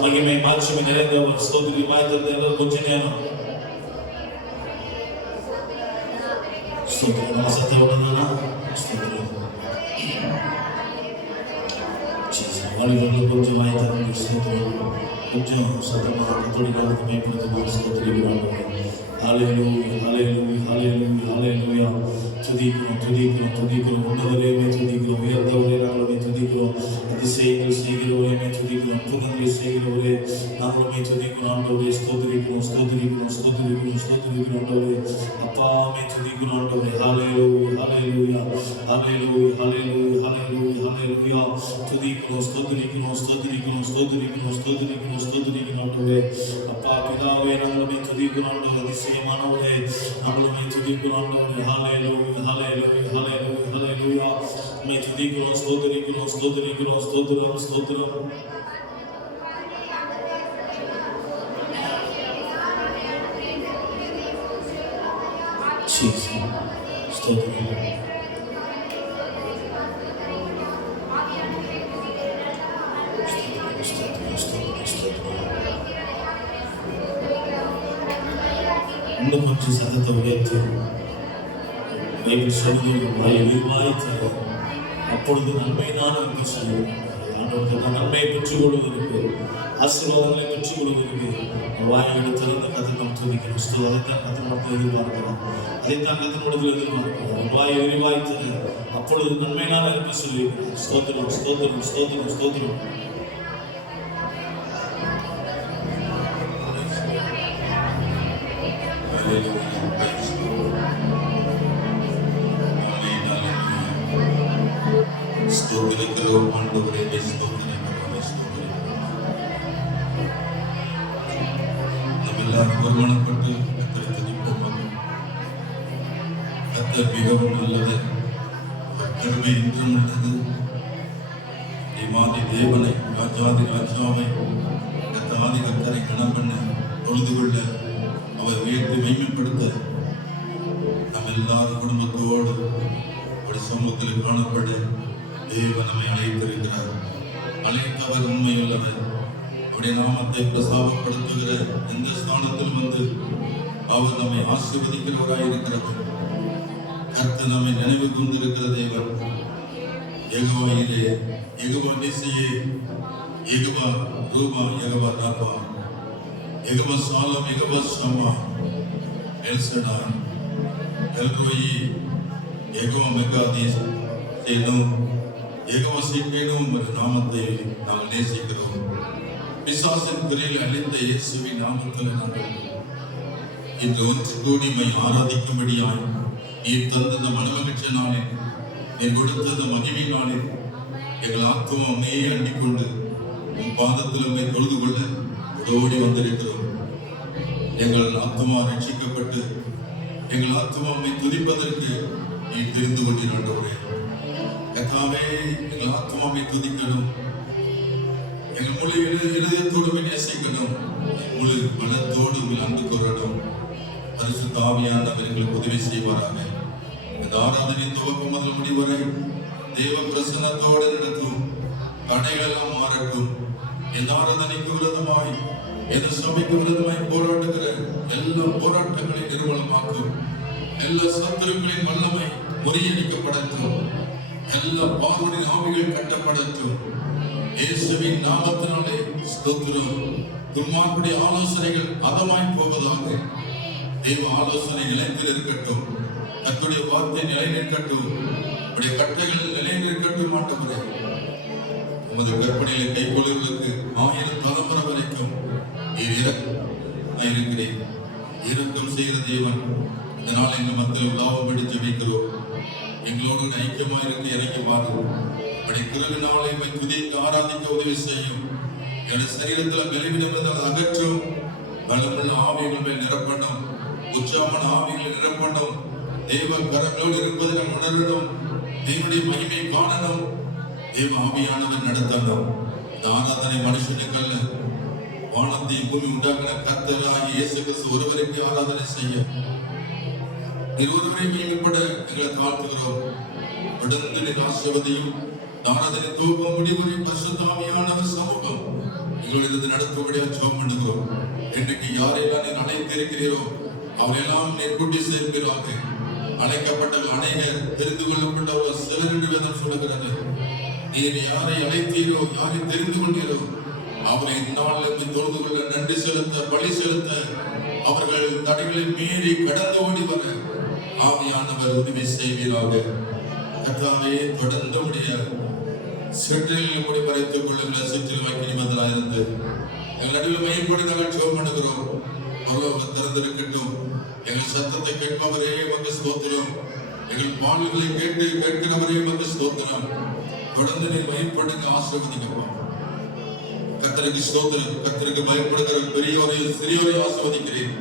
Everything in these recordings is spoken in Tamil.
மகிமை மாட்சிமை நிறைந்தவர் ஸ்தோத்திரி மாத்திரத்தை எல்லாரும் கொஞ்ச நேரம் ஸ்தோத்திரம். நம்ம சத்தம் உள்ளதுன்னா ஸ்தோத்திரம். வாலிபர்கள் கொஞ்சம் வாய்த்தாங்க ஸ்தோத்திரம். கொஞ்சம் சத்தமாக கத்தோலிக்க நாமத்தை மேம்படுத்துமா ஸ்தோத்திரிக்கிறாங்க. ஹல்லேலூயா ஹல்லேலூயா ஹல்லேலூயா ஹல்லேலூயா. துதிக்கிறோம் உன்னதரையுமே துதிக்கிறோம், உயர்ந்தவரே நாங்களுமே துதிக்கிறோம், அதிசயங்கள் செய்கிறவரையுமே துதிக்கிறோம், அற்புதங்களை செய்கிறவரே நாங்களுமே துதிக்கிறோம். ஆண்டவரே ஸ்தோத்திரிக்கிறோம் ஆண்டவரே. அப்பாமே துதிக்கிறோம் ஆண்டவரே. ஹல்லேலூயா ஹல்லேலூயா ஹல்லேலூயா ஹல்லேலூயா ஹல்லேலூயா ஹல்லேலூயா. துதிக்கிறோம் ஸ்தோத்திரிக்கிறோம் ஆண்டவரே. அப்பா பிதாவே நாங்களுமே துதிக்கிறோம் ஆண்டவரே. அதிசயமானவரே நாங்களுமே துதிக்கிறோம் ஆண்டவரே. ஹல்லேலூயா ஹல்லேலூயா ஹல்லேலூயா ஹல்லேலூயா. மே துதிக்கிறோம் ஸ்தோத்திரம். இன்னும் கொஞ்சம் சத்தத்தை உயர்த்தி பைபிள் சொல்லுது, வாயை விரிவாய்த்து அப்பொழுது நன்மையினால் என்று சொல்லுவோம். ஆண்டவருக்கு நன்மையை பெற்றுக் கொள்வதற்கு, ஆசீர்வாதங்களை பெற்றுக் கொள்வதற்கு வாயை திறந்து கத்தனம் துதிக்கிறோம். அதைத்தான் கத்தனத்தை எதிர்பார்க்கிறோம், அதைத்தான் கத்தனோடத்தில் எதிர்பார்க்கிறோம். வாயை விரிவாய்த்து அப்பொழுது நன்மையினால் என்று சொல்லுவீங்க. ஸ்தோத்திரம். ஸ்தோத்திரிக்கிறோம் ஆண்டவரே, நம்ம எல்லாரும் ஒருமனப்பட்டு கர்த்தரை துதிப்போம். கர்த்தர் மிகவும் நல்லது, கருமை இன்றும் உள்ளது. இமாதி தேவனை, ராஜாதி ராஜாவை, கர்த்தாதி கர்த்தரை கணம் பண்ண தொழுது கொள்ள, அவர் உயர்த்தி மேம்படுத்த நம்ம எல்லாரும் குடும்பத்தோடு ஒரு சமூகத்தில் காணப்பட தேவன் நம்மை அழைத்திருக்கிறார். அழைத்தவர் உண்மையுள்ளவர். அவருடைய நாமத்தை பிரசாபப்படுத்துகிற எந்த ஸ்தானத்தில் வந்து அவர் நம்மை ஆசீர்வதிக்கிறவராய் இருக்கிறவர். கர்த்தர் நம்மை நினைவு கூர்ந்திருக்கிற தேவன். யெகோவாயிலே, யெகோவா நிசியே, யெகோவா ரூபா, யெகோவா ராபா, யெகோவா சாலம், யெகோவா ஷமா, எல்சடாய், எல்ரோயி, யெகோவா மெகாதீஸ் என்னும் யெகோவா சீக்கேனும் ஒரு நாமத்தை நாங்கள் நேசிக்கிறோம். பிசாசின் பிறையில் அழிந்த இயேசுவின் நாமத்தில் நாங்கள் இன்று ஒன்று கூடி மை ஆராதிக்கும்படியாய் நீர் தந்த இந்த மனமகிழ்ச்சி நாளில், நீர் கொடுத்த இந்த மகிமை நாளில் எங்கள் ஆத்மா உண்மையை அண்டிக்கொண்டு உன் பாதத்தில் உண்மை தொழுது கொள்ள ஓடி வந்திருக்கிறோம். எங்கள் ஆத்மா ரட்சிக்கப்பட்டு எங்கள் ஆத்மா உண்மை துதிப்பதற்கு நீ தெரிந்து கொண்டீர் ஆண்டவரே. கர்த்தாவே, எங்கள் ஆத்மாவை துதிக்கணும், எங்கள் முழு இதயத்தோடு நேசிக்கணும், முழு பலத்தோடு அன்பு கூறணும். பரிசுத்த ஆவியானவர் எங்களுக்கு உதவி செய்வாராக. இந்த ஆராதனை துவக்கம் முதல் முடிவரை தேவ பிரசன்னத்தோடு நடத்தும். தடைகள் எல்லாம் மாறட்டும். இந்த ஆராதனைக்கு விரோதமாய், இந்த சபைக்கு விரோதமாய் போராடுகிற எல்லா போராட்டங்களை நிர்மூலமாக்கும். எல்லா சத்துருக்களின் வல்லமை முறியடிக்கப்படட்டும். எல்லா பார்வனின் ஆவிகள் கட்டப்படட்டும். இயேசுவின் நாமத்தினாலே ஸ்தோத்திரம். துன்மார்க்குடைய ஆலோசனைகள் அதமாய் போவதாக. தெய்வ ஆலோசனை நிலைத்தில் இருக்கட்டும். கர்த்தருடைய வார்த்தை நிலை நிற்கட்டும். உடைய கட்டைகள் நிலை நிற்கட்டும். ஆண்டவரே, உமது கற்பனையில கைகொள்ளுவதற்கு 1000 தலைமுறை வரைக்கும் நீர் இருக்கிறேன். இரக்கம் செய்கிற தேவன், இதனால் எங்கள் மக்கள் லாபப்படி ஜெபிக்கிறோம். எங்களோடு ஐக்கியமாக இருக்க இறங்கி பாருங்கள். உடைய கிருவினாலே துதிக்க ஆராதிக்க உதவி செய்யும். என்னுடைய சரீரத்தில் பலவீனம் இருந்தால் அகற்றும். பலமுள்ள ஆவிகள் மேல் நிரப்பணும். உற்சாகமான ஆவிகளை நிரப்பணும். தேவ கரங்களோடு இருப்பதை நாம் உணரணும். தேவனுடைய மகிமையை காணணும். தேவ ஆவியானவர் நடத்தணும். இந்த ஆராதனை மனுஷனுக்கு அல்ல, வானத்தையும் பூமி உண்டாக்கின கர்த்தராகிய இயேசு கிறிஸ்து ஒருவருக்கு ஆராதனை செய்ய ஒருவரை மேம்பட எங்களை தாழ்த்துகிறோம். தொடர்ந்து நீர் ஆசீர்வதியும். ஆராதனை துவக்கம் முடிவரை பரிசுத்த ஆவியானவர் சமூகம் எங்களிலிருந்து நடத்தும்படியாக ஜெபம் பண்ணுகிறோம். இன்றைக்கு யாரெல்லாம் நீர் அழைத்திருக்கிறீரோ அவரெல்லாம் நீர் கூட்டி சேர்ப்பீராக. அழைக்கப்பட்ட அநேகர், தெரிந்து கொள்ளப்பட்டவர் சிலர் என்று வேதம் சொல்லுகிறது. நீர் யாரை அழைத்தீரோ, யாரை தெரிந்து கொண்டீரோ அவரை இந்நாளிலிருந்து தொழுது கொள்ள, நன்றி செலுத்த, பலி செலுத்த, அவர்கள் தடைகளை மீறி கடந்து ஓடி வர ஆவியானவர் உதவி செய்வீராக. கர்த்தாவே, தொடர்ந்து உடைய சிற்றில் கூடி மறைத்துக் கொள்ளுங்கள். சிற்றில் வைக்க நிபந்தனாயிருந்து எங்கள் நடுவில் மையப்படி நாங்கள் ஜெபம் பண்ணுகிறோம். பரலோகம் திறந்திருக்கட்டும். எங்கள் சத்தத்தை கேட்பவரே உமக்கு ஸ்தோத்திரம். எங்கள் பாடல்களை கேட்டு கேட்கிறவரே உமக்கு ஸ்தோத்திரம். தொடர்ந்து நீர் மையப்படுங்க, ஆசீர்வதிங்கப்பா. கர்த்தருக்கு ஸ்தோத்திரம். கர்த்தருக்கு பயப்படுகிற பெரியோரையும் சிறியோரையும் ஆசீர்வதிக்கிறேன்.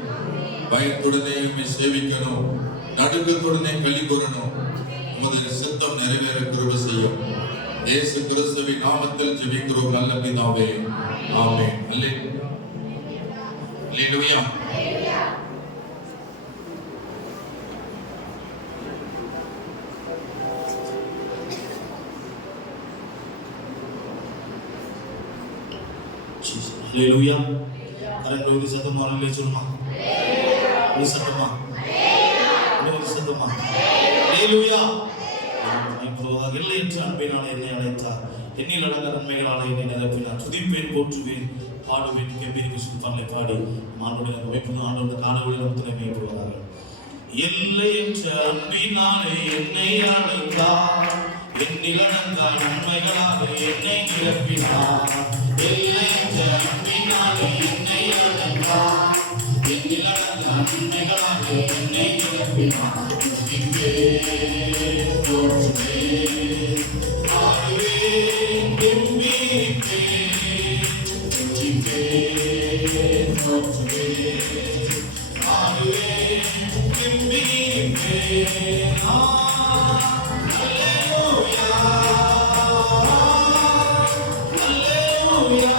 பயத்துடனே உம்மை சேவிக்கணும், நடுக்கத்துடனே களி கூறணும். உமது சித்தம் நிறைவேற கிருபை செய்யும். இயேசு கிறிஸ்துவின் நாமத்தில் ஜெபிக்கிறோம் நல்ல பிதாவே, ஆமென். அல்லேலூயா. அல்லேலூயா. கரங்களை ஒரு சத்தமா அல்லேலூயா சொல்லுமா? ஒரு சத்தமா? ஒரு சத்தமா? அல்லேலூயா. இப்போதாக எல்லையற்ற அன்பினாலே என்னை அழைத்தார், என்னில் அடங்க நன்மைகளாலே என்னை நிரப்பினார். துதிப்பேன், போற்றுவேன், பாடுவேன், கெம்பீரிக்கு சுல்தானை பாடி ஆண்டோட வைப்பது ஆண்டோட காலவழியில் நமக்கு மேம்படுவதாக. எல்லையற்ற அன்பினாலே என்னை அழைத்தார், என்னில் அடங்க நன்மைகளாலே என்னை நிரப்பினார். எல்லையற்ற அன்பினாலே என்னை அழைத்தார், என்னில் அடங்க நன்மைகளாலே என்னை நிரப்பினார். துதிப்பேன், போற்றுவேன், பாடுவேன், கெம்பீரிப்பேன். துதிப்பேன், போற்றுவேன், பாடுவேன், கெம்பீரிப்பேன். அல்லேலூயா, அல்லேலூயா,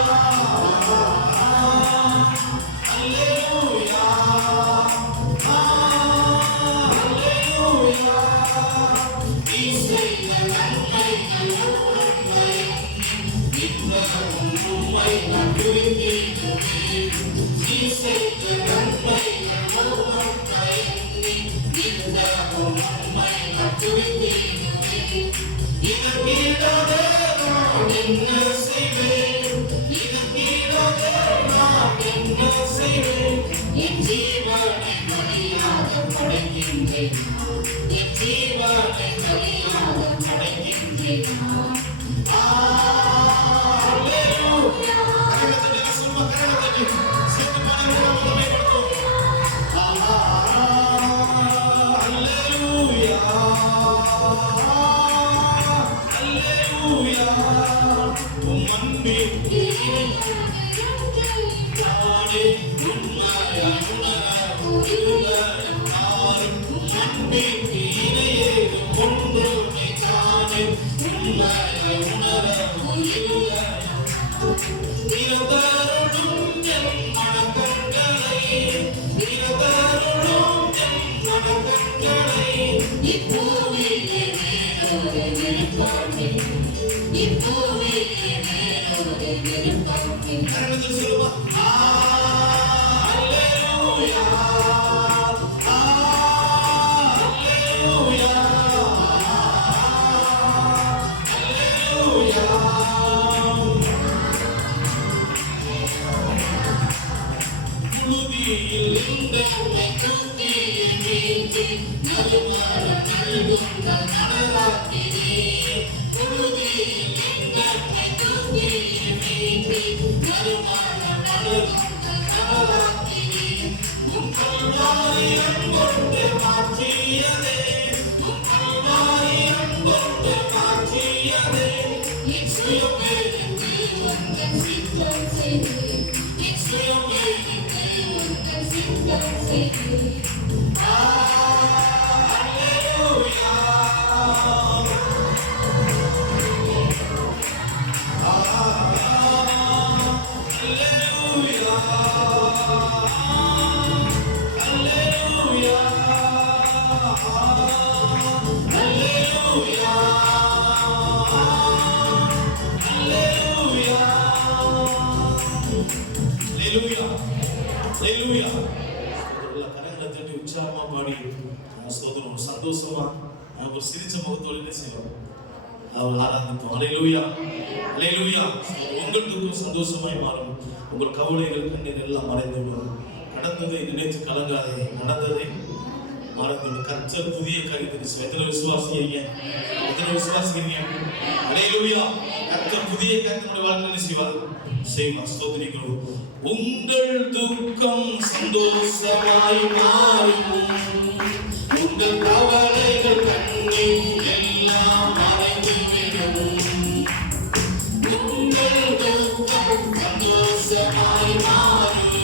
அல்லேலூயா, அல்லேலூயா. நீ செய்த நன்மைகள் உண்மை, நித்தமும் உம்மை நான் துதித்திடுவேன். நீ செய்த நன்மைகள் உண்மை, நித்தமும் உம்மை நான் துதித்திடுவேன். இதற்கீடாக நான் என்ன செய்வேன்? இதற்கீடாக நான் என்ன செய்வேன்? என் ஜீவனை பலியாக படைக்கின்றேன், என் ஜீவனை பலியாக படைக்கின்றேன். அல்லேலூயா. கரங்களை சும்மா கரங்களை சேர்த்து பாடுங்க. அல்லேலூயா, அல்லேலூயா. உம் அன்பின் நானே உண்மையாய் உணர இருதயம் மாறும். உம் அன்பின் இணையே ஒன்றுமே காணே, உண்மையாய் உணர இருதயம் நிரந்தரும் என் மனக்கண்களை, நிரந்தரும் என் மனக்கண்களை. இப்பூவிலே வேறொரு விருப்பமே, இப்பூவிலே வேறொரு விருப்பமே. கரங்கள் சொல்லுவா. அல்லேலூயா, அல்லேலூயா, அல்லேலூயா. புழுதியில் இருந்தவனை தூக்கியே மீட்டு நறுமணம் நல்குந்த நடராத்திரே. புழுதியில் இருந்தவனை தூக்கியே மீட்டு நறுமணம் நல்குந்த நடராத்திரே. உம் கல்வாரியம் கொண்டு மாற்றியதே, உம் கல்வாரியம் கொண்டு மாற்றியதே. என் சுயமேற்கு உந்தன் சித்தம் செய்து, என் சுயமேற்கு உந்தன் சித்தம் செய்து. அல்லேலூயா, அல்லேலூயா, அல்லேலூயா, அல்லேலூயா, அல்லேலூயா. ஹalleluya ஹalleluya. எல்லா கரங்களை தட்டி உற்சாகமா பாடி ஸ்தோத்திரம் சந்தோஷமா ஒரு சிரிச்ச முகத்தோடு என்ன செய்வோம் அவர் ஆராதிப்போம். ஹalleluya ஹalleluya. உங்கள் துக்கம் சந்தோஷமாய் மாறும், உங்கள் கவலைகள் கண்ணீர் எல்லாம் மறைந்துவிடும். நடந்ததை நினைத்து கலங்காதே, நடந்ததை மறந்துவிடும். கர்த்தர் புதிய காரியத்தை செய்வார். எத்தனை விசுவாசிக்கிறீங்க? எத்தனை விசுவாசிக்கிறீங்க? ஹalleluya. கர்த்தர் புதிய காரியத்தை வாழ்க்கையில் செய்வார். ஸ்தோத்திரிக்கிறோம். உங்கள் துக்கம் சந்தோஷமாய் மாறும், உங்கள் கவலைகள் கண்ணீர் எல்லாம் மறைந்துவிடும். உங்கள் துக்கம் சந்தோஷமாய் மாறும்,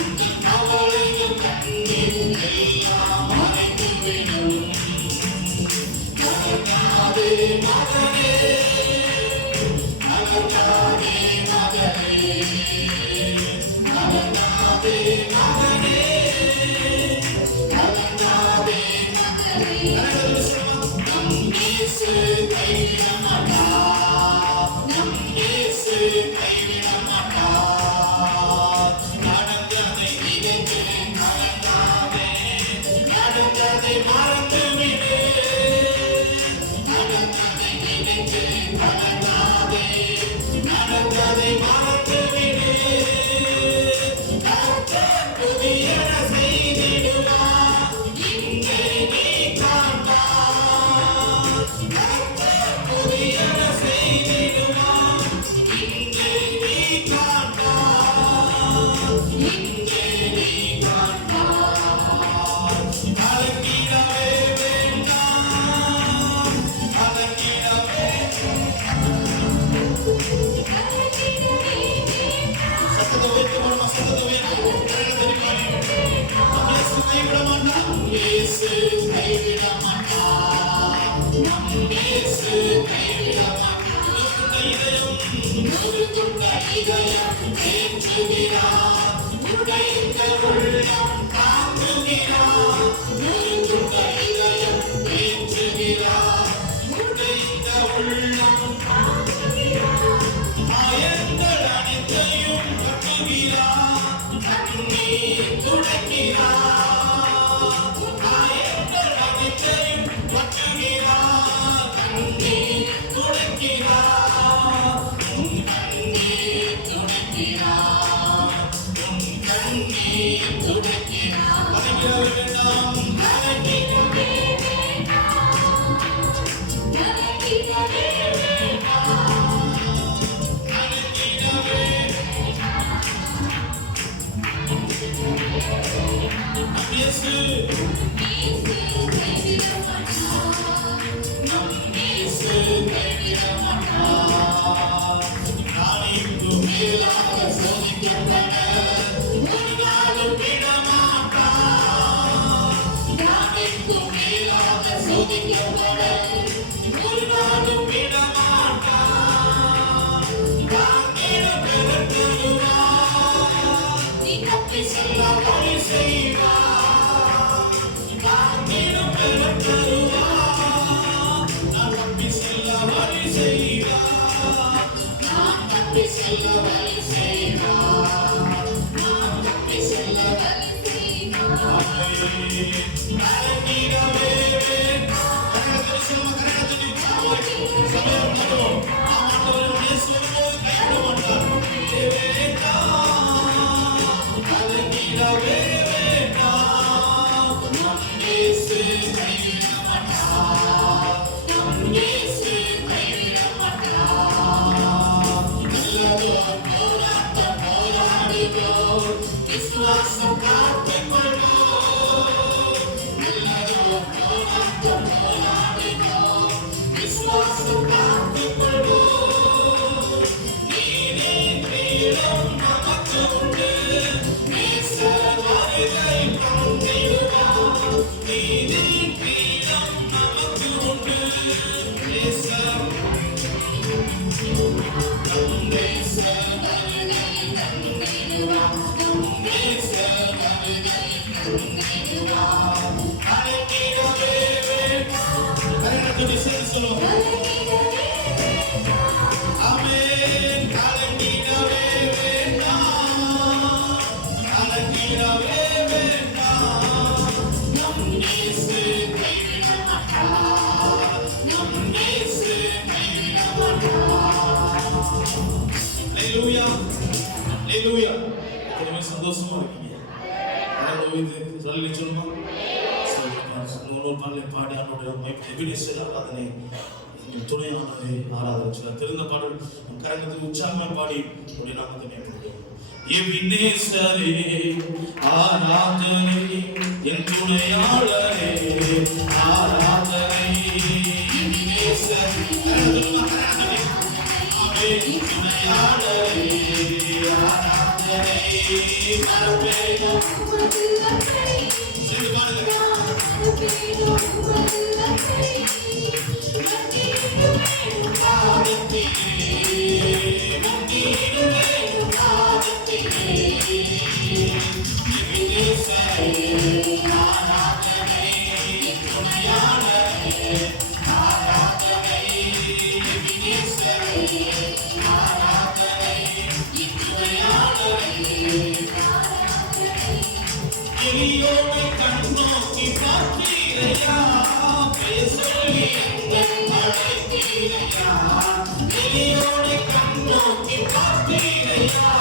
உங்கள் கவலைகள் கண்ணீர் எல்லாம் மறைந்துவிடும். கலங்காதே மகனே, கலங்காதே மகனே, கலங்காதே மகனே, கலங்காதே மகனே. நம் இயேசு கைவிட மாட்டார், நம் இயேசு கைவிட மாட்டார். நடந்ததை நினைத்து கலங்காதே, நடந்ததை மறந்துவிடு. நடந்ததை நினைத்து கலங்காதே, நடந்ததை மறந்துவிடு. கர்த்தர் புதியன செய்திடுவார், இங்கே நீ காண்பார். கர்த்தர் புதியன செய்திடுவார், இங்கே நீ காண்பார். இங்கே நீ காண்பார். கலங்கிடவே வேண்டாம், கலங்கிடவே சத்தத்தை உயர்த்தி பாடுமா, சத்தத்தை உயர்த்தி கரங்களை தட்டி பாடி. நம் இயேசு கைவிட மாட்டார், நம் இயேசு கைவிட மாட்டார். நொறுங்குண்ட இதயம் தேற்றுகிறார், உடைந்த உள்ளம் தாங்குகிறார். நொறுங்குண்ட இதயம் தேற்றுகிறார், உடைந்த உள்ளம் காயங்கள் அனைத்தையும் கட்டுகிறார், கண்ணீர் துடைக்கிறார். காயங்கள் அனைத்தையும் கட்டுகிறார், கண்ணீர் துடைக்கிறார். உன் கண்ணீர் துடைக்கிறார், உன் கண்ணீர் துடைக்கிறார். கலங்கிடவே வேண்டாம், கலங்கிடவே வேண்டாம், கலங்கிடவே வேண்டாம், கலங்கிடவே. நம் இயேசு கைவிட மாட்டார், நம் இயேசு கைவிட மாட்டார். நாளைக்கு மேலாக சோதிக்கப்பட ஒரு நாளும் விட மாட்டார். நாளைக்கு மேலாக சோதிக்கப்பட ஒரு நாளும் விட மாட்டார். தாங்கிட பெறத் தருவார், நீ தப்பி செல்ல வழி செய்வார். தாங்கிட பெறத் தருவார், நான் தப்பி செல்ல வழி செய்வார். நான் தப்பி செல்ல வழி செய்வார், நான் தப்பி செல்ல வழி செய்வார். கலங்கிடவே வேண்டாம். கரங்களை சொல்லுங்க, கரங்களை தட்டி உற்சாகமாக்கி சபையோடு நடுவோம். நாம் ஆண்டவருடைய சொல்லும்போது கைவிட மாட்டார். வேண்டாம், கலங்கிடவே வேண்டாம். நம் இயேசு கைவிட மாட்டார், நம் இயேசு கைவிட மாட்டார். நல்லதோர் போராட்டம் போராடுவோம், விசுவாசம் காத்துக்கொள்வோம். நல்லதோர் போராட்டம் போராடுவோம், விசுவாசம் காத்துக்கொள்வோம். நீரே கிரீடம் நமக்கு உண்டு, நேசர் வருகை கண்டிடுவார். நீரே கிரீடம் நமக்கு உண்டு, நேசர் நம் நேசர் வருகை கண்டிடுவார், நம் நேசர் வருகை கண்டிடுவார். கலங்கிடவே வேண்டாம். கரங்களை தட்டி சேர்ந்து சொல்லுவோம். ஆமென். கலங்கிடவே வேண்டாம், ஹalleluya. எத்தனை சந்தோஷமா இருக்கீங்க? ஹalleluya. சொல்லி சொல்லுமா. இன்னொரு பாடலை பாடி ஆண்டவருடைய எபினேசர் ஆராதனை துணையானதை ஆராதனை சொல்ல தெரிந்த பாடல் கரங்கத்தில் உற்சாகமா பாடி உடைய நாமத்தை மேம்படுத்துவோம். எபினேசரே ஆராதனை என் துணையாளரே ஆராதனை எபினேசரே துணையாளரே ஆராதனை எலியோனை கண்ணோக்கி பார்த்தீரையா பேசொல்லி அழைத்தீரையா எலியோனை கண்ணோக்கி பார்த்தீரையா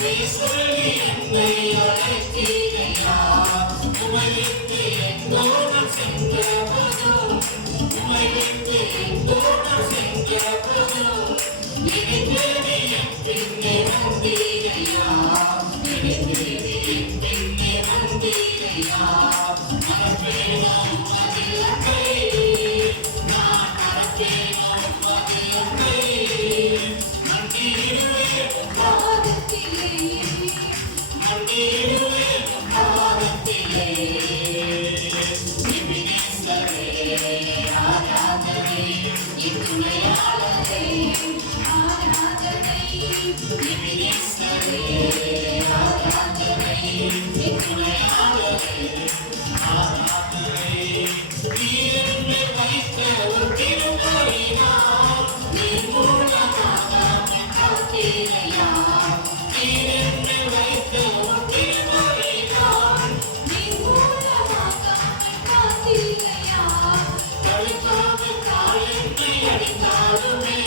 பேசொல்லி என்னை அழைத்தீரையா உமை விட்டு எங்கோ நான் சென்ற போதும் உமை விட்டு எங்கோ நான் சென்ற போதும் என்னை தேடி என் பின்னே வந்தீரையா என்னை தேடி என் பின்னே வந்தீரையா மறப்பேனோ மகிழ்வை நான் மறப்பேனோ மகிழ்வை நன்றிடுவேன் பாதத்திலே நன்றிடுவேன் பாதத்திலே எபினேசரே ஆராதனை துணையாளரே ஆராதனை எபினேசரே ஆராதனை துணையாளரே ஆராதனை நீரிலே வைத்த ஒரு திருமறையினால் நீர் மூலமாக காத்தீரையா நீரிலே வைத்த ஒரு திருமறையினால் நீர் மூலமாக காத்தீரையா அடிக்காவிட்டால் என்னை அடித்தாலுமே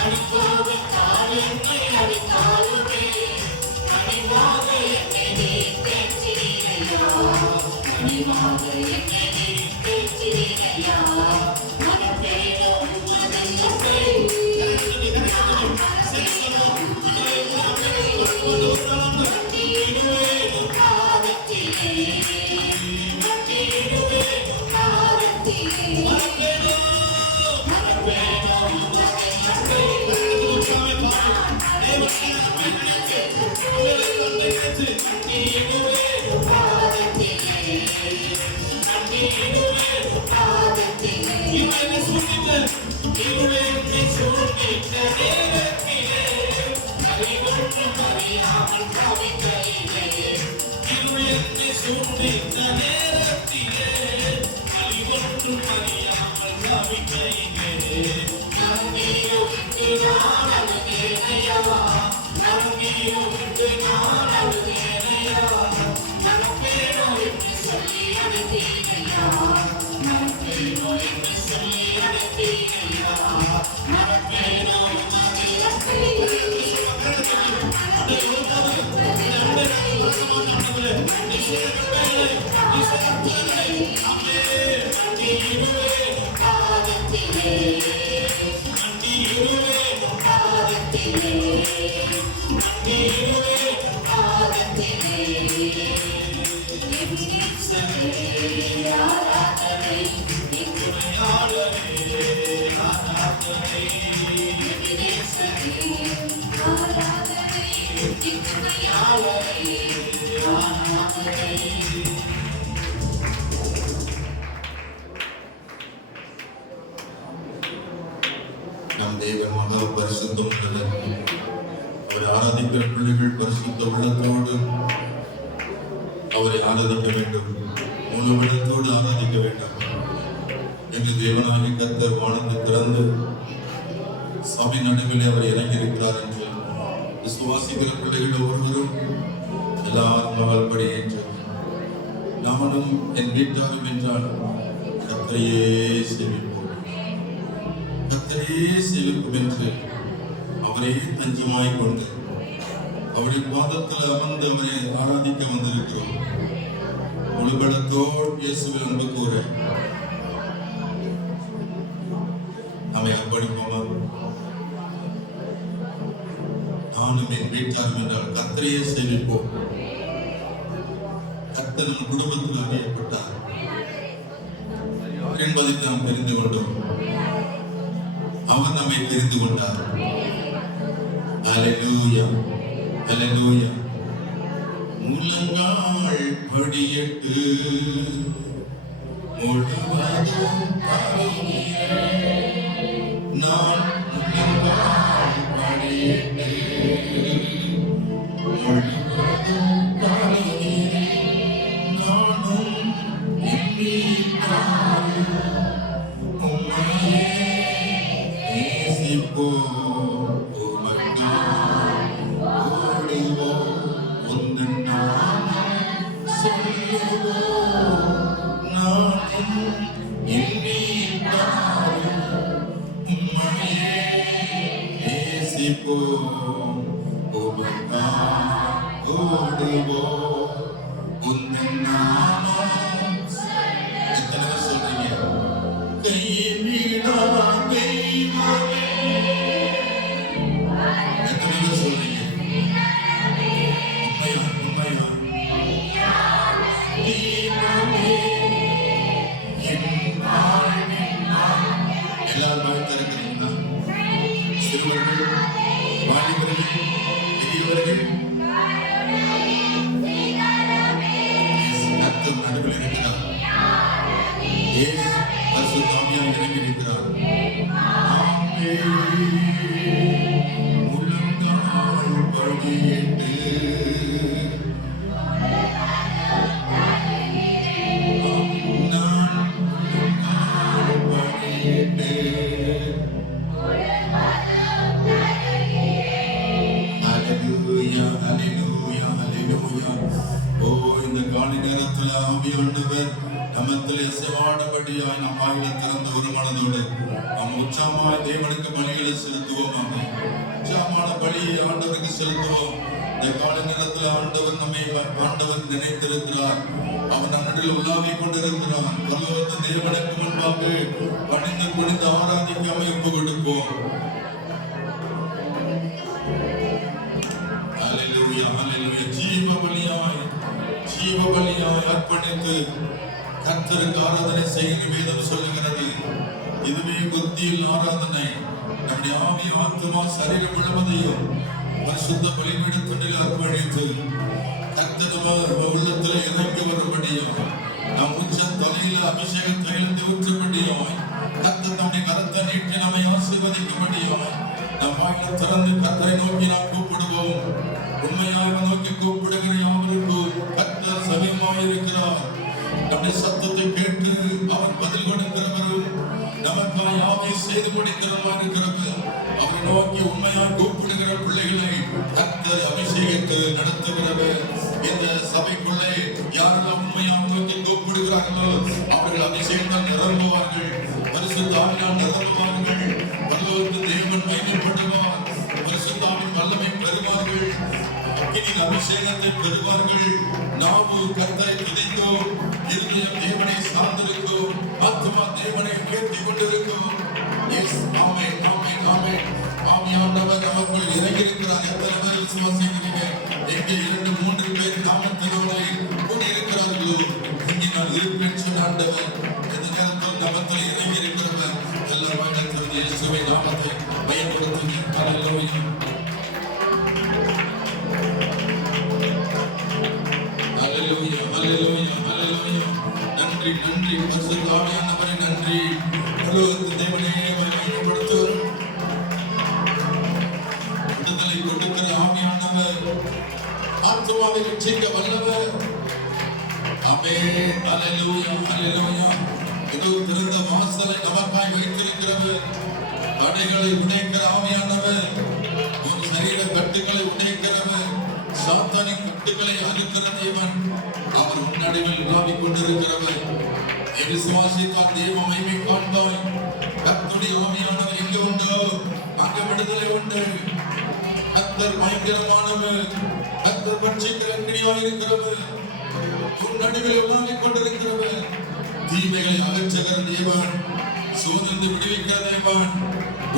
அடிக்காவிட்டால் என்னை அடித்தாலுமே அடிவாக என்னை நீ பேச்சிரையா அடிவாக என்னை நீ பேச்சிரையா மனப்பேனோ மனத்தை நம் தேவன் மகா பரிசுத்தம் உள்ளவர். அவரை ஆராதிக்கிற பிள்ளைகள் பரிசுத்த உள்ளத்தோடு அவரை ஆராதிக்க வேண்டும், முழு உள்ளத்தோடு ஆராதிக்க வேண்டும் என்று தேவனாகி கர்த்தர் வானத்தை திறந்து சபை நடுவிலே அவர் இறங்கியிருக்கிறார் என்று விசுவாசிக்கிற பிள்ளைகள் ஒவ்வொருவரும் எல்லா ஆத்மாவல்படி என்று நானும் என் வீட்டாரும் என்றால் கர்த்தரையே சேவிப்போம், கர்த்தரையே சேவிப்போம் என்று அவரே தஞ்சமாய் கொண்டு அவருடைய பாதத்தில் அமர்ந்து அவரை ஆராதிக்க வந்திருக்கிறோம். முழுபலத்தோடு இயேசுவில் அன்பு கூற நம்மை அர்ப்பணிப்போமா? நானும் என் வீட்டாரும் என்றால் கர்த்தரையே சேவிப்போம். கர்த்தர் நம் குடும்பத்தில் அறியப்பட்டார் என்பதை நாம் தெரிந்து கொண்டோம். அவர் நம்மை தெரிந்து கொண்டார். ஹல்லேலூயா, ஹல்லேலூயா. முழங்கால் படியிட்டு முழுவதும் நான் முழங்கால் படியிட்டு முழுவதும் நானும் உம்மையே நேசிப்போம். தேவனுக்கு பலிகளை செலுத்துவோம். உற்சாகமான பலியை ஆண்டவருக்கு செலுத்துவோம். இந்த கால நேரத்தில் ஆண்டவர் நினைத்திருக்கிறார். அவர் நம்மிடத்தில் உலாவிக் கொண்டிருக்கிறார். பரலோகத்து தேவனுக்கு முன்பாக பணிந்து குனிந்து ஆராதிக்க அமைப்பு கொடுப்போம். ஹல்லேலூயா, ஹல்லேலூயா. ஜீவ பலியாய் அர்ப்பணித்து கர்த்தருக்கு ஆராதனை செய்ய வேதம் சொல்லுகிறது. இதுவே புத்தியில் ஆராதனை. நம்முடைய ஆவி, ஆத்மா, சரீரம் முழுவதையும் பரிசுத்த பலிபீடத்தில் அர்ப்பணித்து கர்த்தர் உள்ளத்தில் இறங்கி வரும்படியும் நம் உச்ச தலையில அபிஷேக தைலத்தை ஊற்றும்படியும் கர்த்தர் நம்முடைய கரத்தை நீட்டி நம்மை ஆசீர்வதிக்கும்படியும் நம் வாயில திறந்து கர்த்தரை நோக்கி நாம் கூப்பிடுவோம். உண்மையாக நோக்கி கூப்பிடுகிற யாவருக்கும் கர்த்தர் சமயமாயிருக்கிறார். நம்முடைய சத்தத்தை கேட்டு அவர் பதில் கொடுக்கிறவரும் நமக்காக யாவை செய்து முடிக்கிறவராக இருக்கிறவர். அவரை நோக்கி உண்மையாக கூப்பிடுகிற பிள்ளைகளை கர்த்தர் அபிஷேகித்து நடத்துகிறவர். இந்த சபைக்குள்ளே யாரெல்லாம் உண்மையாக நோக்கி கூப்பிடுகிறார்களோ அவர்கள் அபிஷேகம் நிரம்புவார்கள். பரிசுத்த ஆவியால் நிரம்புவார்கள். பரலோகத்து தேவன் மகிமைப்படுவார். பரிசுத்த ஆவியின் வல்லமை பெறுவார்கள். அக்கினியின் அபிஷேகத்தை பெறுவார்கள். நாவு கர்த்தரை துதிக்கும். இருதயம் தேவனை சார்ந்திருக்கும். ஆத்மா தேவனை உயர்த்தி கொண்டிருக்கும். எஸ், ஆமென், ஆமென், ஆமென். ஆவியானவர் நமக்குள் இறங்கியிருக்கிறார். எத்தனை பேர் விசுவாசிக்கிறீங்க? எங்கே 2-3 பேர் நாமத்தினோடு கூடியிருக்கிறார்களோ இங்கே நான் இருப்பேன் சொன்ன ஆண்டவர் இந்த நேரத்தில் நமத்தில் இறங்கியிருக்கிறவர். எல்லாரும் இடத்தில் இயேசுவை நாமத்தை பயன்படுத்துங்க. ஹல்லேலூயா, ஹல்லேலூயா, ஹல்லேலூயா, ஹல்லேலூயா. நன்றி, நன்றி பரிசுத்த ஆவியானவரே, நன்றி. பரலோகத்து தேவனே மகிமைப்படுத்துவோம். விடுதலை கொடுக்கிற ஆவியானவர், ஆத்துமாவை ரட்சிக்க வல்லவர். ஆமென், ஹல்லேலூயா, ஹல்லேலூயா. இதோ திறந்த வாசலை நமக்காய் வைத்திருக்கிறவர். தடைகளை உடைக்கிற ஆவியானவர், உன் சரீர கட்டுகளை உடைக்கிறவர். சாத்தானின் கட்டுகளை அறுக்கிற தேவன். அவர் உன்னடிவில் உலாவிக் கொண்டிருக்கிறவர். விசுவாசித்தால் தேவ மகிமை காண்பாய். கர்த்தருடைய ஆவியானவர் எங்கே உண்டோ அங்கே விடுதலை உண்டு. கர்த்தர் பயங்கரமானவர். அவர் பட்சிக்கிற அக்கினியாயிருக்கிறவர், உன் நடுவில் உலாவிக் கொண்டிருக்கிறவர், தீமைகளை அகற்றுகிற தேவன், சோதனை விடுவிக்கிற தேவன்,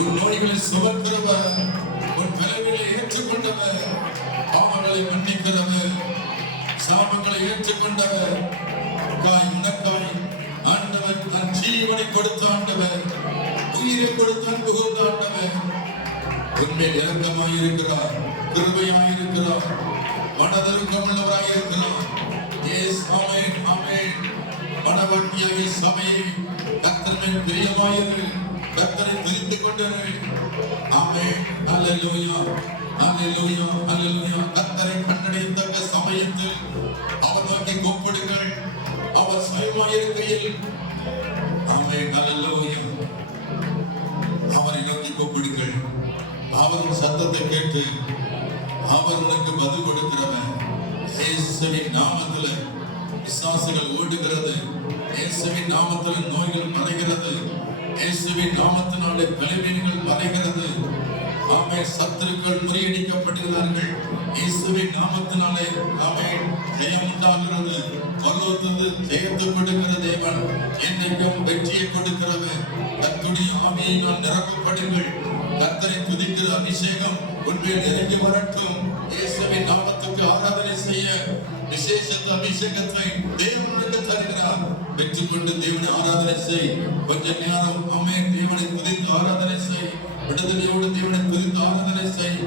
உன் நோய்களை சுமக்கிறவர், உன் பலவீனங்களை ஏற்றுக்கொண்டவர், பாவங்களை மன்னிக்கிறவர், சாபங்களை ஏற்றுக்கொண்டவர், உனக்காய் ஆண்டவர் தன் ஜீவனை கொடுத்த ஆண்டவர், உயிரை கொடுத்த அன்பு கொண்ட ஆண்டவர், உண்மையில் இரக்கமாயிருக்கிறார், கிருபையாயிருக்கிறார், மனதிற்கமுள்ளவராயிருக்கிறார். எஸ் ஆமென் ஆமென். மனவாட்டியாகிய சபையை கர்த்தரின் பிரியமாயிரு, கர்த்தரை தெரிந்து கொண்டரு. ஆமென் அல்லேலூயா அல்லேலூயா அல்லேலூயா. கர்த்தரை கண்டடையத்தக்க சமயத்தில் அவர் நோக்கி கூப்பிடுங்கள், அவர் சுயமாயிருக்கையில். ஆமென் அல்லேலூயா. அவரை நோக்கி கூப்பிடுங்கள், அவர் சத்தத்தை கேட்டு அவர் உனக்கு பதில் கொடுக்கிறவர். இயேசுவின் நாமத்தில் பிசாசுகள் ஓடுகிறது, இயேசுவின் நாமத்தில் நோய்கள் மறைகிறது, இயேசுவின் நாமத்தினாலே பலவீனங்கள் மறைகிறது. ஆமென். சத்துருக்கள் முறியடிக்கப்படுகிறார்கள், இயேசுவின் நாமத்தினாலே ஆமென் ஜெயம் உண்டாகிறது. பரலோகத்திலிருந்து ஜெயத்தை கொடுக்கிற தேவன், என்றைக்கும் வெற்றியை கொடுக்கிறவர். கர்த்தருடைய ஆவியினால் நிரப்பப்படுங்கள். கர்த்தரை துதிக்கிற அபிஷேகம் உன்மேல் இறங்கி வரட்டும். இயேசுவின் நாமத்துக்கு ஆராதனை செய்ய விசேஷ அபிஷேகத்தை தேவனுக்கு தருகிறார். வெற்றி கொண்டு தேவனை ஆராதனை செய். கொஞ்ச நேரம் ஆமென் தேவனை துதித்து ஆராதனை செய். விடுதலையோடு தேவனை துதித்து ஆராதனை செய்.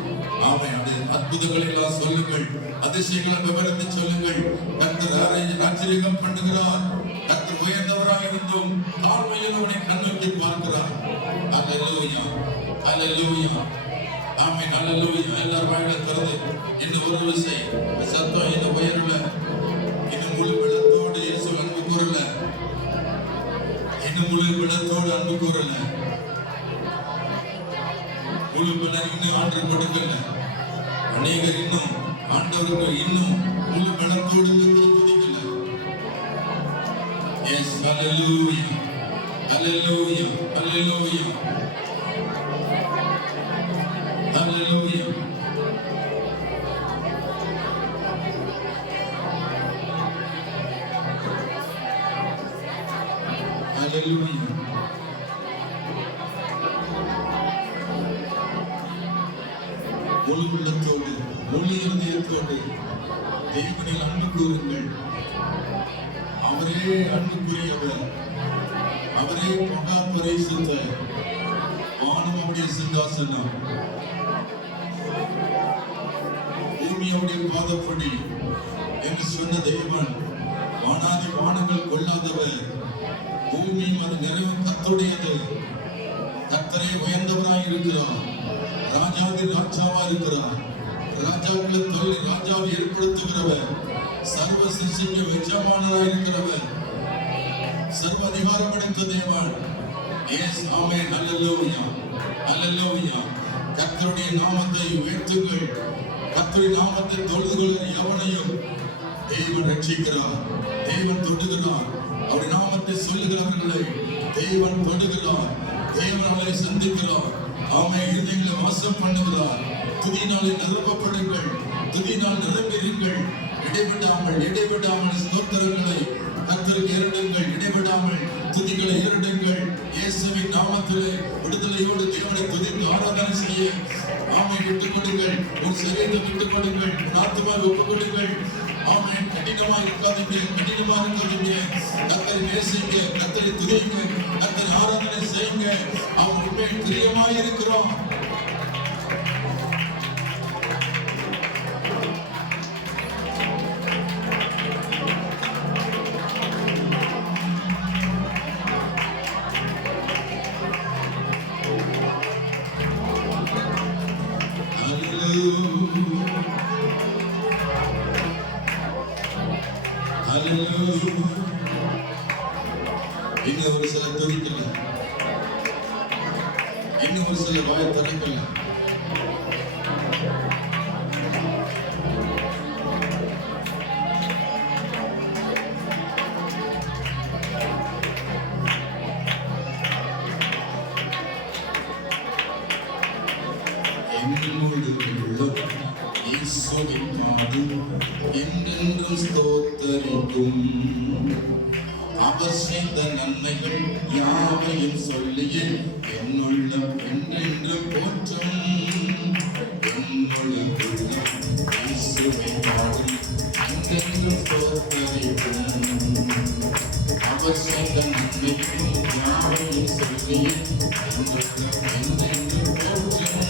ஆமென். அற்புதங்களை எல்லாம் சொல்லுங்கள், அதிசயங்களை விவரத்தை சொல்லுங்கள். கர்த்தர் ஆச்சரியம் பண்ணுகிறார். கர்த்தர் உயர்ந்தவராய் இருந்தும் தாழ்மையில் அவனை கண்ணோக்கி பார்க்கிறார். அல்லேலூயா அல்லேலூயா ஆமென் அல்லேலூயா. எல்லாரும் வாயில திறந்து இன்னும் ஒரு விசை சத்தம் இன்னும் உயரல, இன்னும் முழு பலத்தோடு இயேசு அன்பு கூறல, இன்னும் முழு பலத்தோடு அன்பு கூறல, முழு பலன் இன்னும் ஆண்டு கொடுக்கல. அநேகர் இன்னும் ஆண்டவருக்கு இன்னும் முழு பலத்தோடு துதிக்கல. எஸ் அல்லேலூயா அல்லேலூயா அல்லேலூயா அல்லேலூயா. அல்லேலூயா. முழு உள்ளத்தோடு முழு இருதயத்தோடு தேவனில் அன்பு கூறுங்கள். அவரே அன்புக்குரியவர், அவரே மகா பரிசுத்த வானம் அவருடைய சிங்காசனம், பூமியோடைய பாதப்படி என்று சொன்ன தேவன், வானாதி வானங்கள் கொள்ளாதவர், பூமியும் அது நிறைவு கர்த்தருடையது. கர்த்தரே உயர்ந்தவராய் இருக்கிறார், ராஜாதி ராஜாவா இருக்கிறார், ராஜாக்களை தள்ளி ராஜாவை ஏற்படுத்துகிறவர், சர்வ சிருஷ்டிக்கு எஜமானராய் இருக்கிறவர், சர்வ அதிகாரம் படைத்த தேவன். எஸ் ஆமென் அல்லேலூயா அல்லேலூயா. கர்த்தருடைய நாமத்தை உயர்த்துங்கள். கர்த்தருடைய நாமத்தை தொழுது கொள்கிற எவனையும் தேவன் ரட்சிக்கிறார், தேவன் தொடுகிறார். அவருடைய நாமத்தை சொல்லுகிறவர்களை தேவன் தொடுகிறார், தேவன் அவர்களை சந்திக்கிறார். ஆமென். இருதயங்களை வாசம் பண்ணுகிறார். துதியினாலே நிரப்பப்படுங்கள், துதியினால் நிரம்பிடுங்கள். இடைவிடாமல் ஸ்தோத்திரங்களை கர்த்தருக்கு ஏறிடுங்கள், இடைவிடாமல் துதிகளை ஏறிடுங்கள். இயேசுவின் நாமத்திலே விடுதலையோடு தேவனை துதித்து ஆராதனை செய்ய ஆமென் விட்டுக் கொடுங்கள். உன் சரீரத்தை விட்டுக் கொடுங்கள், உன் ஆத்துமாவை ஒப்புக் கொடுங்கள். ஆமென். கடினமாக இருக்காதீங்க, கடினமாக இருக்காதீங்க. கர்த்தரை நேசிங்க, கர்த்தரை துதிங்க, கர்த்தரை ஆராதனை செய்யுங்க. அவர் உண்மையில் பிரியமாய் இருக்கிறோம். இன்னும் ஒரு சில துதிக்கல, இன்னும் ஒரு சில வாய திறக்கல. என்னோடு உள்ளம் சுவிக்காதும் என்றென்றும் ஸ்தோத்தரிக்கும். அவர் செய்த நன்மைகள் யாவையும் சொல்லியே என்னுள்ளம் என்றென்றும் போற்றும். என்னுள்ளம் இயேசுவை பாடும் என்றென்றும் ஸ்தோத்தரிக்கும். அவர் செய்த நன்மைகள் யாவையும் சொல்லியே என்னுள்ளம் என்றென்றும் போற்றும்.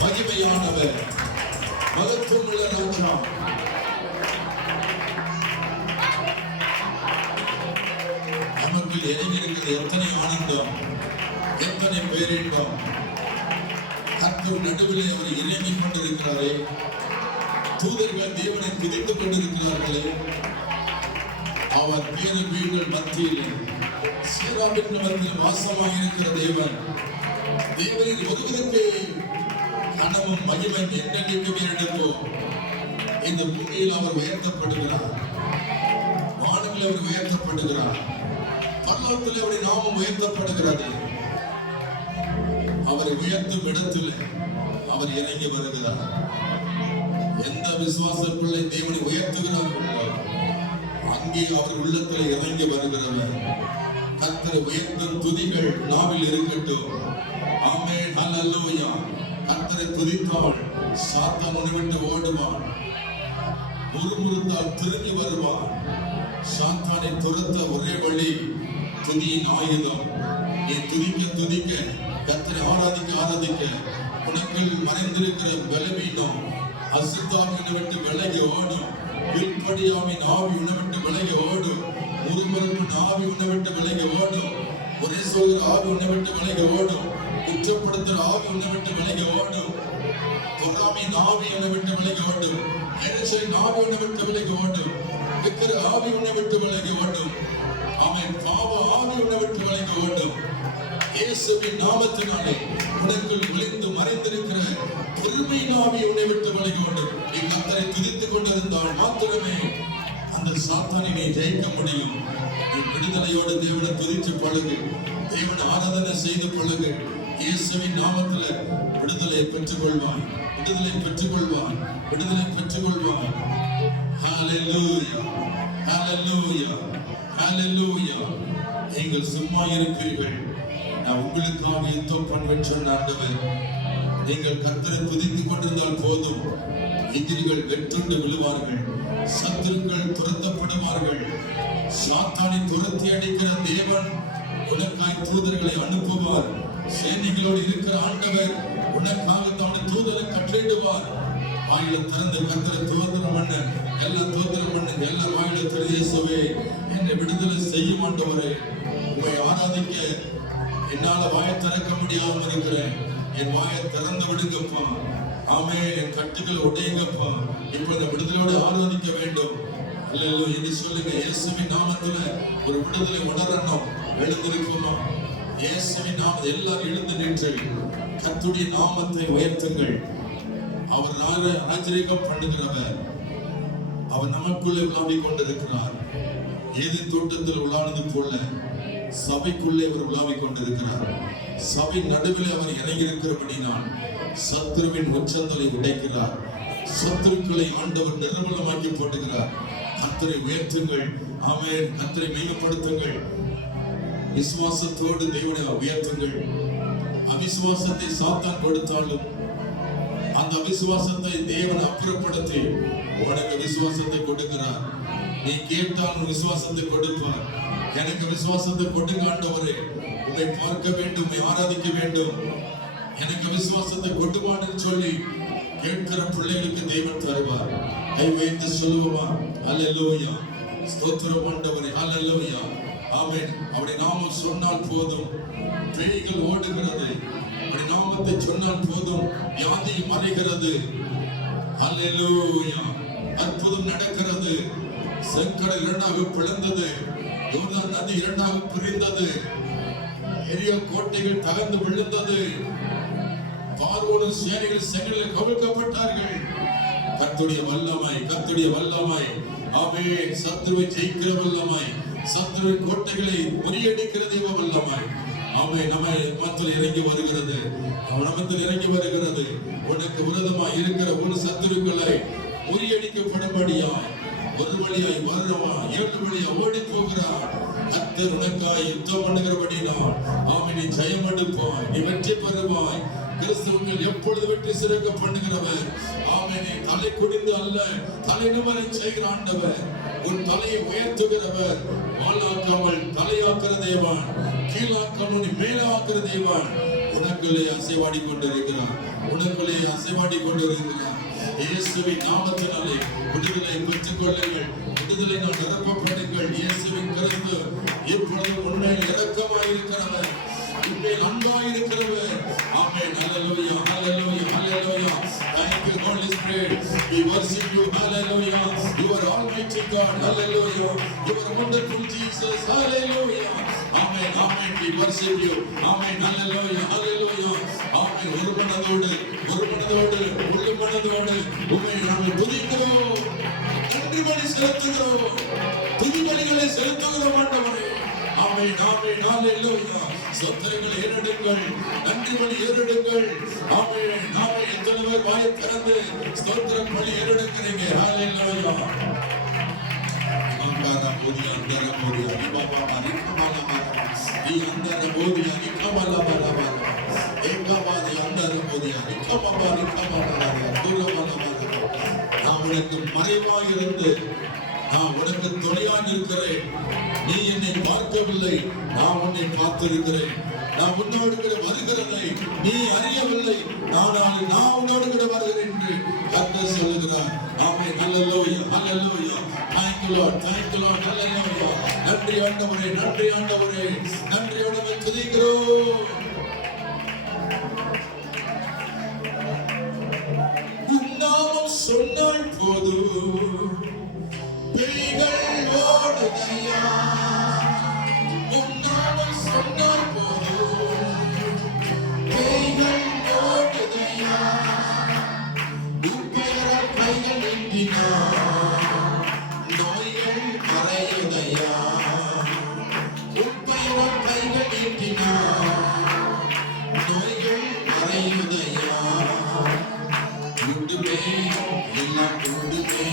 மகிமையானவர் மகத்துவமுள்ள ராஜா. நமக்கு இறங்கியிருக்கிற எத்தனை ஆனந்தம், எத்தனை பேரின்பம். கர்த்தர் நடுவிலே அவர் இறங்கிக் கொண்டிருக்கிறாரே, தூதர்கள் தேவனை துதித்துக் கொண்டிருக்கிறார்களே, அவர் பேரில் வீடுகள் மத்தியிலே சேராபின் மத்தியில் வாசமாக இருக்கிற தேவன், தேவனின் ஒருவருக்கு கனவும் மகிமை என்றென்றைக்கும் எடுப்போம். இந்த பூமியில் அவர் உயர்த்தப்படுகிறார், வானவில் அவர் உயர்த்தப்படுகிறார், பரலோகத்தில் அவருடைய நாமம் உயர்த்தப்படுகிறது. அவரை உயர்த்தும் இடத்துல அவர் இறங்கி வருகிறார். எந்த விசுவாச பிள்ளை தேவனை உயர்த்துகிறார்களோ அங்கே அவர் உள்ளத்தில் இறங்கி வருகிறவர். கர்த்தரை உயர்த்தும் துதிகள் நாவில் இருக்கட்டும். ஆமென், ஹல்லேலூயா. கர்த்தரை துதித்தால் சாத்தான் உன்னை விட்டு ஓடுவான். முறுமுறுத்தால் திரும்பி வருவான். சாத்தானை துரத்த ஒரே வழி துதியின் ஆயுதம். நீ துதிக்க துதிக்க, கர்த்தரை ஆராதிக்க ஆராதிக்க, உனக்குள் மறைந்திருக்கிற பலவீனம் அசுத்தாவினை விட்டு விலகி ஓடும். கீழ்ப்படியாமின் ஆவி உன்னை விட்டு விலகி ஓடும். முறுமுறுப்பின் ஆவி உன்னை விட்டு விலகி ஓடும். ஒரே சொல்கிற ஆவி உன்னை விட்டு விலகி ஓடும். குற்றப்படுத்துற ஆவி உன்னை விட்டு விலகி ஓடும். பொறாமையின் ஆவி உன்னை விட்டு விலகி ஓடும். எரிச்சலின் ஆவி உன்னை விட்டு விலகி ஓடும். விக்கிர ஆவி உன்னை விட்டு விலகி ஓடும். ஆமென். பாவ ஆவி உன்னை விட்டு விலகி ஓடும். இயேசுவின் நாமத்தினாலே உனக்குள் விழுந்து மறைந்திருக்கிற பெருமையின் ஆவி உன்னை விட்டு விலகி ஓடும். நீ கர்த்தரை துதித்துக் கொண்டிருந்தால் மாத்திரமே அந்த சாத்தானை நீ ஜெயிக்க முடியும். நீ விடுதலையோடு தேவனை துதித்து பழகு. தேவனை ஆராதனை செய்து பழகு. இயேசுவின் நாமத்துல விடுதலை பெற்றுக் கொள்வாய். விடுதலை பெற்றுக் கொள்வாய். விடுதலை பெற்றுக் கொள்வாய். ஹல்லேலூயா, ஹல்லேலூயா, ஹல்லேலூயா. நீங்கள் சும்மா இருப்பீர்கள், நான் உங்களுக்காக யுத்தம் பண்ணுவேன் சொன்ன ஆண்டவர். நீங்கள் கர்த்தரை துதித்துக் கொண்டிருந்தால் போதும். எதிரிகள் வெற்றுண்டு விழுவார்கள். சத்துருக்கள் துரத்தப்படுவார்கள். சாத்தானை துரத்தி அடிக்கிற தேவன் உனக்காய் தூதர்களை அனுப்புவார். சேனைகளோடு இருக்கிற ஆண்டவர் உனக்காக தம்முடைய தூதரை கட்டளையிடுவார். வாயில திறந்து கர்த்தரை தோத்திரம் பண்ண, எல்லாம் தோத்திரம் பண்ண, எல்லாம் வாயில திறந்து இயேசுவே என்னை விடுதலை செய்யும் ஆண்டவரே. உம்மை ஆராதிக்க என்னால வாயை திறக்க முடியாம இருக்கிறேன். என் வாயை திறந்து விடுங்கப்பா. ஆமென். என் கட்டுகளை உடையுங்கப்பா. இப்போ இந்த விடுதலையோடு ஆராதிக்க வேண்டும். அல்லேலூயா என்று சொல்லுங்க. இயேசுவின் நாமத்துல ஒரு விடுதலை உணரணும். எழுந்திருக்கணும். இயேசுவின் நாமத்தில் எல்லாரும் எழுந்து நின்று கர்த்தருடைய நாமத்தை உயர்த்துங்கள். அவர் ராஜரீகம் பண்ணுகிறவர். அவர் நமக்குள்ளே உலாவிக் கொண்டிருக்கிறார். ஏதேன் தோட்டத்தில் உலானது போல சபைக்குள்ளே அவர் உலாவிக் கொண்டிருக்கிறார். சபை நடுவில் அவர் இறங்கியிருக்கிறபடினால் சத்துருவின் உச்சந்தலை உடைக்கிறார். சத்துருக்களை ஆண்டவர் நிர்மூலமாக்கி போட்டுகிறார். கர்த்தரை உயர்த்துங்கள். ஆமென். கர்த்தரை மையப்படுத்துங்கள். விசுவாசத்தோடு தேவனை உயர்த்துங்கள். அவிசுவாசத்தை சாத்தான் கொடுத்தாலும் அந்த அவிசுவாசத்தை தேவன் அப்புறப்படுத்தி உனக்கு விசுவாசத்தை கொடுக்கிறார். நீ கேட்டால் விசுவாசத்தை கொடுப்பார். எனக்கு விசுவாசத்தை கொடுங்க ஆண்டவரே. உம்மை பார்க்க வேண்டும், உம்மை ஆராதிக்க வேண்டும். எனக்கு விசுவாசத்தை கொடுவான்னு சொல்லி கேட்கிற பிள்ளைகளுக்கு தேவன் தருவார். கை வைத்து சொல்லுவோமா? அல்லேலூயா. ஸ்தோத்திரம் ஆண்டவரே. அல்லேலூயா. ஆமென். அவருடைய நாமம் சொன்னால் போதும், பேய்கள் ஓடுகிறது. அவருடைய நாமத்தை சொன்னால் போதும், வியாதி மறைகிறது. அல்லேலூயா. அற்புதம் நடக்கிறது. செங்கடல் இரண்டாக பிளந்தது. யோர்தான் நதி இரண்டாக பிரிந்தது. எரியோ கோட்டைகள் தகர்ந்து விழுந்தது. பார்வோனின் சேனைகள் செங்கடலில் கவிழ்க்கப்பட்டார்கள். கர்த்தருடைய வல்லமை, கர்த்தருடைய வல்லமை. ஆமென். சத்துருவை ஜெயிக்கிற வல்லமை, சத்துருவின் கோட்டைகளை முறியடிக்கிற தேவ வல்லமை. ஆமென். நம்ம மத்தியில் இறங்கி வருகிறது. நமத்தில் இறங்கி வருகிறது. உனக்கு விரோதமாய் இருக்கிற ஒரு சத்துருக்களை முறியடிக்கப்படும்படியாய் ஒரு வழியாய் வருவா, ஏழு வழியா ஓடி போகிறார். கர்த்தர் உனக்காய் யுத்தம் பண்ணுகிறபடினால் ஆமென். நீ ஜெயம் எடுப்பாய், நீ வெற்றி பெறுவாய். கிறிஸ்துவுக்குள் எப்பொழுது வெற்றி சிறக்க பண்ணுகிறவர். ஆமென். தலை குனிந்து அல்ல, தலை நிமிர செய்கிற ஆண்டவர். உன் தலையை உயர்த்துகிறவர். வாளாக்காமல் தலையாக்குற தேவன், கீழாக்காமல் மேலாக்குற தேவன். உனக்குள்ளே அசைவாடி கொண்டிருக்கிறார். உனக்குள்ளே அசைவாடி கொண்டிருக்கிறார். இயேசுவின் நாமத்தினாலே விடுதலை பெற்றுக் கொள்ளுங்கள். விடுதலை நான் நிரப்பப்படுங்கள். இயேசுவின் கருத்து இப்பொழுது உண்மையில் இரக்கமாய் இருக்கிறவர், உண்மையில் அன்பாய் இருக்கிறவர். ஆமென். ஹல்லேலூயா, ஹல்லேலூயா, ஹல்லேலூயா. Thank you Holy Spirit. We worship you. Hallelujah. You are almighty God. Hallelujah. You are wonderful Jesus. Hallelujah. Amen. Amen. We worship you. Amen. Hallelujah. Hallelujah. Amen. ஒரு மனதோடு உள்ள மனதோடு உம்மை நாங்கள் துதிக்கிறோம். நன்றி பலி செலுத்துகிறோம். துதிபலிகளை செலுத்துகிறோம் ஆண்டவரே. ஆமென். ஆமென். ஹல்லேலூயா. சொத்திரங்களை ஏறெடுங்கள், நன்றிகளை ஏறெடுங்கள். ஆமென். நாமே எத்தனை பேர் வாயை திறந்து ஸ்தோத்திரம் பலி ஏறெடுக்கிறீங்க? ஹalleluya. அந்தர போதியா பாபா மரிக்கமல மர ஈ அந்தர போதியா நிக்கமல மர ஏகமாதி அந்தர போதியா நிக்கமல துரமல மர. நான் உனக்கு மறைவாக இருந்து நான் உனக்கு துணையாக இருக்கிறேன். நீ என்னை பார்க்கவில்லை, நான் உன்னை பார்த்திருக்கிறேன். நான் உன்னோடு கூட வருகிறதை நீ அறியவில்லை, நான் உன்னோடு கூட வருகிறேன் என்று கர்த்தர் சொல்லுகிறார். ஆமென். ஹalleluya, ஹalleluya. Thank you Lord, thank you Lord. ஹalleluya. நன்றி ஆண்டவரே, நன்றி ஆண்டவரே, நன்றியோடு துதிக்கிறோம். உன் நாமம் சொன்னால் போதும் பேய்கள் ஓடுதையா. உன் நாமம் சொன்னால் போதும் பேய்கள் ஓடுதையா. உன் பெயரால் கைகள் நீட்டினார் நோய்கள் மறையுதையா. உன் பெயரால் கைகள் நீட்டினார் நோய்கள் மறையுதையா. கூடுமே எல்லாம் கூடுமே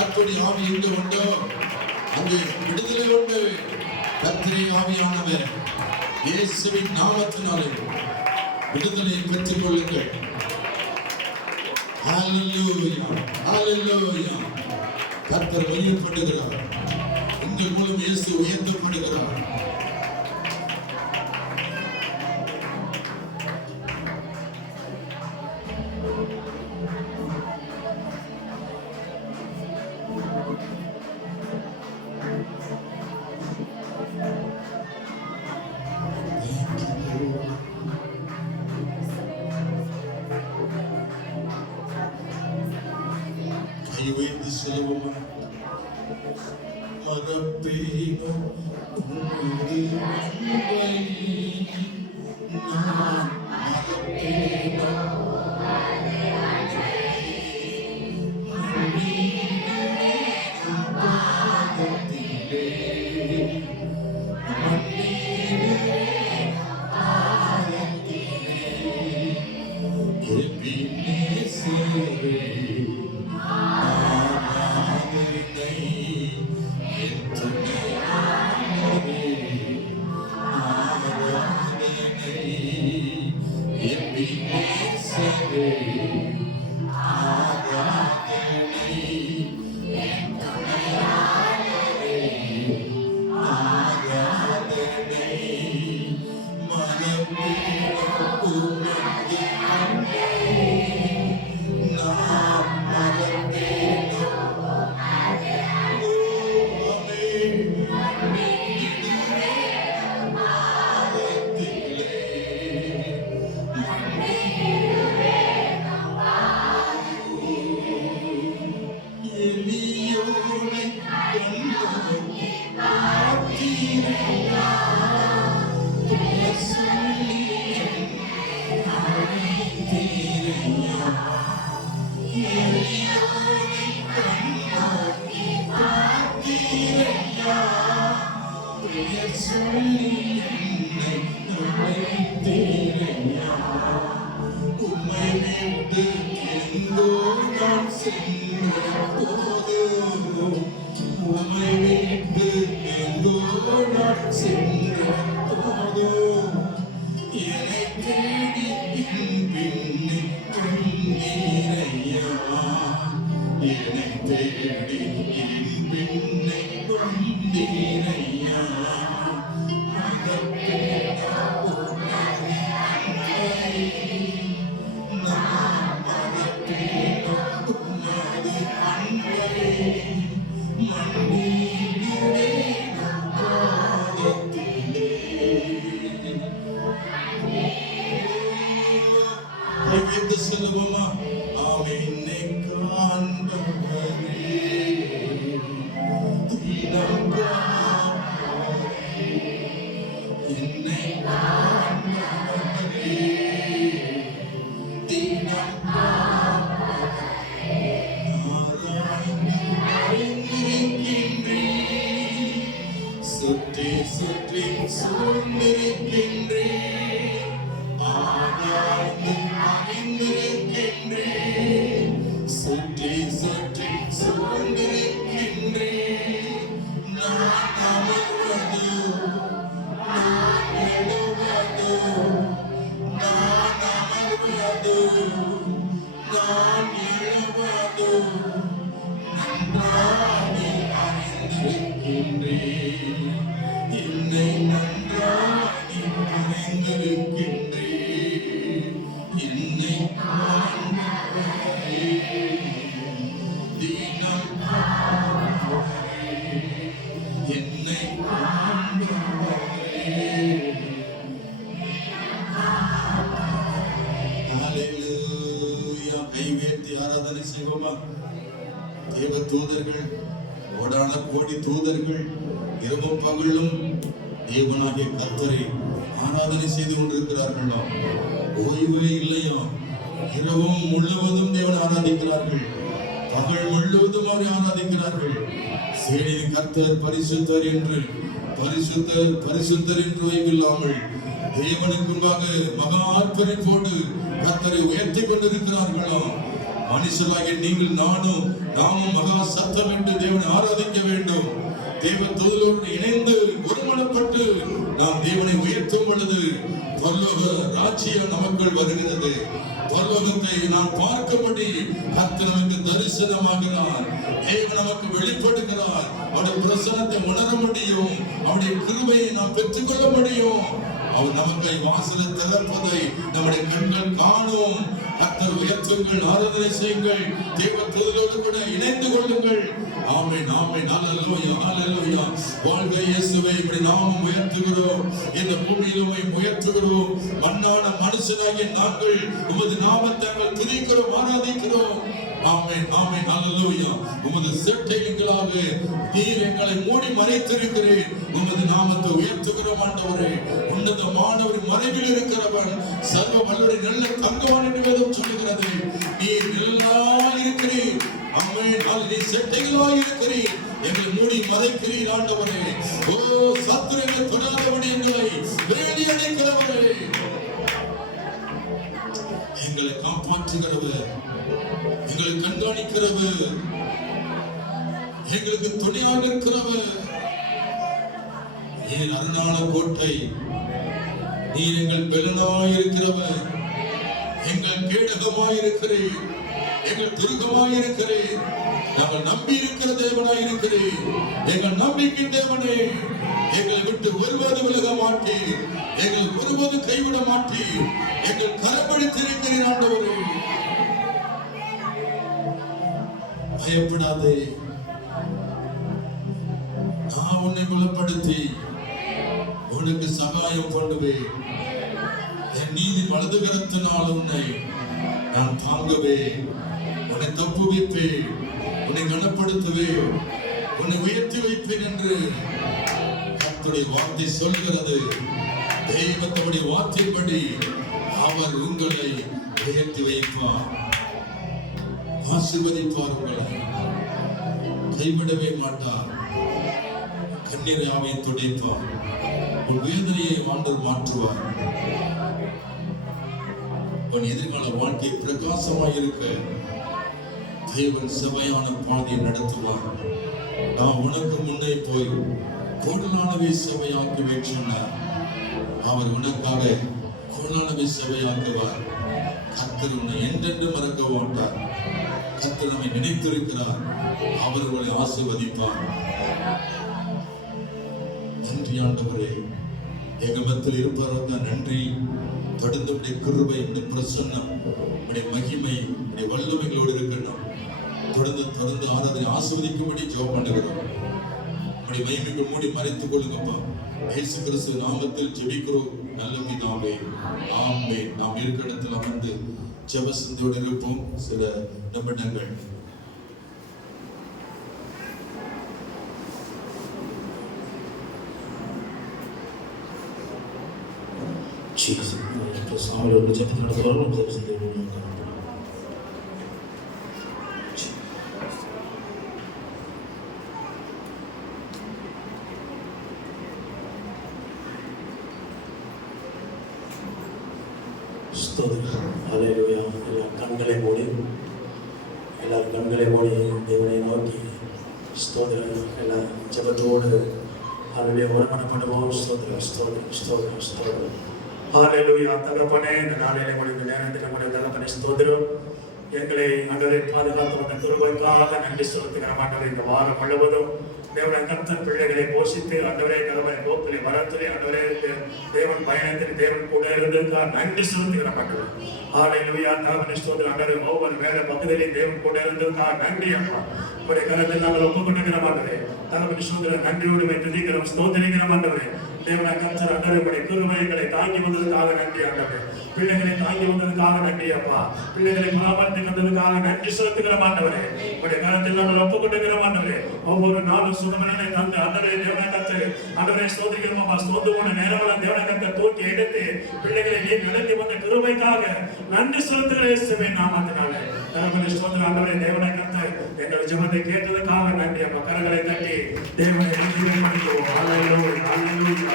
ஆட்படி ஆவி எங்கு உண்டோ அங்கு விடுதலை உண்டு. கர்த்தரே ஆவியானவர் இயேசுவின் நாமத்தினாலே விடுதலையை பெற்றுக் கொள்ளுங்கள். ஹalleluya ஹalleluya. கர்த்தர் உயர்த்தப்படுகிறார். உங்கள் மூலம் இயேசு உயர்த்தப்படுகிறார். கைவைத்து செல்வமா மரப்பேனோ உன்னுடைய அன்பை நான் மரப்பேனோ என்னை நன்றாய் அறிந்திருக்கின்றேன். தேவ தூதர்கள், கோடான கோடி தூதர்கள் இரவும் பகலும் தேவனாகிய கர்த்தரை ஆராதனை செய்து கொண்டிருக்கிறார்களோ, ஓய்வே இல்லையா? இரவும் முழுவதும் தேவனை ஆராதிக்கிறார்கள், பகல் முழுவதும் அவரை ஆராதிக்கிறார்கள். சேனையின் கர்த்தர் பரிசுத்தர் என்று, பரிசுத்தர் பரிசுத்தர் என்று ஓய்வில்லாமல் தேவனுக்கு முன்பாக மகா ஆர்ப்பரிப்போடு கர்த்தரை உயர்த்தி கொண்டிருக்கிறார்களோ, மனுஷராகிய நீங்கள் நாமும் மகா சத்தமிட்டு தேவனை ஆராதிக்க வேண்டும். தேவ தூதரோடு இணைந்து ஒருமனப்பட்டு நாம் தேவனை உயர்த்தும் பொழுது பரலோக ராஜ்யம் நமக்குள் வருகிறது. பரலோகத்தை நாம் பார்க்கும்படி கர்த்தர் நமக்கு தரிசனமாகிறார். தேவன் நமக்கு வெளிப்படுகிறார். அவருடைய பிரசன்னத்தை உணர முடியும். அவருடைய கிருபையை நாம் பெற்றுக்கொள்ள முடியும். அவர் நமக்கு வாசலை திறப்பதை நம்முடைய கண்கள் காணும். கர்த்தர் உயர்த்துங்கள், ஆராதனை செய்யுங்கள், தேவ தூதரோடு கூட இணைந்து கொள்ளுங்கள். ஆமென், ஆமென், ஹல்லேலூயா, ஹல்லேலூயா. வாழ்க இயேசுவை. இப்படி நாமும் உயர்த்துகிறோம், இந்த பூமியிலும் உயர்த்துகிறோம். மண்ணான மனுஷனாகிய நாங்கள் உமது நாமத்தை துதிக்கிறோம், ஆராதிக்கிறோம். ஆமென், ஆமென், ஹல்லேலூயா. உமது செட்டைகளாக நீர் எங்களை மூடி மறைத்திருக்கிறீர். உமது நாமத்தை உயர்த்துகிறோம் ஆண்டவரே. உன்னதமானவர் மறைவில் இருக்கிறவன் சர்வ வல்லவரின் நல்ல தங்கவான் என்று வேதம் சொல்லுகிறது. நீர் நிழலாய் இருக்கிறீர். ஆமென், நீ செட்டைகளாய் இருக்கிறீர். எங்களை மூடி மறைக்கிறீர் ஆண்டவரே. ஓ சத்துருக்கள் தொடாதபடி எங்களை வேலி அடைக்கிறவரே, எங்களை காப்பாற்றுகிறவர், எங்களை கண்காணிக்கிறவர், எங்களுக்கு துணையாக இருக்கிறவர். நீர் அரணான கோட்டை, நீர் எங்கள் பெலனாய் இருக்கிறவர், எங்கள் கேடகமாய் இருக்கிறீர், எங்கள் துருகமாய் இருக்கிறீர். நாங்கள் நம்பி இருக்கிற தேவனாய் இருக்கிறீர். எங்கள் நம்பிக்கை தேவனே, எங்களை விட்டு ஒருவது விலக மாட்டீர், எங்களை ஒருவது கைவிட மாட்டீர். எங்கள் கரப்படுத்திருக்கிறீர் ஆண்டவரே. பயப்படாதே, நான் உன்னை பலப்படுத்தி உனக்கு சகாயம் பண்ணுவேன். என் நீதி வலது கரத்தினால் உன்னை நான் தாங்குவேன், உன்னை தப்புவிப்பேன், உன்னை கனப்படுத்துவேன், உன்னை உயர்த்தி வைப்பேன் என்று கர்த்தருடைய வார்த்தை சொல்கிறது. தெய்வத்தோடைய வார்த்தைப்படி அவர் உங்களை உயர்த்தி வைப்பார், ஆசீர்வதிப்பார், உங்களை கைவிடவே மாட்டார், கண்ணீரை துடைப்பார், உன் வேதனையை ஆண்டவர் மாற்றுவார். உன் எதிர்கால வாழ்க்கை பிரகாசமாய் இருக்க தேவன் செவையான பாதையை நடத்துவார். நான் உனக்கு முன்னே போய் கோடலானவை செவையாக்குவேன் சொன்னார். அவர் உனக்காக கோடலானவை செவையாக்குவார். கர்த்தர் உன்னை என்றென்று மறக்க மாட்டார். கர்த்தர் நம்மை நினைத்திருக்கிறார். அவர் உங்களை ஆசீர்வதிப்பார். நன்றி ஆண்டவரே, எங்க மத்தியில் இருப்பவர்கள் நன்றி. தொடர்ந்து உடைய கிருபை, உடைய பிரசன்னம், உடைய மகிமை, உடைய வல்லமைகளோடு இருக்கணும். தொடர்ந்து ஆராதனை ஆசீர்வதிக்கும்படி ஜெபம் பண்ணுகிறோம். உடைய மகிமைக்கு மூடி மறைத்துக் கொள்ளுங்கப்பா. இயேசு கிறிஸ்து நாமத்தில் ஜெபிக்கிறோம் நல்ல பிதாவே, ஆமென். நாம் இருக்கிற இடத்தில் அமர்ந்து ஜெப சிந்தையோடு இருப்போம் சில நிமிடங்கள். சாமியோட ஜெபத்தில் நடத்துவார்கள். ஜெப சிந்தையோடு ஹல்லேலூயா. எல்லாம் கண்களை மூடி, எல்லாரும் கண்களை மூடி தேவனை நோக்கி ஸ்தோத்திரம் எல்லாம் ஜெபத்தோடு ஹல்லேலூயா ஒருமனப்படுவோம். ஸ்தோத்திரம், ஸ்தோத்திரம், ஸ்தோத்திரம், ஸ்தோத்திரம். ஹல்லேலூயா. தகப்பனே, இந்த நாளிலே முடிந்த நேரத்தில் நம்முடைய தகப்பனை ஸ்தோத்திரம். எங்களை ஆண்டவரை பாதுகாத்து வந்த கிருபைக்காக நன்றி செலுத்துகிறோம். ஆண்டவரை இந்த வாரம் முழுவதும் தேவனை கர்த்தர் பிள்ளைகளை போஷித்து ஆண்டவரே தகவலை கோப்பிலை வரத்திலே ஆண்டவரே தேவன் பயணத்தில் தேவன் கூட இருந்திருக்கார். நன்றி செலுத்துகிறோம் ஆண்டவர். ஹல்லேலூயா. தகவனை ஸ்தோத்திரம். ஆண்டவரே ஒவ்வொரு வேலை பகுதியிலே தேவன் கூட இருந்திருக்கார். நன்றி அப்பா. உங்களுடைய கரத்தில் நாங்கள் ஒப்புக்கொண்டிருக்கிறோம் ஆண்டவரே. தகவல் சுதந்திர நன்றியோடு துதிக்கிறோம், ஸ்தோத்திரிக்கிறோம் ஆண்டவரே. தேவனை கர்த்தர் ஆண்டவரே கிருபைகளை தாங்கி வந்ததுக்காக நன்றி ஆண்டவரே. பிள்ளைகளை தாங்கி வந்ததுக்காக நன்றி அப்பா. பிள்ளைகளை பராமரித்து வந்ததுக்காக நன்றி செலுத்துகிறோம் ஆண்டவரே. உடைய கரத்தில் நாங்கள் ஒப்புக்கொண்டிருக்கிறோம் ஆண்டவரே. ஒவ்வொரு நாளும் சுதந்திரனை தந்து ஆண்டவரே தேவனை கர்த்தர் ஆண்டவரே ஸ்தோத்திரிக்கிறோம் அப்பா. ஸ்தோத்திரமான நேரமெல்லாம் தேவனை கர்த்தர் தூக்கி எடுத்து பிள்ளைகளை நீ நடத்தி வந்த கிருபைக்காக நன்றி செலுத்துகிற இயேசுவின் நாமத்தினாலே தகவல் சுதந்திர ஆண்டவரே தேவனை கர்த்தர் எங்கள் ஜெபத்தை கேட்டதுக்காக நன்றி அப்பா. கரங்களை தட்டி தேவனை நன்றியோம். ஹல்லேலூயா ஹல்லேலூயா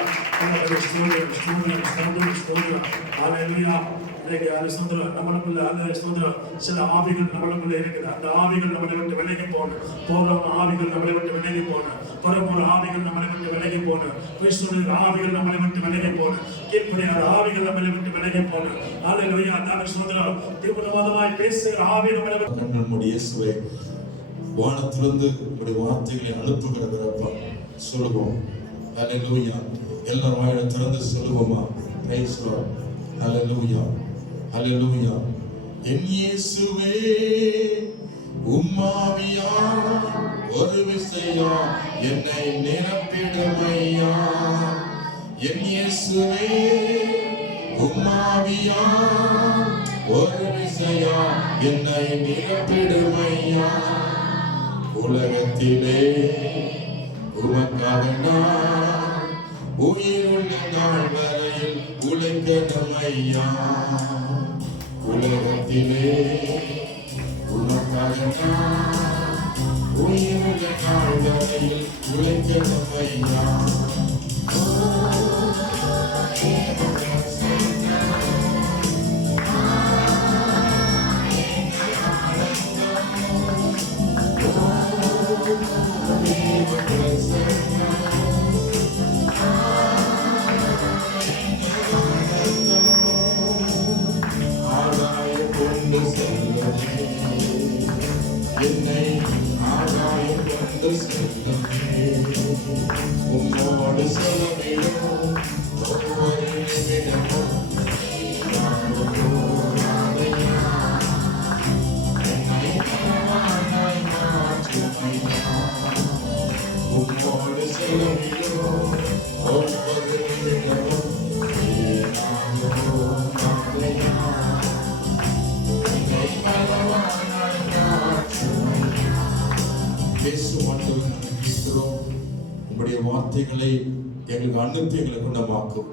ஸ்தோத்திரம் ஸ்தோத்திரம் ஸ்தோத்திரம் ஸ்தோத்திரம் ஹல்லேலூயா. நம்மளுக்குள்ள அந்த ஸ்தோத்திரம் சில ஆவிகள் நம்மளுக்குள்ள இருக்குது. அந்த ஆவிகள் நம்மளை விட்டு விலகி போன போகிற ஆவிகள் நம்மளை விட்டு விலகி போன பரப்புற ஆவிகள் நம்மளை விட்டு விலகி போன கிறிஸ்துவின் ஆவிகள் நம்மளை விட்டு விலகி போன கீழ்ப்படியாத ஆவிகள் நம்மளை விட்டு விலகி போன ஹல்லேலூயா. அந்த ஸ்தோத்திரம் தீவிரவாதமாய் பேசுகிற ஆவி நம்மளை நம்முடைய இயேசுவை வானத்திலிருந்து நம்முடைய வார்த்தைகளை அனுப்புகிறப்பா சொல்லுவோம். ஹல்லேலூயா. எல்லாரும் வாயில திறந்து சொல்லுவோமா? Price Lord. ஹல்லேலூயா ஹல்லேலூயா. என் இயேசுவே உம்மாவியா ஒரு விசையா என்னை நிரப்பிடுமையா. என் இயேசுவே உம்மாவியா ஒரு விசையா என்னை நிரப்பிடுமையா. உலகத்திலே உமக்காக நான் உயிருள்ள நாள் வரையில் உழைக்கணுமையா. உலகத்திலே உமக்காக நான் உயிருள்ள நாள் வரையில் உழைக்கணுமையா. என்னை ஆகாயம் கொண்டு செல்லுமே. உம்மோடு செலவிடும் ஒவ்வொரு நிமிடமும் என்னை பலவானாய் மாற்றுமையா. உம்மோடு செலவிடும் ஒவ்வொரு நிமிடமும் உங்களுடைய வார்த்தைகளை எங்களுக்கு அனுப்பி எங்களை குணமாக்கும்.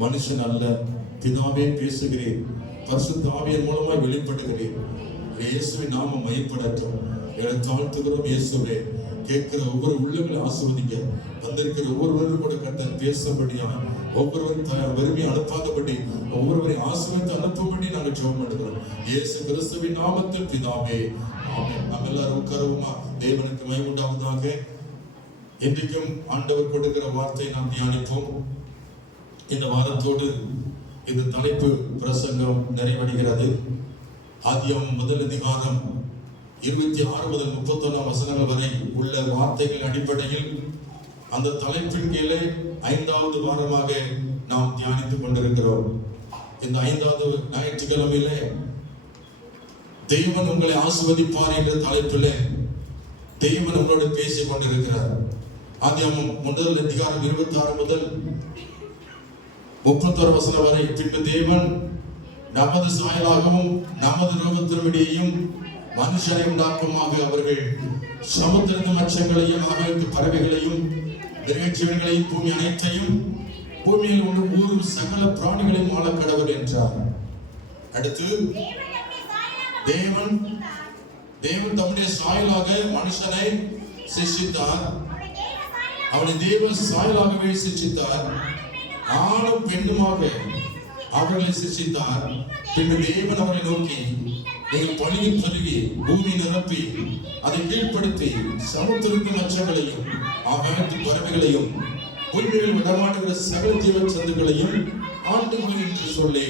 மனுஷன் அல்ல, பிதாவே பேசுகிறேன், பரிசுத்த ஆவியின் மூலமாய் வெளிப்படுகிறேன். இயேசுவின் நாமம் மையப்படட்டும். எங்களை தாழ்த்துகிறோம் இயேசுவே. கேட்கிற ஒவ்வொரு உள்ளங்களை ஆசீர்வதிங்க. வந்திருக்கிற ஒவ்வொருவரும் கூட கர்த்தர் பேசும்படியா, ஒவ்வொருவரும் வெறுமையை அனுப்பாதபடி ஒவ்வொருவரை ஆசீர்வதித்து அனுப்பும்படி நாங்கள் ஜெபம் பண்ணுகிறோம் இயேசு கிறிஸ்துவின் நாமத்தில் பிதாவே ஆமென். நாம் எல்லாரும் உட்காருவோமா? தேவனுக்கு மகிமை உண்டாவதாக. இன்றைக்கும் ஆண்டவர் கொடுக்கிற வார்த்தையை நாம் தியானிப்போம். இந்த வாரத்தோடு இந்த தலைப்பு பிரசங்கம் நிறைவடைகிறது. ஆதியாகமம் முதல் அதிகாரம் 26 முதல் 31 வசனங்கள் வரை உள்ள வார்த்தைகள் அடிப்படையில் அந்த தலைப்பின் கீழே 5வது வாரமாக நாம் தியானித்துக் கொண்டிருக்கிறோம். இந்த 5வது ஞாயிற்றுக்கிழமையிலே தேவன் உங்களை ஆசீர்வதிப்பார் என்ற தலைப்பிலே தேவன் உங்களோடு பேசிக் கொண்டிருக்கிறார். ஆதியாகமம் முதல் அதிகாரம் 26 முதல் 31 வசனம் வரை. பின்பு தேவன் நமது சாயலாகவும் நமது ரூபத்தினுடையும் மனுஷனை உண்டாக்குமாக அவர்கள் சமுத்திரத்து மச்சங்களையும் ஆகாயத்து பறவைகளையும் மிருகஜீவன்களையும் பூமி அனைத்தையும் பூமியில் உள்ள ஊரும் சகல பிராணிகளையும் ஆள கடவுள் என்றார். அடுத்து தேவன் தம்முடைய சாயலாக மனுஷனை சிருஷ்டித்தார். அவனை தேவ சாயலாகவே சிருஷ்டித்தார். ஆணும் பெண்ணுமாக அவர்களை சிருஷ்டித்தார். பின்பு தேவன் அவரை நோக்கி, நீங்கள் பணியில் பெருகி பூமி நிரப்பி அதை கீழ்ப்படுத்தி சமுத்திரத்து மச்சங்களையும் ஆகாயத்து பறவைகளையும் பூமியில் விடமாடுகிற சகல ஜீவ சந்துக்களையும் ஆண்டுகள் என்று சொல்லி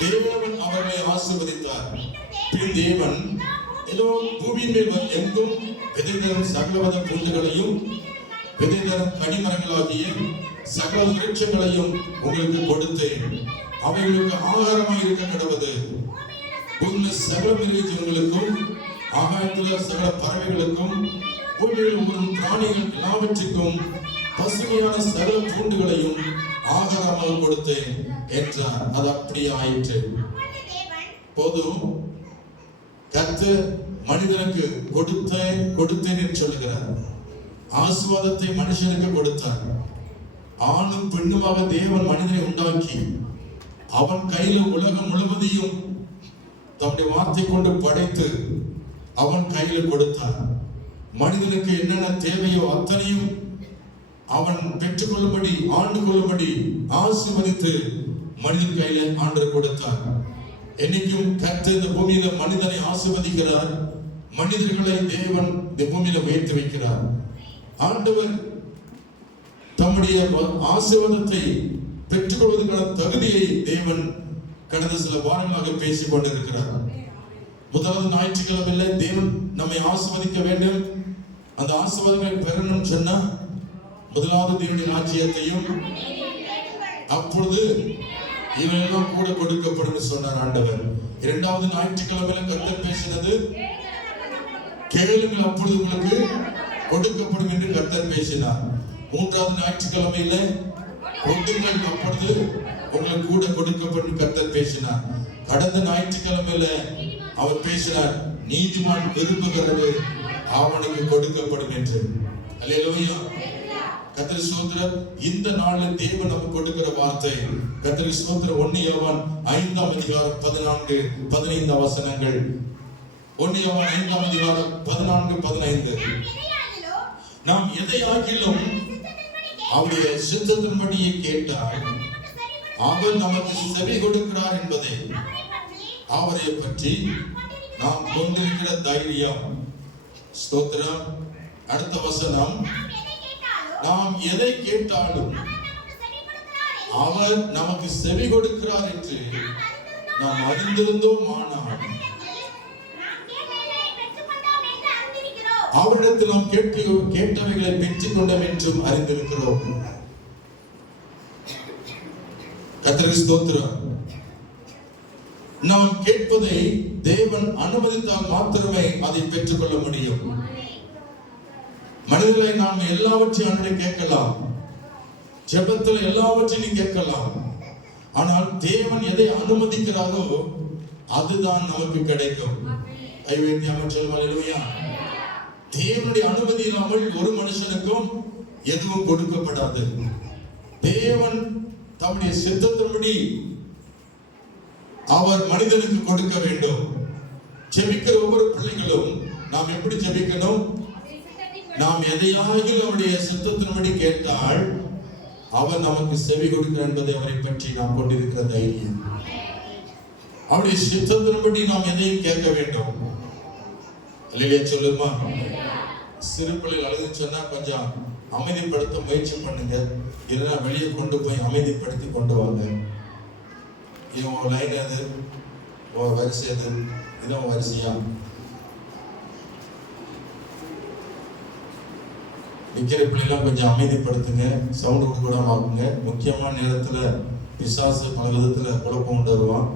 தேவன் அவர்களை ஆசீர்வதித்தார். பின் தேவன் ஏதோ பூமியின் மேல் எங்கும் விதை தரும் சகலவித பூண்டுகளையும் விதை தரும் கனிமரங்களாகிய சகல விருட்சங்களையும் உங்களுக்கு கொடுத்தேன். அவைகளுக்கு ஆகாரமாக இருக்க கடவுது. பூமியில சகல மிருக ஜீவன்களுக்கும் ஆகாயத்துல சகல பறவைகளுக்கும் பூமியில் ஊறும் பிராணிகள் எல்லாவற்றுக்கும் பசுமையான சகல பூண்டுகளையும் ஆகாரமாக கொடுத்தேன் என்றார். அது அப்படியே ஆயிற்று. போதும், கர்த்தர் மனிதனுக்கு கொடுத்தேன் என்று சொல்லுகிறார். ஆசீர்வாதத்தை மனுஷனுக்கு கொடுத்தார். ஆணும் பெண்ணுமாக தேவன் மனிதனை உண்டாக்கி அவன் கையில உலகம் முழுவதையும் தம்முடைய வார்த்தை கொண்டு படைத்து அவன் கையில கொடுத்தார். மனிதனுக்கு என்னென்ன தேவையோ அத்தனையும் அவன் பெற்றுக்கொள்ளும்படி ஆண்டு கொள்ளும்படி ஆசீர்வதித்து மனிதன் கையில ஆண்டு கொடுத்தார். என்னைக்கும் கர்த்தர் இந்த பூமியில மனிதனை ஆசீர்வதிக்கிறார். மனிதர்களை தேவன் இந்த பூமியில உயர்த்தி வைக்கிறார். ஆண்டவர் தம்முடைய ஆசீர்வாதத்தை பெற்றுக்கொள்வதற்கான தகுதியை தேவன் கடந்த சில வாரங்களாக பேசிக் கொண்டிருக்கிறார். முதலாவது ஞாயிற்றுக்கிழமையில தேவன் நம்மை ஆசீர்வதிக்க வேண்டும். அந்த ஆசீர்வாதங்களை பெறணும் சொன்னா முதலாவது தேவனுடைய ராஜ்யத்தையும் அப்பொழுது இவையெல்லாம் கூட கொடுக்கப்படும் சொன்னார் ஆண்டவர். இரண்டாவது ஞாயிற்றுக்கிழமையில கர்த்தர் பேசினது கேளுங்கள் அப்பொழுது உங்களுக்கு கொடுக்கப்படும் என்று கர்த்தர் பேசினார். மூன்றாவது ஞாயிற்றுக்கிழமையில கொடுங்கள் அப்பொழுது உங்களுக்கு கூட கொடுக்கப்படும் கர்த்தர் பேசினார். கடந்த ஞாயிற்றுக்கிழமையில அவர் பேசினார், நீதிமான் விரும்புகிறது அவனுக்கு கொடுக்கப்படும் என்று. அல்லேலூயா, கர்த்தர் ஸ்தோத்திரம். இந்த நாளில் தேவன் நமக்கு கொடுக்கிற வார்த்தை கர்த்தர் ஸ்தோத்திரம். 1 யோவான் 5ஆம் அதிகாரம் 14-15 வசனங்கள். 1 யோவான் 5ஆம் அதிகாரம் 14-15. நாம் எதை ஆகிலும் அவருடைய சித்தத்தின்படியே கேட்டால் அவர் நமக்கு செவி கொடுக்கிறார் என்பதை அவரை பற்றி நாம் கொண்டிருக்கிற தைரியம். ஸ்தோத்திரம். அடுத்த வசனம், நாம் எதை கேட்டாலும் அவர் நமக்கு செவி கொடுக்கிறார் என்று நாம் அறிந்திருந்தோம். ஆனால் அவரிடத்தில் நாம் கேட்டவைகளை பெற்றுக் கொண்டோம் என்றும் அறிந்திருக்கிறோம். கர்த்தருக்கு ஸ்தோத்திரம். நாம் கேட்பதை தேவன் அனுமதித்தால் மாத்திரமே அதை பெற்றுக்கொள்ள முடியும். மனிதர்களை நாம் எல்லாவற்றையும் அன்றை கேட்கலாம், ஜெபத்தில் எல்லாவற்றையும் கேட்கலாம். ஆனால் தேவன் எதை அனுமதிக்கிறாரோ அதுதான் நமக்கு கிடைக்கும். தேவனுடைய அனுமதி இல்லாமல் ஒரு மனுஷனுக்கும் எதுவும் கொடுக்கப்படாது. தேவன் தம்முடைய சித்தத்தின்படி அவர் மனிதனுக்கு கொடுக்க வேண்டும். ஜெபிக்கிற ஒவ்வொரு பிள்ளைகளும் நாம் எப்படி ஜெபிக்கணும்? நாம் எதையாகிலும் அவருடைய சித்தத்தின்படி கேட்டால் அவர் நமக்கு செவி கொடுக்கிறார் என்பதை அவரை பற்றி நாம் கொண்டிருக்கிற தைரியம். அவருடைய சித்தத்தின்படி நாம் எதையும் கேட்க வேண்டும். அல்லேலூயா சொல்லுமா. சிறு பிள்ளைகள் அழுது சொன்னா கொஞ்சம் அமைதிப்படுத்த முயற்சி பண்ணுங்க. இல்லைன்னா வெளியே கொண்டு போய் அமைதிப்படுத்தி கொண்டு வாங்க. இவன் லைன் அது, வரிசை அது, இதான் வரிசையா நிக்கிற பிள்ளைலாம் கொஞ்சம் அமைதிப்படுத்துங்க. சவுண்டு கொடுக்கூடாம ஆகுங்க. முக்கியமான நேரத்துல பிசாசு பல விதத்துல குழப்பம் கொண்டு வருவான்,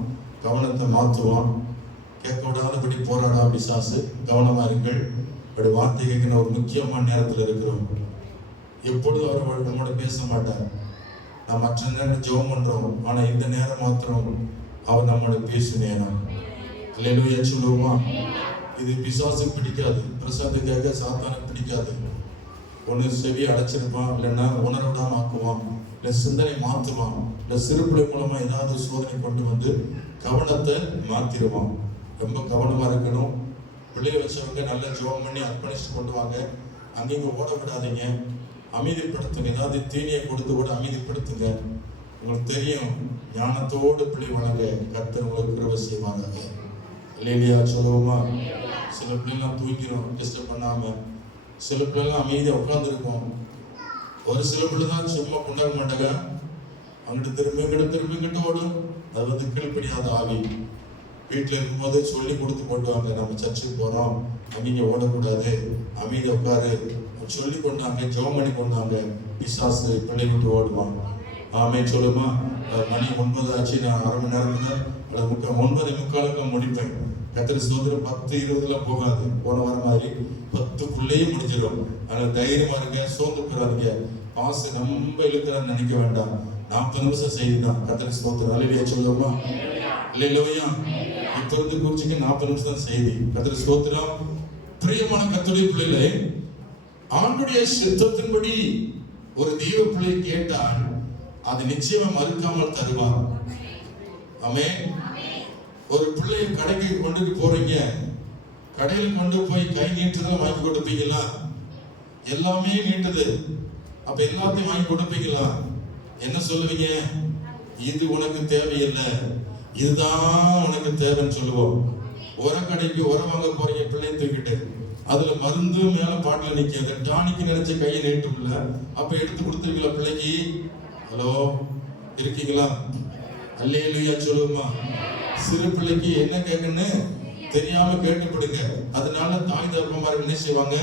கவனத்தை மாற்றுவான். கேட்க விடாதபடி போராடா பிசாசு. கவனமா இருங்கள். அப்படி வார்த்தை கேட்கிற ஒரு முக்கியமான நேரத்தில் இருக்கிறோம். எப்பொழுதும் அவர் நம்மோட பேச மாட்டார். நாம் மற்ற நேரம் ஜெபம் பண்றோம், ஆனா இந்த நேரம் மாத்திரம் அவர் நம்மோட பேசும் நேரம். அல்லேலூயா சொல்லுவோமா. இது பிசாசுக்கு பிடிக்காது, பிரசாந்த் கேட்க சாத்தானுக்கு பிடிக்காது. ஒன்று செவி அடைச்சிருப்பான், இல்லைன்னா உணர விடாம ஆக்குவான், இல்லை சிந்தனை மாற்றுவான், இல்லை சிறுபிள்ளை மூலமா ஏதாவது சோதனை கொண்டு வந்து கவனத்தை மாத்திடுவான். ரொம்ப கவனமா இருக்கணும். பிள்ளைய வச்சவங்க நல்லா ஜெபம் பண்ணி அர்ப்பணிச்சு கொண்டு வாங்க. அங்கேங்க ஓட விடாதீங்க. அமைதிப்படுத்துங்க. ஏதாவது தீனியை கொடுத்து கூட அமைதிப்படுத்துங்க. உங்களுக்கு தெரியும், ஞானத்தோடு பிள்ளை வளங்க கர்த்தர் உங்களுக்கு கிருபை செய்வாங்க. இல்லையா சொல்லுவோமா. சில பிள்ளைலாம் தூங்கிடும் டிஸ்டர்ப் பண்ணாம. சில பிள்ளைலாம் அமைதியாக உட்காந்துருக்கும். ஒரு சில பிள்ளை தான் சும்மா கொண்டாட மாட்டாங்க. அங்கிட்டு திரும்பிக்கிட்டு ஓடும். அது வந்து கீழ்ப்படியாத ஆவி. வீட்டில் இருக்கும்போது சொல்லி கொடுத்து கொண்டுவாங்க. நம்ம சர்ச்சுக்கு போகிறோம், அங்கே ஓடக்கூடாது, அமைதி உட்காரு சொல்லி கொண்டாங்க, ஜெபம் பண்ணி கொண்டாங்க. பிசாசு பிள்ளை விட்டு ஓடுவான். ஆமே சொல்லுமா. மணி 9 ஆச்சு. நான் அரை மணி நேரத்துல 9:45 முடிப்பேன். கத்திர சோதரம் 10:20 போகாது. போன வர மாதிரி 10க்குள்ளேயே முடிஞ்சிடும். அதனால தைரியமா இருங்க, சோர்ந்து போறாதீங்க. பாச நம்ம இழுக்கிறான்னு நினைக்க வேண்டாம். 40 நிமிஷம் செய்திதான். கத்திர சோதரம் அல்லேலூயா சொல்லுமா. அல்லேலூயா. இப்ப இருந்து குறிச்சுக்கு 40 நிமிஷம் தான் செய்தி. கத்திர சோதரம். பிரியமான கர்த்தருடைய பிள்ளைகளே, ஆண்டுடைய சித்தத்தின்படி ஒரு தெய்வ பிள்ளை கேட்டால் அது நிச்சயமா மறுக்காமல் தருவார். ஆமென். ஒரு பிள்ளையை கடைக்கு கொண்டு போறீங்க, கடையில் கொண்டு போய் கை நீட்டுறத வாங்கி கொடுப்பீங்களா? எல்லாமே நீட்டுது, அப்ப எல்லாத்தையும் வாங்கி கொடுப்பீங்களா? என்ன சொல்லுவீங்க? இது உனக்கு தேவையில்லை, இதுதான் உனக்கு தேவைன்னு சொல்லுவோம். உரக்கடைக்கு உரம் வாங்க போறீங்க, பிள்ளையை தூக்கிட்டு அதுல மருந்து மேல பாட்டில் நிக்காது, டானிக்கு நினைச்ச கையை நீட்டும்ல, அப்ப எடுத்து கொடுத்துருவீங்களா பிள்ளைக்கு? ஹலோ, இருக்கீங்களா? அல்லேலூயா சொல்லுமா. சிறு பிள்ளைக்கு என்ன கேட்கணும்னு தெரியாம கேட்டுப்படுங்க. அதனால தாய் தகப்பன்மார்கள் என்ன செய்வாங்க?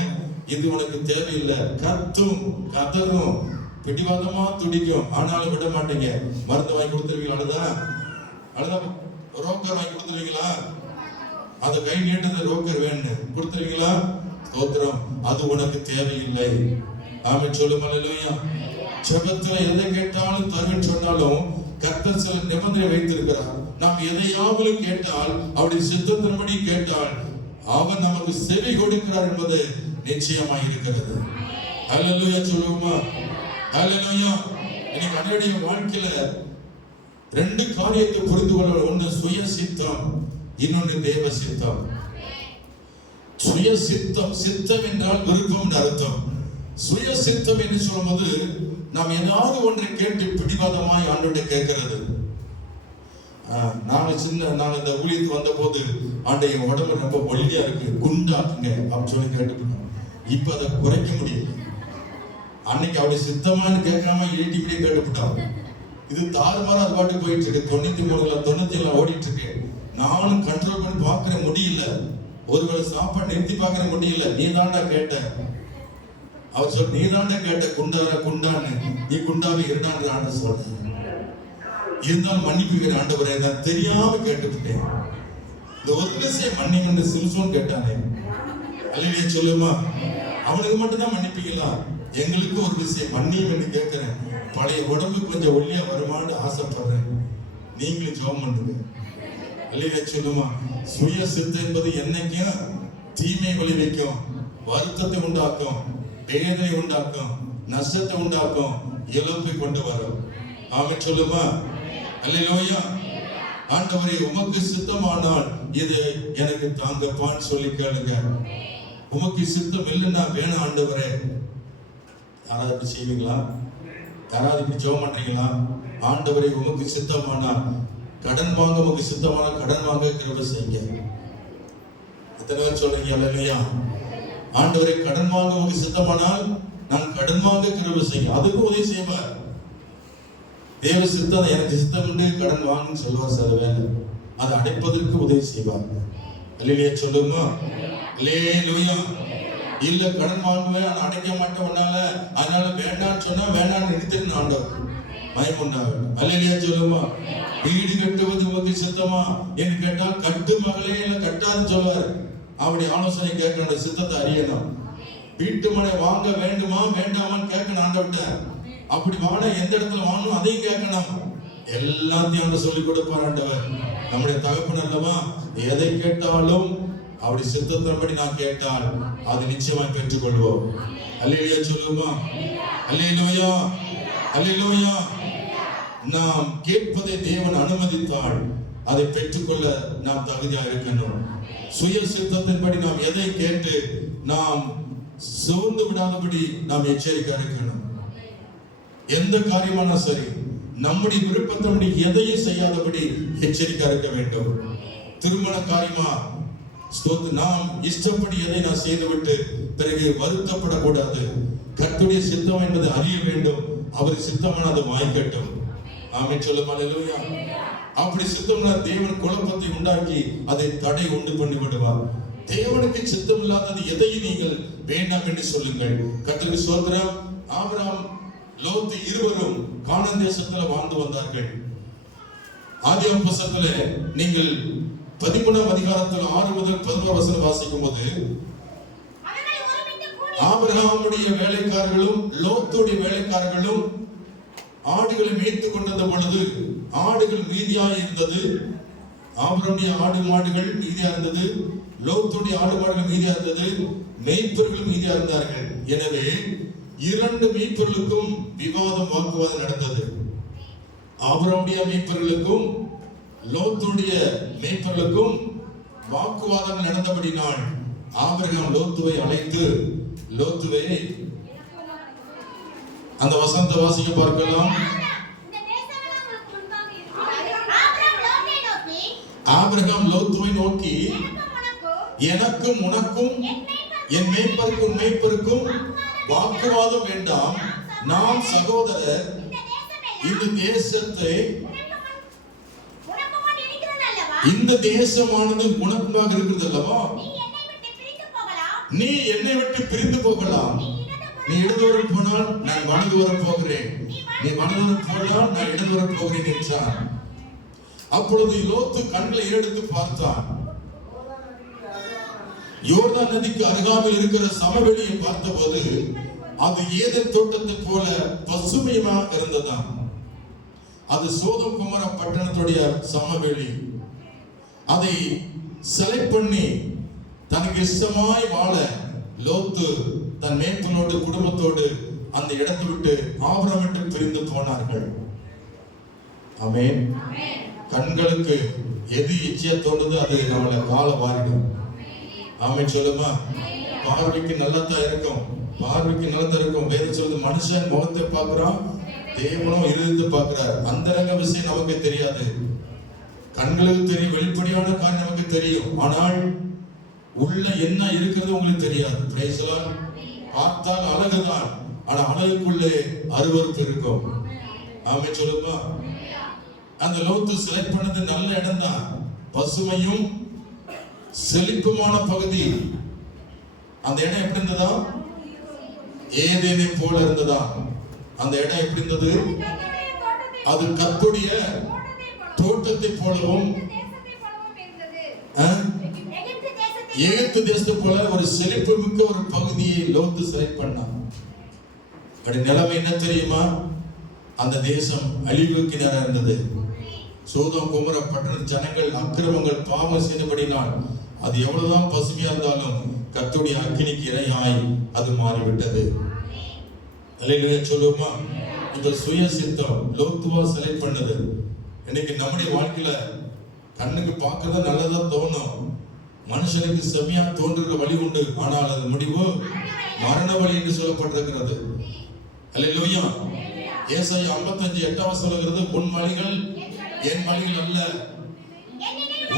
இது உனக்கு தேவையில்லை, கத்தும் கதரும் பிடிவாதமா துடிக்கும், ஆனாலும் விட மாட்டீங்க. மருந்து வாங்கி கொடுத்துருவீங்களா? அழுதா ரோக்கர் வாங்கி கொடுத்துருவீங்களா? அந்த கை நீட்டது ரோக்கர் வேணும் கொடுத்துருவீங்களா? ஸ்தோத்திரம். அது உனக்கு தேவையில்லை. ஆமென் சொல்லுமா. அல்லேலூயா. ஜெபத்துல எதை கேட்டாலும் தருவேன்னு சொன்னாலும் கர்த்தர் சில நிபந்தனை வைத்திருக்கிறார். நாம் எதையாவது கேட்டால், அவருடைய சித்தத்தின்படி கேட்டால் அவர் நமக்கு செவி கொடுக்கிறார் என்பது நிச்சயமாக இருக்கிறது. அல்லேலூயா சொல்லுவோமா. அல்லேலூயா. இன்னைக்கு அன்றைய வாழ்க்கையில 2 காரியத்தை புரிந்து கொள்ள. ஒன்று சுய சித்தம், இன்னொன்று தேவ சித்தம். சுய சித்தம், சித்தம் என்றால் விருப்பம் அர்த்தம். சுய சித்தம் என்று சொல்லும்போது நாம் ஏதாவது ஒன்றை கேட்டு பிடிவாதமாய் ஆண்டவரை கேட்கிறது. நாங்க இந்த ஊழியத்துக்கு வந்த போது ஆண்டை என் உடம்பு ரொம்ப ஒல்லியா இருக்கு, குண்டாக்குங்க அப்படின்னு சொல்லி கேட்டுக்கிட்டோம். இப்ப அதை குறைக்க முடியல. அன்னைக்கு அவருடைய சித்தமானு கேட்காம ஏடிபிடியே கேட்டுக்கிட்டோம். இது தாறுமாறா அது பாட்டு போயிட்டு இருக்கு. 93 97 ஓடிட்டு இருக்கு. நானும் கண்ட்ரோல் பண்ணி பார்க்கற முடியல. ஒருவேளை சாப்பாடு நிறுத்தி பார்க்கற முடியல. நீ தாண்டா கேட்ட. அவர் சொல், நீ தாண்டா கேட்ட குண்டான்னு. நீ குண்டாவே இருந்தான்ற ஆண்டு சொல்ற. இருந்தாலும் மன்னிப்புகிற ஆண்டவரே, நான் தெரியாம கேட்டுக்கிட்டேன். இந்த ஒரு விஷயம் மன்னிங்க சிம்சோன் கேட்டானே. அல்லேலூயா சொல்லுமா. அவனுக்கு மட்டும் தான் மன்னிப்பீங்களா? எங்களுக்கு ஒரு விஷயம் மன்னியும் கேட்கிறேன். பழைய உடம்பு கொஞ்சம் ஒல்லியா வருமானு ஆசைப்படுறேன். நீங்களும் ஜெபம் பண்ணுங்க. அல்லேலூயா சொல்லுமா. சுய சித்தம் என்பது என்னைக்கும் தீமை விளைவிக்கும், வருத்தத்தை உண்டாக்கும், வேதனை உண்டாக்கும், நஷ்டத்தை உண்டாக்கும், இழப்பை கொண்டு வரும். ஆமென் சொல்லுமா. அல்லேலூயா. ஆண்டவரே, உமக்கு சித்தமானால் இது எனக்கு தாங்கப்பான்னு சொல்லி கேளுங்க. உமக்கு சித்தம் இல்லைன்னா வேணாம் ஆண்டவரே. யாராவது இப்படி செய்வீங்களா? யாராவது இப்படி ஜெபம் பண்றீங்களா? ஆண்டவரே, உமக்கு சித்தமானால் கடன் வாங்க, உமக்கு சித்தமானால் கடன் வாங்க கிருபை செய்யுங்க. எத்தனை பேர் சொல்றீங்க? அல்லேலூயா. ஆண்டவரே, கடன் வாங்க உமக்கு சித்தமானால் நான் கடன் வாங்க கிருபை செய்யுங்க. அதுக்கு உதவி செய்வார். தேவ சித்தம் எனக்கு சித்தம் உண்டு, கடன் வாங்கன்னு சொல்லுவார். சில வேலை அதை அடைப்பதற்கு உதவி செய்வார். அல்லேலூயா சொல்லுங்க. அல்லேலூயா. இல்ல கடன் வாங்குவேன், ஆனா அடைக்க மாட்டேன் உன்னால, அதனால வேண்டான்னு சொன்னா வேண்டான்னு நிறுத்திட்டு ஆண்டவர் மயம் உண்டாகும். அல்லேலூயா சொல்லுமா. வீடு கட்டுவது உமக்கு சித்தமா என்று கேட்டால் கட்டு மகளே, இல்ல கட்டாதுன்னு சொல்லுவார். அவருடைய ஆலோசனை கேட்கணும், சித்தத்தை அறியணும். வீட்டு மனை வாங்க வேண்டுமா வேண்டாமான்னு கேட்கணும் ஆண்டவர்கிட்ட. அப்படி வாங்க எந்த இடத்துல வாங்கணும் அதையும் கேட்கணும். எல்லாத்தையும் அந்த சொல்லிக் கொடுப்பார் ஆண்டவர். நம்முடைய தகப்பன் அல்லவா. எதை கேட்டாலும் அவருடைய சித்தத்தின்படி நான் கேட்டால் அது நிச்சயமாய் பெற்றுக்கொள்வோம். அல்லேலூயா சொல்லுமா. அல்லேலூயா. அல்லேலூயா. நாம் கேட்பதை தேவன் அனுமதித்தால் அதை பெற்றுக்கொள்ள நாம் தகுதியாக இருக்கணும். சுய சித்தத்தின்படி நாம் எதை கேட்டு நாம் சோர்ந்து விடாதபடி நாம் எச்சரிக்கையாக இருக்கணும். எந்த காரியமான சரி, நம்முடைய விருப்பத்தின்படி எதையும் செய்யாதபடி எச்சரிக்கையாக இருக்க வேண்டும். திருமண காரியமா நாம் இஷ்டப்படி எதை நான் செய்துவிட்டு பிறகு வருத்தப்படக்கூடாது. கர்த்தருடைய சித்தம் என்பதை அறிய வேண்டும். அவர் சித்தமான அதை வாய்க்கட்டும். ஆமென் சொல்லுமா. அல்லேலூயா. அப்படி சித்தம்னா தேவன் குழப்பத்தை உண்டாக்கி அதை தடை உண்டு பண்ணி விடுவார். தேவனுக்கு சித்தம் இல்லாதது எதையும் நீங்கள் வேண்டாம் என்று சொல்லுங்கள். கர்த்தருக்கு ஸ்தோத்திரம். ஆபிரகாம் லோத்து இருவரும் கானான் தேசத்துல வாழ்ந்து வந்தார்கள். ஆதியாகம புத்தகத்திலே நீங்கள் 13ஆம் அதிகாரத்தில் 6 முதல் 11 வசனம் வாசிக்கும் போது ஆபிரகாமுடைய வேலைக்காரர்களும் லோத்துடைய வேலைக்காரர்களும் ஆடுகளை மேய்த்துக் கொண்டிருந்த பொழுது ஆடுகள் மீதியாய் இருந்தது. ஆபிரகாமுடைய ஆடு மாடுகள் மீதியா இருந்தது, லோத்துடைய ஆடு மாடுகள் மீதியா இருந்தது, மேய்ப்பர்கள் மீதியா இருந்தார்கள். எனவே 2 மேய்ப்பர்களுக்கும் விவாதம் வாக்குவாதம் நடந்தது. ஆபிரகாமுடைய மேய்ப்பர்களுக்கும் லோத்துடைய மேய்ப்பர்களுக்கும் வாக்குவாதம் நடந்தபடினால் ஆபிரகாம் லோத்துவை அழைத்து, லோத்துவே, அந்த வசனத்தை வாசிக்க பார்க்கலாம். ஆபிரகாம் லோத்துவை நோக்கி, எனக்கும் உனக்கும் என் மேய்ப்பருக்கும் வாக்குவாதம் வேண்டாம், நாம் சகோதரர், இந்த தேசத்தை, இந்த தேசமானது உனக்குமாக இருக்கிறது அல்லவா, நீ என்னை விட்டு பிரிந்து போகலாம். நீ இடதுவரம் போனால் நான் வலதுவரம் போகிறேன், நீ வலதுவரம் போனால் நான் இடதுவரம் போகிறேன் என்றான். அப்பொழுது லோத்து கண்களை ஏறெடுத்து பார்த்தான். யோர்தான் நதிக்கு அருகாமையில் இருக்கிற சமவெளியை பார்த்தபோது அது ஏதேன் தோட்டத்தை போல பசுமையா இருந்ததாம். அது சோதம் குமார பட்டணத்துடைய சமவெளி. அதை செலக்ட் பண்ணி தனக்கு இஷ்டமாய் வாழ லோத்து தன் மேய்ப்பனோடு குடும்பத்தோடு அந்த இடத்தை விட்டு ஆபிரகாம் விட்டு பிரிந்து போனார்கள். ஆமென். கண்களுக்கு எது இச்சையா தோணுது அது நம்மளை கால வாரிடும். ஆமென் சொல்லுமா. பார்வைக்கு நல்லதா இருக்கும், பார்வைக்கு நல்லதா இருக்கும். வேதம் சொல்லுது, மனுஷன் முகத்தை பார்க்கிறான், தேவனும் இருதயத்தை பார்க்கிறார். அந்தரங்க விஷயம் நமக்கு தெரியாது, கண்களுக்கு தெரியும், வெளிப்படையான காரியம் நமக்கு தெரியும். ஆனால் உள்ள என்ன இருக்கிறது உங்களுக்கு தெரியாது. Praise the Lord. பார்த்தால் அழகுதான், ஆனா அழகுக்குள்ளே அருவருப்பு இருக்கும். ஆமென் சொல்லுமா. அந்த லோத்து செலக்ட் பண்ணது நல்ல இடம் தான், பசுமையும் செழிப்புமான பகுதி. அந்த இடம் எப்படி இருந்ததா? ஏதேனை போல இருந்ததா? அந்த இடம் எப்படி இருந்தது? அது கர்த்தருடைய தோட்டத்தை போலவும் எகிப்து தேசத்தை போல ஒரு செழிப்பு மிக்க ஒரு பகுதியை லோத்து செலக்ட் பண்ணான். அப்படி நிலைமை என்ன தெரியுமா? அந்த தேசம் அழிவுக்கு நேரம் இருந்தது. சோதம் குமர பட்டண ஜனங்கள் அக்கிரமங்கள் பாவம் செய்தபடினால் அது எவ்வளவுதான் பசுமையா இருந்தாலும் கர்த்தருடைய அக்கினிக்கு இரையாய் அது மாறிவிட்டது. அல்லேலூயா சொல்லுமா. இந்த சுய சித்தம் லோத்துவா செலக்ட் பண்ணது. இன்னைக்கு நம்முடைய வாழ்க்கையில கண்ணுக்கு பார்க்கறது நல்லதா தோணும், மனுஷனுக்கு செம்மையா தோன்றுகிற வழி உண்டு, ஆனால் அது முடிவு மரண வழி என்று சொல்லப்பட்டிருக்கிறது. அல்லேலூயா. ஏசாயா 55:8 சொல்லுகிறது, உன் வழிகள் என் வழிகள் அல்ல,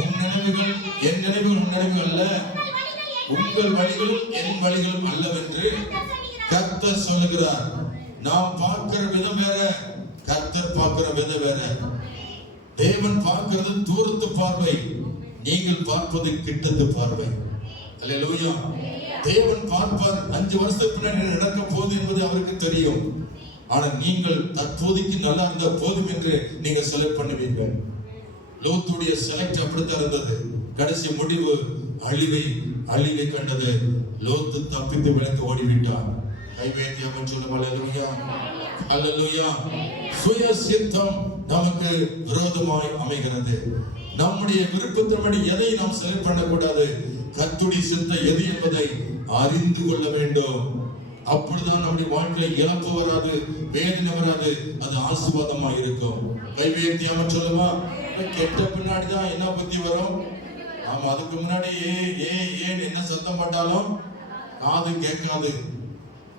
உன் நினைவுகள் என் நினைவுகள் உன் நினைவுகள் அல்ல, உங்கள் வழிகளும் என் வழிகளும் அல்லவென்று கர்த்தர் சொல்லுகிறார். நாம் பார்க்கிற விதம் வேற, கர்த்தர் பார்க்கிற விதம் வேற. தேவன் பார்க்கிறது தூரத்து பார்வை, நீங்கள் பார்ப்பது கிட்டத்து பார்வை. அல்லேலூயா. தேவன் பார்ப்பார் 5 வருஷத்துக்கு பின்னாடி நடக்க போகுது என்பது அவருக்கு தெரியும். ஆனா நீங்கள் தற்போதைக்கு நல்லா இருந்தா போதும் என்று நீங்கள் செலக்ட் பண்ணுவீர்கள். லோத்துடைய செலக்ட் அப்படித்தான் இருந்தது. கடைசி முடிவு அழிவை கண்டது. லோத்து தப்பித்து விலக்கு ஓடிவிட்டான். கைவேத்தியம் சொல்லுங்கள். அல்லேலூயா. அல்லேலூயா. சுய சித்தம் நமக்கு விரோதமாய் அமைகிறது. நம்முடைய விருப்பத்தின்படி எதை நாம் செலக்ட் பண்ணக்கூடாது. கர்த்தருடைய சித்தம் எது என்பதை அறிந்து கொள்ள வேண்டும். அப்பொழுதுதான் நம்முடைய வாழ்க்கையில இழப்பு வராது, வேதனை வராது, அது ஆசீர்வாதமா இருக்கும். கைவேத்தியாம சொல்லுமா. கெட்ட பின்னாடிதான் என்ன புத்தி வரும்? ஆமா, அதுக்கு முன்னாடி ஏன் என்ன சத்தம் பட்டாலும் காது கேட்காது.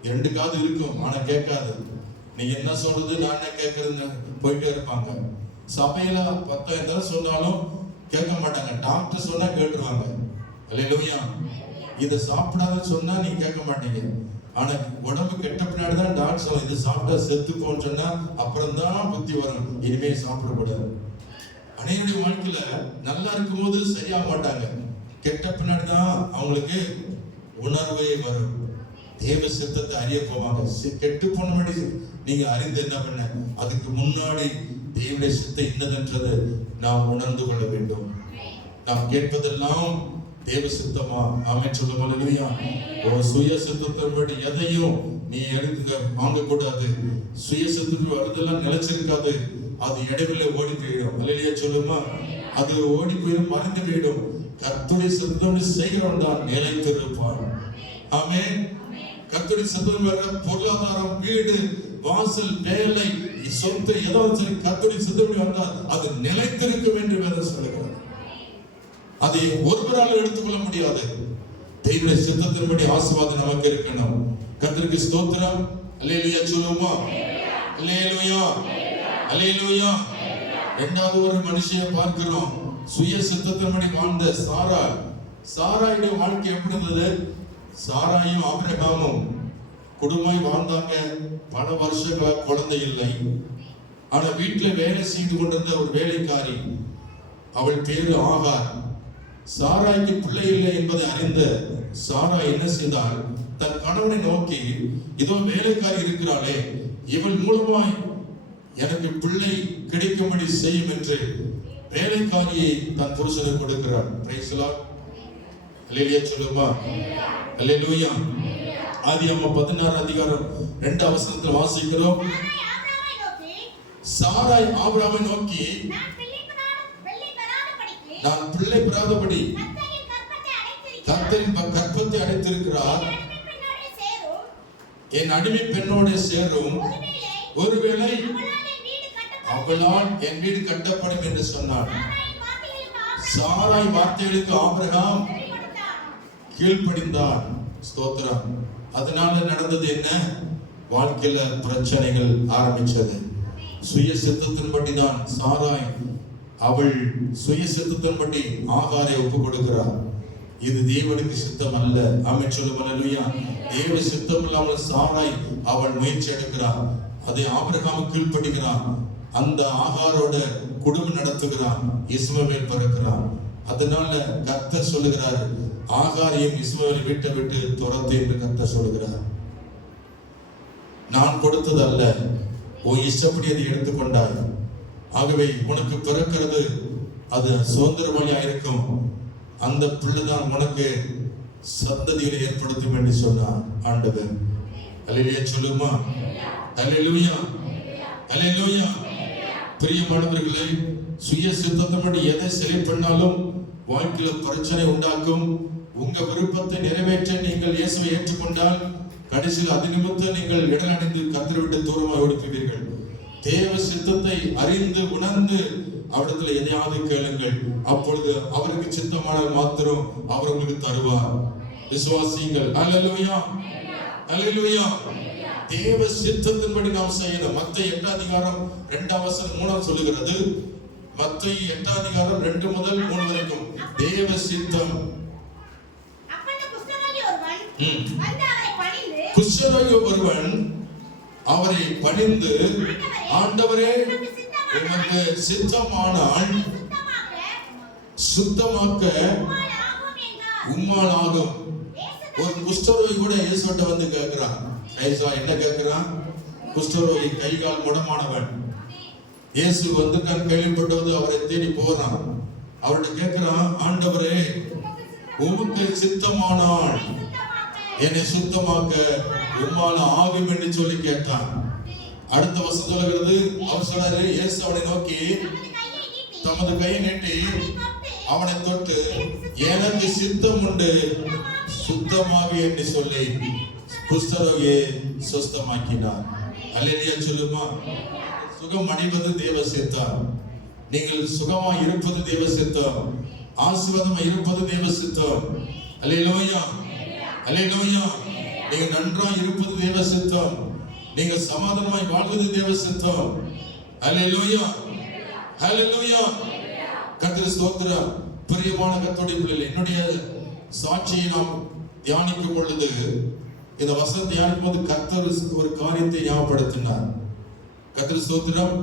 2 காது இருக்கும், ஆனா கேட்காது. நீ என்ன சொல்றது நான் என்ன கேட்கறதுன்னு போயிட்டே இருப்பாங்க. சபையில 10 தடவை சொன்னாலும் கேட்க மாட்டாங்க. டாக்டர் சொன்னா கேட்டுருவாங்க. அல்லேலூயா. இதை சாப்பிடாத சொன்னா நீங்க கேட்க மாட்டீங்க. ஆனா உடம்பு கெட்ட பின்னாடிதான் டாக்டர் சொல்ல, இது சாப்பிட்டா செத்து போன்னு சொன்னா அப்புறம் தான் புத்தி வரும், இனிமே சாப்பிடக்கூடாது. அனைவருடைய வாழ்க்கையில நல்லா இருக்கும் போது சரியா மாட்டாங்க, கெட்ட பின்னாடிதான் அவங்களுக்கு உணர்வே வரும். தேவ சித்தத்தை அறிய போவாங்க. கெட்டு போன நீங்க அறிந்து என்ன பண்ண, அதுக்கு முன்னாடி தேவனுடைய சித்தம் இன்னதென்றதை நாம் உணர்ந்து கொள்ள வேண்டும். நாம் கேட்பதெல்லாம் தேவ சித்தமா? ஆமென் சொல்லுங்க. அல்லேலூயா. சுய சித்தத்தின்படி எதையும் நீ எழுதுங்க வாங்கக்கூடாது. சுய சித்தத்தின் அதெல்லாம் நிலைச்சிருக்காது, அது இடைவெளியில ஓடி போயிடும். அல்லேலூயா சொல்லுமா. அது ஓடி போயிடும், மறைந்து போயிடும். கர்த்தருடைய சித்தம் செய்கிறவன் தான் நிலைத்திருப்பான். ஆமென். கர்த்தருடைய சித்தம் பொருளாதாரம், வீடு, வாசல், வேலை, சொத்து ஏதாவது சரி கர்த்தருடைய சித்தம் வந்தால் அது நிலைத்திருக்கும் என்று வேதம் சொல்லுகிறது. அதை ஒருவரால் எடுத்துக்கொள்ள முடியாது. தேவனுடைய சித்தத்தின்படி ஆசீர்வாதம் நமக்கு இருக்கணும். கர்த்தருக்கு ஸ்தோத்திரம். அல்லேலூயா சொல்லுமா. அல்லேலூயா. அல்லேலூயா. இரண்டாவது ஒரு மனுஷியை பார்க்கிறோம், சுய சித்தத்தின்படி வாழ்ந்த சாராய். சாராயுடைய வாழ்க்கை எப்படி இருந்தது? சாராயும் ஆபிரகாமும் குடும்பமாய் வாழ்ந்தாங்க. பல வருஷங்களா குழந்தை இல்லை. ஆனா வீட்டுல வேலை செய்து கொண்டிருந்த ஒரு வேலைக்காரி, அவள் பேரு ஆகார். சாராய்க்கு பிள்ளை இல்லை என்பதை அறிந்த சாரா என்ன செய்தால், தன் கணவனை நோக்கி, இதோ வேலைக்காரி இருக்கிறாளே, இவள் மூலமாய் எனக்கு பிள்ளை கிடைக்கும்படி செய்யும் என்று வேலைக்காரியை தன் புருஷனுக்கு கொடுக்கிறார். Praise the Lord. அல்லேலூயா சொல்லுமா. அல்லேலூயா. ஆதியாகமம் 16 அதிகாரம் 2 வசனத்தில் வாசிக்கிறோம். சாராய் ஆபிரகாமை நோக்கி, நான் பிள்ளை பெறாதபடி கர்த்தரின் கற்பத்தை அடைத்திருக்கிறார், என் அடிமை பெண்ணோட சேரும், ஒருவேளை அவளால் என் வீடு கட்டப்படும் என்று சொன்னார். சாராய் வார்த்தைகளுக்கு ஆபிரகாம் கீழ்ப்படிந்தான். ஸ்தோத்திரம். அதனால நடந்தது என்ன? வாழ்க்கையில பிரச்சனைகள் ஆரம்பிச்சது. சுய சித்தத்தின்படி தான் சாராய், அவள் சுய சித்தத்தின்படி ஆகாரை ஒப்பு கொடுக்கிறார். இது தேவனுக்கு சித்தம் அல்ல. ஆமென் சொல்லுங்க. அல்லேலூயா. தேவ சித்தம் இல்லாமல் சாராய் அவள் முயற்சி எடுக்கிறார். அதை ஆபிரகாம் கீழ்ப்படுகிறான். அந்த ஆகாரோட குடும்பம் நடத்துகிறான். இஸ்மவேல் பிறக்கிறான். அதனால கர்த்தர் சொல்லுகிறார், ஆகாரையும் இஸ்மவேலை வீட்டை விட்டு துரத்து என்று கர்த்தர் சொல்லுகிறார். நான் கொடுத்தது அல்ல, உன் இஷ்டப்படி அதை எடுத்துக்கொண்டாய். ஆகவே உனக்கு பிறக்கிறது அது சுதந்திரவாளியா இருக்கும். அந்த பிள்ளைதான் உனக்கு சந்ததிகளை ஏற்படுத்தும் என்று சொன்னார் ஆண்டவர். அல்லேலூயா சொல்லுமா. அல்லேலூயா. அல்லேலூயா. பிரியமானவர்களே, சுய சித்தத்தின்படி எதை செலவு பண்ணாலும் வாழ்க்கையில பிரச்சனை உண்டாக்கும். உங்க விருப்பத்தை நிறைவேற்ற நீங்கள் இயேசுவை ஏற்றுக்கொண்டால் கடைசியில் அது நிமித்தம் நீங்கள் இடனடைந்து கர்த்தரை விட்டு தூரமாக ஓடிப்பீர்கள். தேவ சித்தத்தை அறிந்து உணர்ந்து அவரிடத்துல எதையாவது கேளுங்கள். அப்பொழுது அவருக்கு சித்தமான மாத்திரம் அவர் உங்களுக்கு தருவார். விசுவாசியுங்கள். அல்லேலூயா. அல்லேலூயா. தேவ சித்தத்தின்படி நாம் செய்யணும். மத்தேயு 8 அதிகாரம் 2 வசனம் 3 சொல்லுகிறது. மத்தேயு 8 அதிகாரம் 2 முதல் 3 வரைக்கும் தேவ சித்தம். குஷ்டரோகி ஒருவன் அவரை பணிந்து, ஆண்டவரே உமக்கு சித்தமானால் சுத்தமாக்க உம்மால் ஆகும். ஒரு குஷ்டரோகி கூட இயேசுவிட்ட வந்து கேட்கிறான். ஐசா என்ன கேட்கிறான்? குஷ்டரோகி கை கால் முடமானவன். இயேசு வந்து நான் கேள்விப்பட்டது அவரை தேடி போறான். அவர்கிட்ட கேட்கிறான், ஆண்டவரே உமக்கு சித்தமானால் என்னை சுத்தமாக்க உம்மால ஆகும் என்று சொல்லி கேட்டான். அடுத்த வசனம் சொல்லுகிறது, அவர் சொல்றாரு, இயேசு அவனை நோக்கி தமது கையை நீட்டி அவனை தொட்டு, எனக்கு சித்தம் உண்டு சுத்தமாக என்று சொல்லி குஷ்டரோகியை சுத்தமாக்கினார். அல்லேலூயா சொல்லுமா. சுகம் அடைவது தேவ சித்தம். நீங்கள் சுகமா இருப்பது தேவ சித்தம். ஆசீர்வாதமா இருப்பது தேவ சித்தம். அல்லேலூயா. அல்லேலூயா. நீங்க நன்றா இருப்பது தேவ சித்தம். நீங்க சமாதானமாய் வாழ்வது தேவ சித்தம். அல்லேலூயா. அல்லேலூயா. கர்த்தருக்கு ஸ்தோத்திரம். பிரியமான கர்த்தருடைய பிள்ளைகளே, என்னுடைய சாட்சியை நாம் தியானிக்கும் பொழுது, இந்த வசனத்தை தியானிக்கும் போது கர்த்தர் ஒரு காரியத்தை ஞாபகப்படுத்தினார். கர்த்தருக்கு ஸ்தோத்திரம்.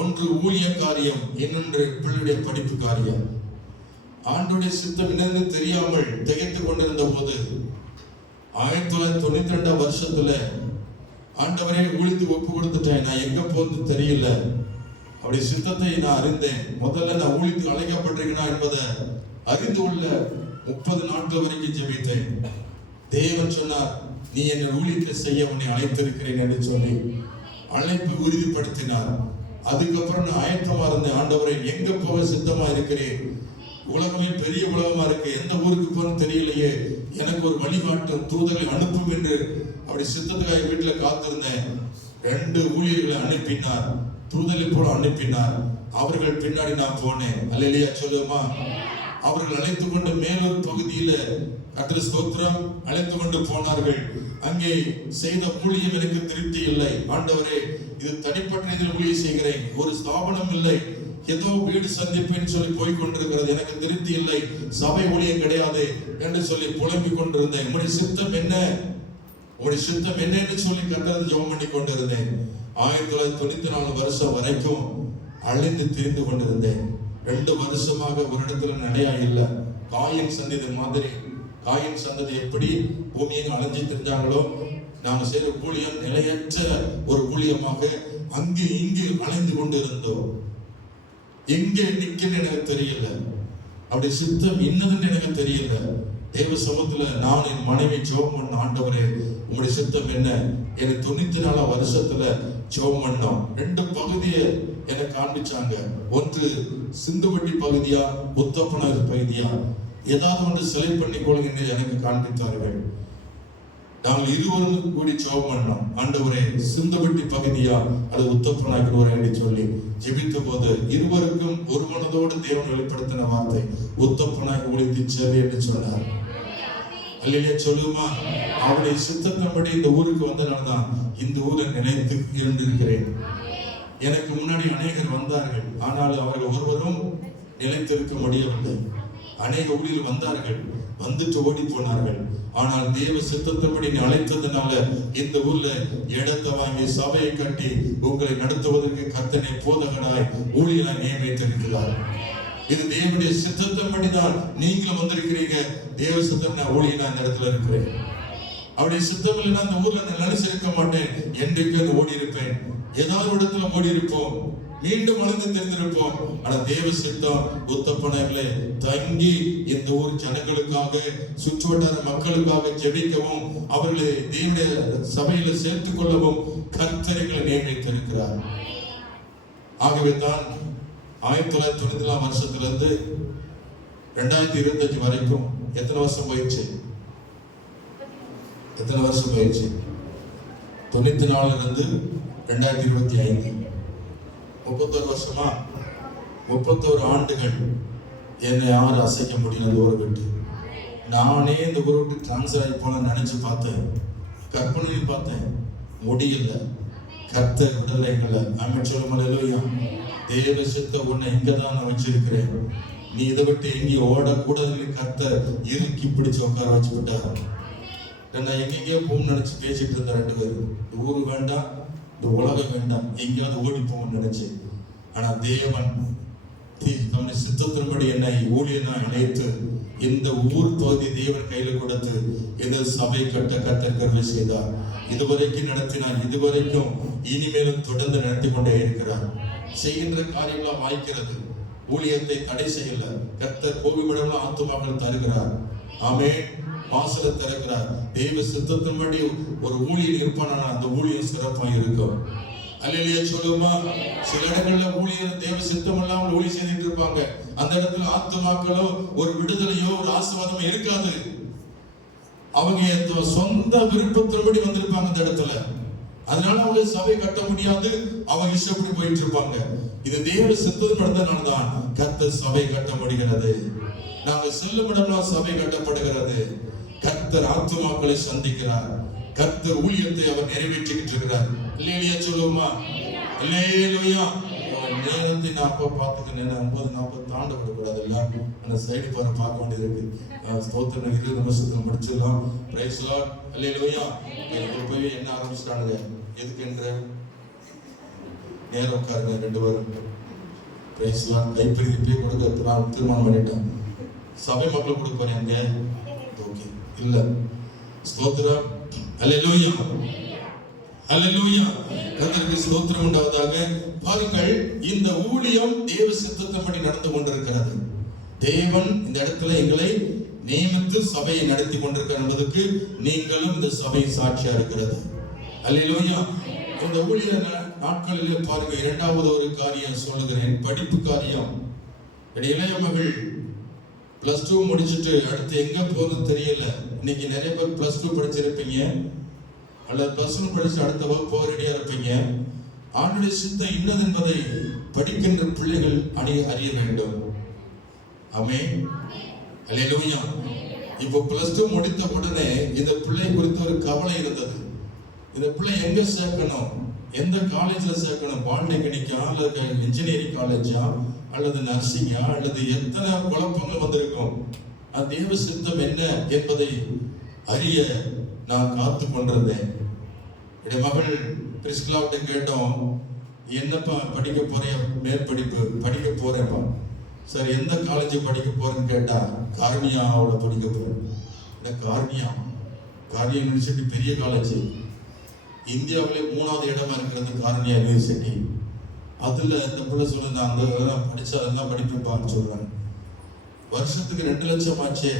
ஒன்று ஊழிய காரியம், இன்னொன்று பிள்ளையுடைய படிப்பு காரியம். ஆண்டவருடைய சித்தம் என்னன்னு தெரியாமல் திகைத்துக் கொண்டிருந்த போது 1992 வருஷத்துல ஆண்டவரே ஊழியத்துக்கு ஒப்பு கொடுத்துட்டேன், நான் எங்க போறது தெரியல, அப்படி சித்தத்தை நான் அறிந்தேன், முதல்ல நான் ஊழியத்துக்கு அழைக்கப்பட்டிருக்கேனா என்பதை அறிந்து கொள்ள 30 நாட்கள் வரைக்கும் ஜெபித்தேன். தேவன் சொன்னார், நீ என் ஊழியத்தை செய்ய உன்னை அழைத்திருக்கிறேன் என்று சொல்லி அழைப்பு உறுதிப்படுத்தினார். அதுக்கப்புறம் நான் ஆயத்தமா இருந்தேன். ஆண்டவரை எங்க போக சித்தமா இருக்கிறேன், உலகமே பெரிய உலகமா இருக்கு, எந்த ஊருக்கு போகணும்னு தெரியலையே, எனக்கு ஒரு வழிகாட்டும் தூதரை அனுப்பும் என்று அப்படி சித்தத்துக்காக வீட்டுல காத்திருந்தேன். 2 ஊழியர்களை அனுப்பினார், தூதரை போல அனுப்பினார். அவர்கள் பின்னாடி நான் போனேன். அல்லேலூயா சொல்லுமா. அவர்கள் அழைத்து கொண்டு மேலூர் பகுதியில கர்த்தர் ஸ்தோத்திரம் அழைத்து கொண்டு போனார்கள். அங்கே செய்த ஊழியம் எனக்கு திருப்தி இல்லை. ஆண்டவரே, இது தனிப்பட்ட இதில் ஊழியம் செய்கிறேன், ஒரு ஸ்தாபனம் இல்லை, ஏதோ வீடு சந்திப்பேன்னு சொல்லி போய் கொண்டிருக்கிறது, எனக்கு திருப்தி இல்லை, சபை ஊழியம் கிடையாது என்று சொல்லி புலம்பிக் கொண்டிருந்தேன். உங்களுடைய சித்தம் என்ன, உங்களுடைய சித்தம் என்ன என்று சொல்லி கர்த்தரை ஜெபம் பண்ணி கொண்டிருந்தேன். 1994 வருஷம் வரைக்கும் அழிந்து திரிந்து கொண்டிருந்தேன். 2 வருஷமாக ஒரு இடத்துல நடையா இல்லை. காயின் சந்ததி மாதிரி, காயின் சந்ததி எப்படி பூமியை அலைஞ்சு தெரிஞ்சாங்களோ, நாம செய்யற ஊழியம் நிலையற்ற ஒரு ஊழியமாக அங்கு இங்கு அலைந்து கொண்டு இருந்தோம். எங்கே நிக்கன்னு எனக்கு தெரியல, அப்படி சித்தம் இன்னதுன்னு எனக்கு தெரியல. தேவ சமூகத்துல நான் என் மனைவி ஜெபம் பண்ண, ஆண்டவரே உங்களுடைய சித்தம் என்ன. எனக்கு 94 வருஷத்துல ஜெபம் பண்ணோம். 2 பகுதியை எனக்கு காண்பிச்சாங்க. ஒன்று சிந்துவட்டி பகுதியா, உத்தப்பனர் பகுதியா, ஏதாவது ஒன்று செலக்ட் பண்ணி கொள்ளுங்க என்று எனக்கு காண்பித்தார்கள். நாங்கள் இருவரும் கூடி ஜெபம் பண்ணோம். ஆண்டவரே சிந்துவட்டி பகுதியா அது உத்தப்பனாக்கு என்று சொல்லி ஜெபித்த போது இருவருக்கும் ஒரு மனதோடு தேவன் வெளிப்படுத்தின வார்த்தை, உத்தப்பனாக்கு ஒழித்து செல் என்று சொன்னார். அல்லேலூயா சொல்லுமா. அவருடைய சித்தத்தின்படி இந்த ஊருக்கு வந்தனால்தான் இந்த ஊரை நிலைத்து இருந்திருக்கிறேன். எனக்கு முன்னாடி அநேகர் வந்தார்கள், ஆனால் அவர்கள் ஒருவரும் நிலைத்திருக்க முடியவில்லை. அநேக ஊழியர்கள் வந்தார்கள், வந்துட்டு ஓடி போனார்கள். ஆனால் தேவ சித்தத்தின்படி அழைத்ததுனால இந்த ஊர்ல இடத்தை வாங்கி சபையை கட்டி உங்களை நடத்துவதற்கு கர்த்தனை போதகனாய் ஊழியராய் நியமித்திருக்கிறார். இது தேவனுடைய சித்தத்தின்படி தான் நீங்களும் வந்திருக்கிறீங்க. தேவ சித்தம், நான் ஊழியனா இந்த இடத்துல இருக்கிறேன். அவருடைய சித்தம் இல்லைன்னா அந்த ஊர்ல நான் நினைச்சிருக்க மாட்டேன். என்றைக்கு ஓடி இருப்பேன், ஏதாவது ஒரு இடத்துல ஓடி இருப்போம், மீண்டும் வளர்ந்து தெரிந்திருப்போம். ஆனா தேவ சித்தம் உத்தப்பனர்களே தங்கி இந்த ஊர் ஜனங்களுக்காக, சுற்றுவட்டார மக்களுக்காக ஜெபிக்கவும், அவர்களை தேவனுடைய சபையில சேர்த்துக் கொள்ளவும் கர்த்தர்களை நியமித்திருக்கிறார். ஆகவே தான் 1994 வருஷத்திலிருந்து 2025 வரைக்கும் எத்தனை வருஷம் போயிடுச்சு? எத்தனை வருஷம் போயிடுச்சு? 94 இருந்து 2025 31 வருஷமா? 31 ஆண்டுகள் என்னை யாரும் அசைக்க முடியல. இந்த ஊரை விட்டு நானே இந்த ஊரை விட்டு டிரான்ஸ்ஃபர் ஆகி போல நினைச்சு பார்த்தேன், கற்பனையில் பார்த்தேன், முடியல. கர்த்தர் விடலைங்கள. அமைச்சரும் அல்லேலூயா. தேவ சித்தம் உன்னை இங்கதான் நான் வச்சிருக்கிறேன், நீ இதை விட்டு எங்கேயும் ஓடக்கூடாதுன்னு கர்த்தர் இறுக்கி பிடிச்சு உட்கார வச்சு விட்டார். நான் எங்கெங்கேயோ போகணும்னு நினைச்சு பேசிட்டு இருந்த 2 பேரும், இந்த ஊரு வேண்டாம், இந்த உலகம் வேண்டாம், எங்கேயாவது ஓடி போகணும்னு நினைச்சேன். ஆனா தேவன் தம்முடைய சித்தத்தின்படி என்னை ஊழியனா இணைத்து இந்த ஊர் பகுதி தேவன் கையில கொடுத்து இந்த சபை கட்ட கர்த்தர் கிருபை செய்தார். இதுவரைக்கும் நடத்தினார், இதுவரைக்கும் இனிமேலும் தொடர்ந்து நடத்தி கொண்டே இருக்கிறார். செய்கின்ற காரியங்களா வாய்க்கிறது, ஊழியத்தை தடை செய்யல. கர்த்தர் கோவிலிடம் ஆத்துமாக்கள் தருகிறார். ஆமென். வாசலை திறக்கிறார். தெய்வ சித்தத்தின்படி ஒரு ஊழியர் இருப்பானா அந்த ஊழியம் சிறப்பாக இருக்கும். அல்லேலூயா சொல்லுமா. சில இடங்கள்ல ஊழியர் தேவ சித்தம் இல்லாமல் ஊழியம் செய்துட்டு இருப்பாங்க. அந்த இடத்துல ஆத்துமாக்களோ ஒரு விடுதலையோ ஒரு ஆசீர்வாதமோ இருக்காது. அவங்க சொந்த விருப்பத்தின்படி வந்திருப்பாங்க அந்த இடத்துல. அதனால அவங்க சபை கட்ட முடியாது, அவங்க இஷ்டப்படி போயிட்டு இருப்பாங்க. இது தேவ சித்தம் நடந்தனால்தான் கர்த்தர் சபை கட்ட முடிகிறது. நாங்க செல்லும் இடம்லாம் சபை கட்டப்படுகிறது. கர்த்தர் ஆத்துமாக்களை சந்திக்கிறார். கர்த்தர் ஊழியத்தை அவர் நிறைவேற்றிக்கிட்டு இருக்கிறார். அல்லேலூயா சொல்லுமா. அல்லேலூயா. நேரத்தை நான் அப்ப பார்த்துக்கிறேன். 50-40 தாண்ட விடக்கூடாது. எல்லாம் அந்த சைடு பார்க்க வேண்டியிருக்கு. ஸ்தோத்திரம் 20 நிமிஷத்துல முடிச்சிடலாம். Praise lord. அல்லேலூயா. இப்பவே என்ன ஆரம்பிச்சிட்டானுங்க, எதுக்கு என்ற நேரம் உட்காருங்க 2 பேரும். Praise lord. கைப்பிடி போய் கொடுக்க நான் தீர்மானம் பண்ணிட்டேன். சபை மக்கள் கொடுப்பாரு எங்க ஓகே இல்ல. ஸ்தோத்திரம். அல்லேலூயா. அல்லேலூயா. கர்த்தருக்கு ஸ்தோத்திரம் உண்டாவதாக. பாருங்கள், இந்த ஊழியம் தேவ சித்தத்தின்படி நடந்து கொண்டிருக்கிறது. தேவன் இந்த இடத்துல எங்களை நியமித்து சபையை நடத்தி கொண்டிருக்கிறார் என்பதற்கு நீங்களும் இந்த சபை சாட்சியா இருக்கிறது. அல்லேலூயா. இந்த ஊழிய நாட்களிலே பாருங்க, இரண்டாவது ஒரு காரியம் சொல்லுகிறேன், படிப்பு காரியம். இளைய மகள் +2 முடிச்சுட்டு அடுத்து எங்க போகுதுன்னு தெரியல. இன்னைக்கு நிறைய பேர் +2 படிச்சிருப்பீங்க, அல்லது +1 படிச்சு அடுத்த வகுப்பு போக ரெடியா இருப்பீங்க. ஆண்டுடைய சித்தம் இன்னது என்பதை படிக்கின்ற பிள்ளைகள் அறிய வேண்டும். ஆமென். அல்லேலூயா. இப்போ +2 முடித்த உடனே இந்த பிள்ளை குறித்த ஒரு கவலை இருந்தது. இந்த பிள்ளை எங்க சேர்க்கணும், எந்த காலேஜ்ல சேர்க்கணும், பாலிடெக்னிக்கா அல்லது இன்ஜினியரிங் காலேஜா அல்லது நர்சிங்கா அல்லது எத்தனை குழப்பங்கள் வந்திருக்கும். அந்த தேவ சித்தம் என்ன என்பதை அறிய நான் காத்து கொண்டிருந்தேன். என் மகள் பிரிஸ்கிலாவிட்ட கேட்டோம், என்னப்பா படிக்க போறேன், மேற்படிப்பு படிக்க போறேன்ப்பா. சரி, எந்த காலேஜ் படிக்க போறேன்னு கேட்டா, கார்னியாவோட படிக்க போறேன். கார்னியா யூனிவர்சிட்டி பெரிய காலேஜ், இந்தியாவிலே 3வது இடமா இருக்கிறது கார்னியா யூனிவர்சிட்டி. அதுல இந்த பிள்ளை சொல்லுங்க, அங்க படிச்சா அதெல்லாம் படிப்பேன்பான்னு சொல்றாங்க. வருஷத்துக்கு 2 லட்சம் ஆச்சு.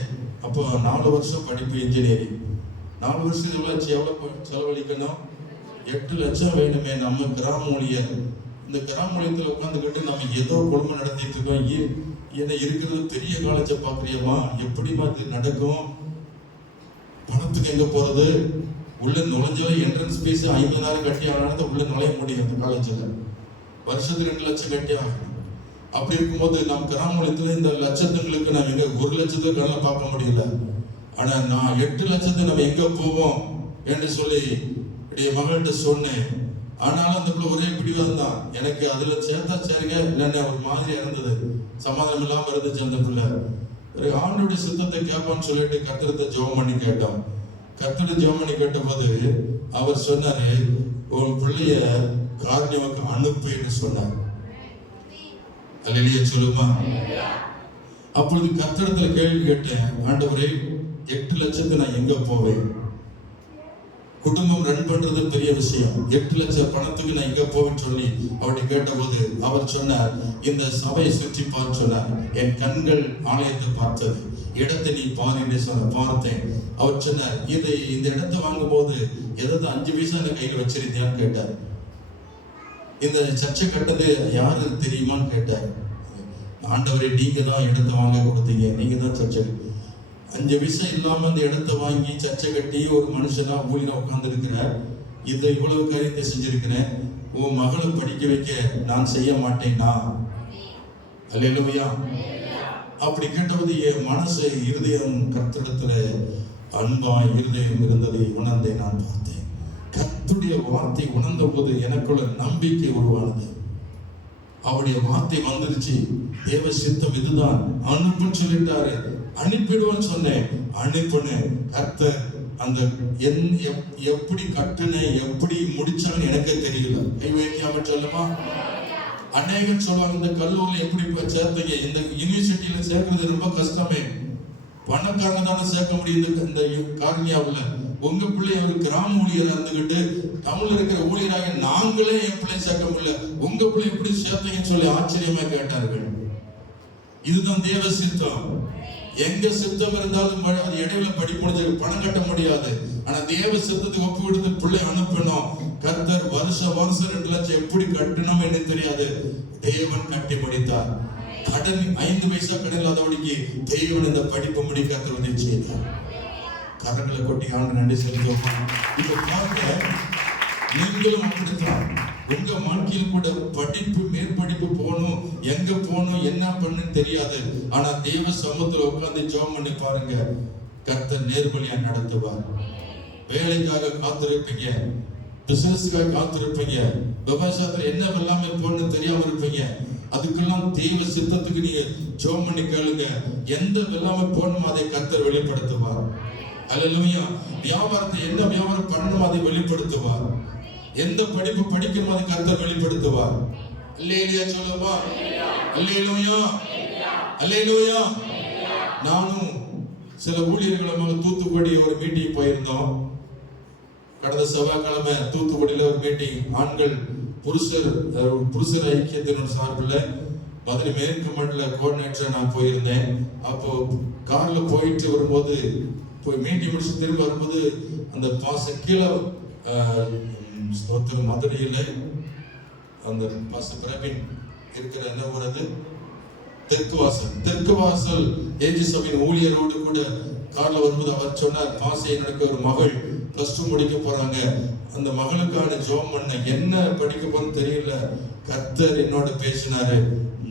அப்போ 4 வருஷம் படிப்பு இன்ஜினியரிங். 4 வருஷம் எவ்வளவு செலவழிக்கணும்? 8 லட்சம் வேணுமே. நம்ம கிராம ஊழியர், இந்த கிராம ஊழியத்தில் உட்காந்துக்கிட்டு நம்ம ஏதோ குடும்பம் நடத்திட்டு இருக்கோம். என்ன இருக்கிறது பெரிய காலேஜை பாக்குறியம்மா, எப்படிமா இது நடக்கும்? பணத்துக்கு எங்க போறது? உள்ள நுழைஞ்சவே என்ட்ரன்ஸ் ஃபீஸ் 50,000 கட்டி ஆனாலும் உள்ள நுழைய முடியும். அந்த காலேஜில் வருஷத்துக்கு 2 லட்சம் கட்டி ஆகணும். அப்படி இருக்கும்போது நம் கிராம ஊழியத்தில் இந்த லட்சத்துங்களுக்கு நம்ம எங்க 1 லட்சத்துக்கு கண்ணில் பார்க்க முடியல. ஆனா நான் 8 லட்சத்துக்கு நம்ம எங்க போவோம் என்று சொல்லி என் மகள்கிட்ட சொன்னேன். ஆனாலும் அந்த பிள்ளை ஒரே பிடிவாதம் தான். எனக்கு அதுல சேர்த்தா சேருங்க, இல்லைன்னா ஒரு மாதிரி இருந்தது, சமாதானம் இல்லாம இருந்துச்சு அந்த பிள்ளை. ஆண்டோடைய சித்தத்தை கேட்பான்னு சொல்லிட்டு கர்த்தரத்தை ஜெபம் பண்ணி கேட்டோம். கர்த்தரை ஜெபம் பண்ணி கேட்ட போது அவர் சொன்னாரு, உன் பிள்ளைய கார்னியாவுக்கு அனுப்புன்னு சொன்னார். அல்லேலூயா சொல்லுமா. அப்பொழுது கர்த்தரத்துல கேள்வி கேட்டேன், ஆண்டவரே 8 லட்சத்தை நான் எங்க போவேன்? குடும்பம் ரன் பண்றது பெரிய விஷயம். 8 லட்சம் பணத்துக்கு நான் எங்க போவேன்னு சொல்லி அவர்கிட்ட கேட்ட போது அவர் சொன்னார், இந்த சபையை சுற்றி பார்த்து சொன்னார். என் கண்கள் ஆலயத்தை பார்த்தது, இடத்தை நீ பாரு என்று சொன்ன. பார்த்தேன். அவர் சொன்னார், இந்த இடத்தை வாங்கும் போது ஏதாவது 5 பைசா இந்த கையில் வச்சிருந்தியான்னு கேட்டார். இந்த சர்ச்சை கட்டது யாரு தெரியுமான்னு கேட்டார். ஆண்டவரே, நீங்க தான் இடத்தை வாங்க கொடுத்தீங்க, நீங்க தான் சர்ச்சை. 5 பைசா இல்லாம அந்த இடத்தை வாங்கி சர்ச்சை கட்டி ஒரு மனுஷனா ஊழியனா உட்கார்ந்து இருக்கிறார். இதை இவ்வளவு காரியத்தை செஞ்சிருக்கிறேன், உன் மகளை படிக்க வைக்க நான் செய்ய மாட்டேன்னா? அல்லேலூயா. அப்படி கேட்டபோது என் மனசு இருதயம் கர்த்தரிடத்துல அன்பா இருதயம் இருந்ததை உணர்ந்தே நான் பார்த்தேன். கர்த்தருடைய வார்த்தை உணர்ந்த போது எனக்குள்ள நம்பிக்கை உருவானது. அவருடைய வார்த்தை வந்துருச்சு, தேவ சித்தம் இதுதான், அனுப்புன்னு சொல்லிட்டாரு. அனுப்பிடுவோன்னு சொன்னேன், அனுப்புனேன். கர்த்தர் அந்த எப்படி கட்டுனேன், எப்படி முடிச்சான்னு எனக்கே தெரியல. கை வைக்காம சொல்லுமா. அநேகர் சொல்லுவாங்க, இந்த கல்லூரியில் எப்படி சேர்த்தீங்க, இந்த யூனிவர்சிட்டியில சேர்க்கறது ரொம்ப கஷ்டமே, பணக்காரங்க தானே சேர்க்க முடியும் இந்த கார்னியாவில். உங்க பிள்ளை ஒரு கிராம ஊழியராக இருந்துகிட்டு தமிழ்ல இருக்கிற ஊழியராக நாங்களே என் பிள்ளை சேர்க்க முடியல, உங்க பிள்ளை எப்படி சேர்த்தீங்கன்னு சொல்லி ஆச்சரியமா கேட்டார்கள். இதுதான் தேவ சித்தம். எங்க சித்தம் இருந்தாலும் அது இடையில படி முடிஞ்சு பணம் கட்ட முடியாது. ஆனா தேவ சித்தத்துக்கு ஒப்பு விடுத்து பிள்ளை அனுப்பணும். கர்த்தர் வருஷம் 2 லட்சம் எப்படி கட்டணும் என்று தெரியாது, தேவன் கட்டி முடித்தார். கடன் 5 பைசா கடன் இல்லாதவனுக்கு தேவன் இந்த படிப்பு முடிக்க கர்த்தர் உதவி செய்தார். கரங்களை கொட்டி ஆண்டு நன்றி செலுத்துவோம். இப்ப பார்க்க நீங்களும் அப்படித்தான். உங்க வாழ்க்கையில் கூட படிப்பு மேற்படிப்பு போகணும், எங்க போகணும், என்ன பண்ணுன்னு தெரியாது. ஆனா தேவ சமூகத்துல உட்கார்ந்து ஜெபம் பண்ணி பாருங்க, கர்த்தர் நேர்வழியா நடத்துவார். வேலைக்காக காத்திருப்பீங்க, பிசினஸ்க்காக காத்திருப்பீங்க, விவசாயத்துல என்ன வெள்ளாமை போகணும்னு தெரியாம இருப்பீங்க. அதுக்கெல்லாம் தேவ சித்தத்துக்கு நீங்க ஜெபம் பண்ணி கேளுங்க. எந்த வெள்ளாமை போகணுமோ அதை கர்த்தர் வெளிப்படுத்துவார். அல்லேலூயா. வியாபாரத்தை என்ன வியாபாரம் பண்ணணுமோ அதை வெளிப்படுத்துவார். எந்த படிப்பு படிக்கணுமோ அதை கர்த்தர் வெளிப்படுத்துவார். அல்லேலூயா சொல்லுவா. அல்லேலூயா. அல்லேலூயா. நானும் சில ஊழியர்களும் தூத்துக்குடி ஒரு மீட்டிங் போயிருந்தோம். கடந்த செவ்வாய்க்கிழமை தூத்துக்குடியில ஒரு மீட்டிங், ஆண்கள் புருஷர் ஐக்கியத்தின் சார்பில் மதுரை மேற்கு மண்டல கோஆர்டினேட்டர் நான் போயிருந்தேன். அப்போ கார்ல போயிட்டு வரும்போது மீட்டிங் முடிச்சு திரும்ப வரும்போது அந்த கீழே மதுரையில அந்த பிரபின் இருக்கிற என்ன ஊரது, தெற்கு வாசல் ஏஜி சபையின் ஊழியரோடு கூட கார்ல வரும்போது அவர் சொன்னார், எனக்கு ஒரு மகள் +2 முடிக்க போறாங்க, அந்த மகளுக்கான ஜெபம் பண்ண, என்ன படிக்க போறன்னு தெரியல, கர்த்தர் என்னோட பேசினாரு,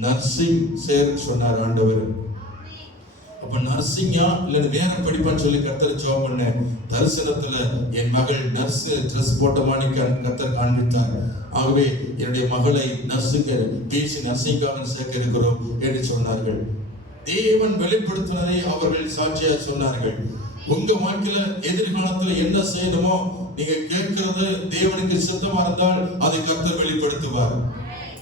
நர்சிங் சேருன்னு சொன்னார் ஆண்டவர். அப்ப நர்சிங்கா இல்ல வேற படிப்பான்னு சொல்லி கர்த்தர் ஜெபம் பண்ணேன். தரிசனத்துல என் மகள் நர்ஸ் ட்ரெஸ் போட்ட மாதிரி கர்த்தர் காண்பித்தார். ஆகவே என்னுடைய மகளை பிஎஸ்சி நர்சிங்காக சேர்க்க இருக்கிறோம் என்று சொன்னார்கள். தேவன் வெளிப்படுத்தினதை அவர்கள் சாட்சியா சொன்னார்கள். உங்க வாழ்க்கையில எதிர்காலத்துல என்ன செய்யணுமோ நீங்க கேட்கிறது தேவனுக்கு சித்தமா இருந்தால் அதை கர்த்தர் வெளிப்படுத்துவார்.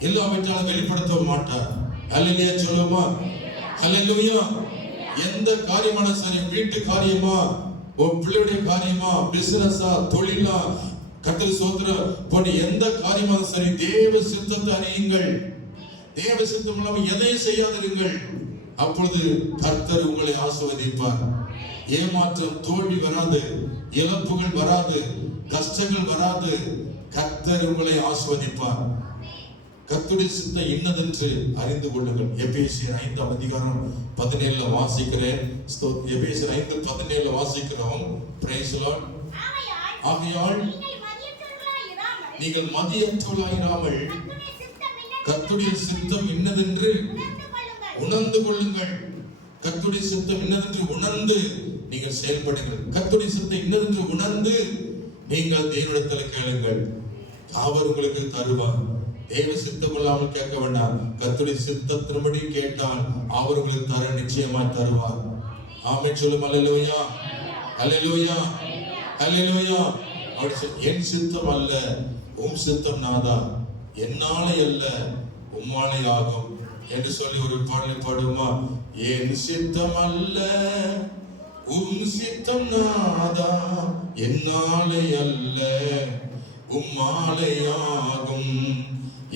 இல்லாவிட்டாலும் வெளிப்படுத்த மாட்டார். அல்லேலூயா சொல்லுமா? அல்லேலூயா. எந்த காரியமான சரி, வீட்டு காரியமா, உன் பிள்ளையுடைய காரியமா, பிசினஸா, தொழிலா, கர்த்தர் ஸ்தோத்திரம் போன்ற எந்த காரியமா சரி, தேவ சித்தத்தை அறியுங்கள். தேவ சித்தம் மூலமா எதையும் செய்யாதிருங்கள். அப்பொழுது கர்த்தர் உங்களை ஆசீர்வதிப்பார். ஏமாற்றம், தோல்வி வராது, இழப்புகள் வராது, கஷ்டங்கள் வராது. கர்த்தர் உங்களை ஆசீர்வதிப்பார். கர்த்தருடைய சித்தம் இன்னதென்று அறிந்து கொள்ளுங்கள். எபேசியர் 5:17 வாசிக்கிறேன். எபேசியர் 5:17 வாசிக்கிறோம். Praise the Lord. ஆகையால் நீங்கள் மதியற்றவர்களாயிராமல் கர்த்தருடைய சித்தம் இன்னதென்று உணர்ந்து கொள்ளுங்கள். கர்த்தருடைய சித்தம் இன்னதென்று உணர்ந்து நீங்கள் செயல்படுங்கள். கர்த்தருடைய சித்தம் இன்னதென்று உணர்ந்து நீங்கள் தேவனிடத்தில் கேளுங்கள், அவர் உங்களுக்கு தருவார். தேவ சித்தம் இல்லாமல் கேட்க வேண்டாம். கர்த்தருடைய சித்தத்தின்படி கேட்டால் அவர் உங்களுக்கு தர நிச்சயமாய் தருவார். ஆமென் சொல்லும். அல்லேலூயா, அல்லேலூயா, அல்லேலூயா. என் சித்தம் அல்ல உம் சித்தம் நாதா, என்னாலே அல்ல உம்மாலே ஆகும் என்று சொல்லி ஒரு பாடலை பாடுமா? என் சித்தம் அல்ல உம் சித்தம் நாதா, என்னாலே அல்ல உம்மாலே ஆகும்,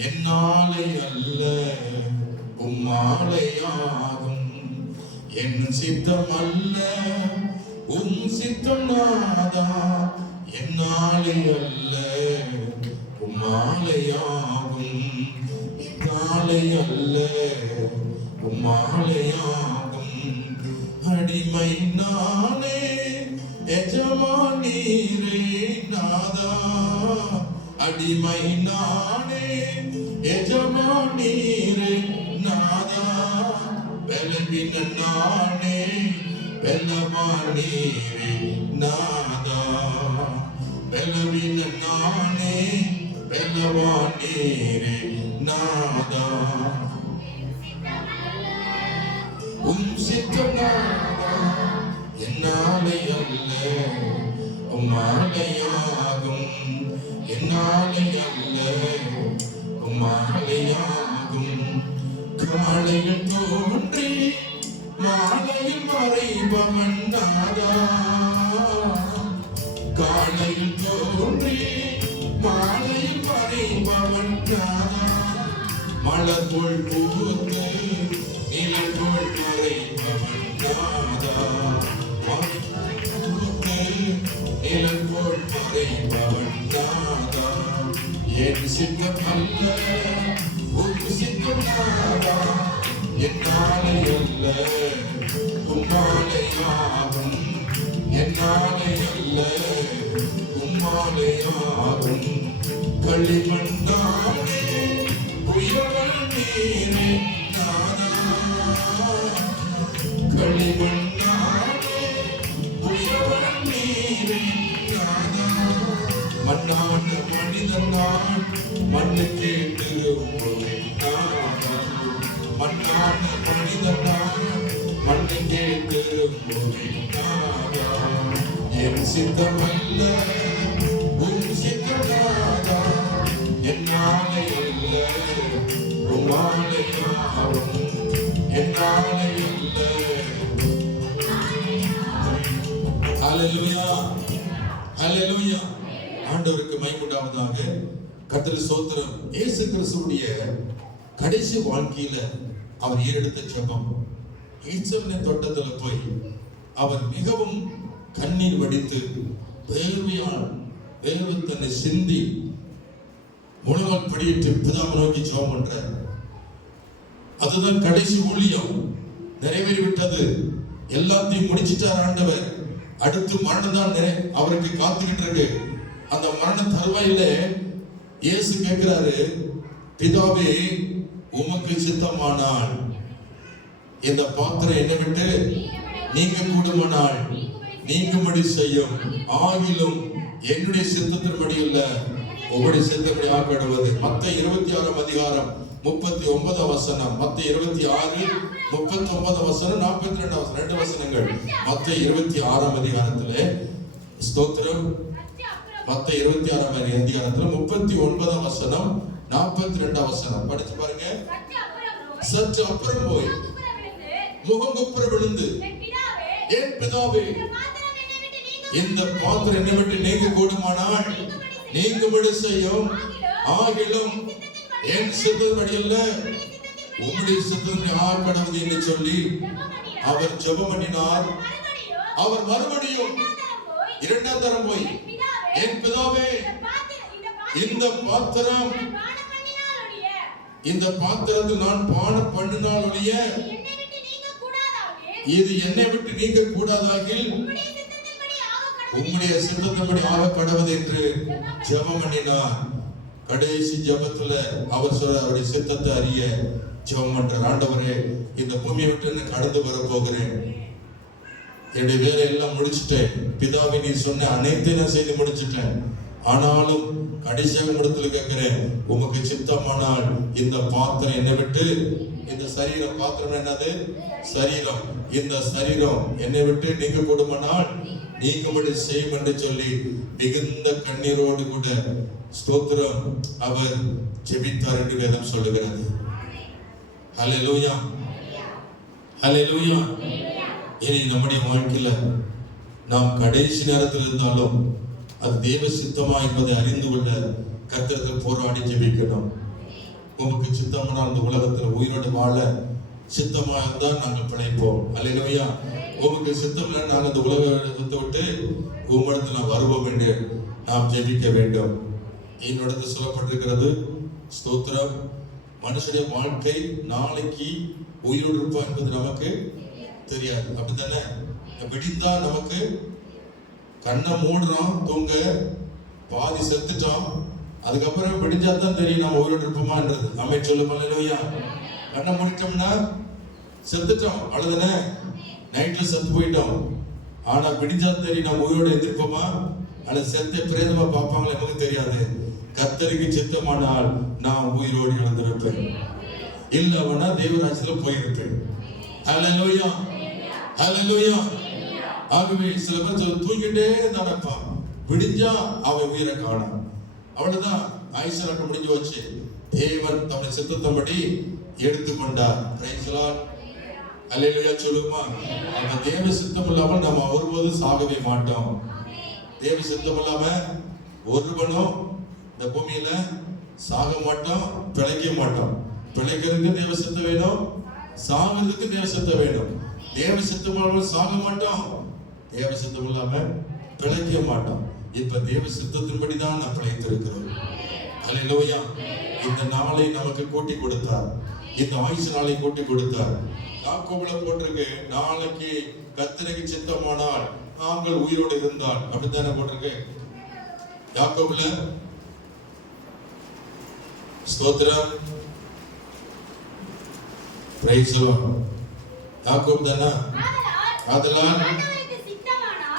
என்னாலே அல்ல உம்மாலே ஆகும். என் சித்தம் அல்ல உம் சித்தம் நாதா, என்னாலே அல்ல உம்மாலே ஆகும், என்னாலே அல்ல உம்மாலே ஆகும். அடிமை நானே எஜமான் நீரே நாதா, அடிமை நானே எஜமான் நீரே நாதா, பலவீன நானே பலவான் நீரே நாதா, பலவீன நானே பலவான் நீரே நாதா. உம் சித்தம் நாதா, என்னாலே அல்ல உம்மாலே ஆகும், என்னாலே அல்ல உம்மாலே ஆகும். காலையில் தோன்றி மாலையில் மறைபவன் நாதா, காலையில் தோன்றி மாலையில் மறைபவன் நாதா, மலர் போல் பூத்து நிழல் போல் மறைபவன் நாதா, நிழல் போல் மறைபவன் நாதா. என் சித்தம் அல்ல உம் சித்தம் நாதா, என்னாலே அல்ல உம்மாலே ஆகும், என்னாலே அல்ல உம்மாலே ஆகும். களிமண் நானே உயர்வன் நீரே நாதா, களிமண் நானே உயர்வன் நீரே நாதா. மண்ணான மனிதன் நான் மண்ணுக்கே திரும்புவேன் நாதா, மண்ணான மனிதன் நான் மண்ணுக்கே திரும்புவேன் நாதா. என் சித்தம் அல்ல உம் சித்தம் நாதா, என்னாலே அல்ல உம்மாலே ஆகும், என்னாலே அல்ல. ஹல்லேலூயா, ஹல்லேலூயா. ஆண்டவருக்கு மகிமையுண்டாவதாக. கர்த்தருக்கு ஸ்தோத்திரம். இயேசு கிறிஸ்துவுடைய கடைசி வாழ்க்கையில அவர் ஏறெடுத்த ஜெபம், ஈச்சவனை தோட்டத்துல போய் அவர் மிகவும் கண்ணீர் வடித்து வேர்வை தன்னை சிந்தி முழங்கால் படியிட்டு பிதாவை நோக்கி ஜெபம் பண்றார். அதுதான் கடைசி ஊழியம். நிறைவேறி விட்டது, எல்லாத்தையும் முடிச்சிட்டார் ஆண்டவர். அடுத்து மரணம் தான் அவருக்கு காத்துக்கிட்டு இருக்கு. அந்த மரண தருவாயில இயேசு கேட்கிறாரு, பிதாவே உமக்கு சித்தமானால் இந்த பாத்திரம் என்னை விட்டு நீங்க கூடுமானால் நீங்கும்படி செய்யும், ஆகிலும் என்னுடைய சித்தத்தின்படி இல்ல உங்களுடைய சித்தப்படி ஆக்கப்படுவது. மத்தேயு 26 அதிகாரம் 39 வசனம், மத்தேயு 26 39 வசனம் 42 வசனம், 2 வசனங்கள். மத்தேயு 26 அதிகாரத்திலே ஸ்தோத்திரம், மத்தேயு 26 அதிகாரத்துல 39 வசனம் 42 வசனம் படிச்சு பாருங்க. சற்று அப்புறம் போய் முகம் குப்புற விழுந்து, என் பிதாவே இந்த பாத்திரம் என்னை விட்டு நீங்க கூடுமானால் நீங்கும்படி செய்யும், ஆகிலும் என் சித்தப்படி அல்ல உம்முடைய சித்தத்தின்படி ஆக்கப்படுவது என்று சொல்லி அவர் ஜெபம் பண்ணினார். அவர் மறுபடியும் 2ஆம் தரம் போய், என் பிதாவே இந்த பாத்திரத்தில் நான் பானம் பண்ணினால் ஒழிய இது என்னை விட்டு நீங்க கூடாதாகில் உம்முடைய சித்தத்தின்படி ஆக கடவுது என்று ஜெபம் பண்ணினார். கடைசி ஜெபத்துல அவர் சொல்ற அவருடைய சித்தத்தை அறிய ஜெபம் பண்றார். ஆண்டவரே, இந்த பூமியை விட்டு நான் கடந்து வர போகிறேன், என்னுடைய வேலை எல்லாம் முடிச்சுட்டேன், பிதாவை நீ சொன்ன அனைத்தையும் நான் செய்து முடிச்சுட்டேன், ஆனாலும் கடைசியாக முடித்துல கேட்கிறேன், உமக்கு சித்தமானால் இந்த பாத்திரம் என்னை விட்டு, இந்த சரீரம், பாத்திரம் என்னது சரீரம், இந்த சரீரம் என்னை விட்டு நீங்க கூடுமானால் நீங்கும்படி செய்யும் என்று சொல்லி மிகுந்த கண்ணீரோடு கூட ஸ்தோத்திரம் அவர் ஜெபித்தார் என்று வேதம் சொல்லுகிறது. ஹல்லேலூயா, ஹல்லேலூயா. இனி நம்முடைய வாழ்க்கையில நாம் கடைசி நேரத்தில் இருந்தாலும் அது தேவ சித்தமா என்பதை அறிந்து கொள்ள கர்த்தரிடத்தில் போராடி ஜெபிக்கணும். உமக்கு சித்தமானால் இந்த உலகத்தில் உயிரோடு வாழ சித்தமா இருந்தால் நாங்கள் பிழைப்போம். அல்லேலூயா. உமக்கு சித்தம் இல்லை, நாங்கள் இந்த உலகத்தை விட்டு உம்மிடத்தில் நாம் வருவோம் என்று நாம் ஜெபிக்க வேண்டும். என்னிடத்தில் சொல்லப்பட்டிருக்கிறது ஸ்தோத்திரம், மனுஷனுடைய வாழ்க்கை நாளைக்கு உயிரோடு இருப்போம் என்பது நமக்கு தெரியாது. அப்படித்தானே? விடிந்தா நமக்கு கண்ணை மூடுறோம், தூங்க பாதி செத்துட்டோம், அதுக்கப்புறம் விடிஞ்சா தான் தெரியும் நம்ம உயிரோடு இருப்போமான்றது. அம்மை சொல்லுமா? அல்லேலூயா. கண்ணை மூடிட்டோம்னா செத்துட்டோம், அவ்வளவுதானே, நைட்ல செத்து போயிட்டோம். ஆனா விடிஞ்சா தெரியும் நம்ம உயிரோடு எதிர்ப்போமா அல்லது செத்த பிரேதமா பார்ப்பாங்களா நமக்கு தெரியாது. கர்த்தருக்கு சித்தமானால் நான் உயிரோடு எழுந்திருப்பேன், இல்லவனா தேவராஜ்யத்துல போயிருப்பேன். ஹல்லேலூயா, ஹல்லேலூயா. ஆகவே சில பேர் தூங்கிட்டே நடப்பான், விடிஞ்சா அவன் உயிரை காணும், அவ்வளவுதான், ஆயுசு நாட்கள் முடிஞ்சு வச்சு. தேவன் தம்முடைய சித்தத்தின்படி எடுத்துக்கொண்டார். Praise the Lord. அல்லேலூயா சொல்லுமா? அந்த தேவ சித்தம் இல்லாமல் நம்ம ஒருபோதும் சாகவே மாட்டோம். தேவ சித்தம் இல்லாம ஒருவனும் இந்த பூமியில சாக மாட்டோம், பிழைக்க மாட்டோம். பிழைக்கிறதுக்கு தேவ சித்தம் வேணும், சாகிறதுக்கு தேவ சித்தம் வேணும். தேவ சித்தம் இல்லாமல் சாக மாட்டோம், தேவ சித்தம் இல்லாம பிழைக்க மாட்டோம். இப்ப தேவ சித்தத்தின்படி தான் நாம் பிழைத்திருக்கிறோம். அல்லேலூயா. இந்த நாளை நமக்கு கூட்டி கொடுத்தார், இந்த ஆயுசு நாளை கூட்டி கொடுத்தார். யாக்கோபுல போட்டிருக்கு, நாளைக்கு கர்த்தருக்கு சித்தமானால் நாங்கள் உயிரோடு இருந்தால், அப்படித்தானே போட்டிருக்கு யாக்கோபுல. ஸ்தோத்திரம், பிரைஸ் தி லார்ட். யாக்கோபு தானா? ஆதலால்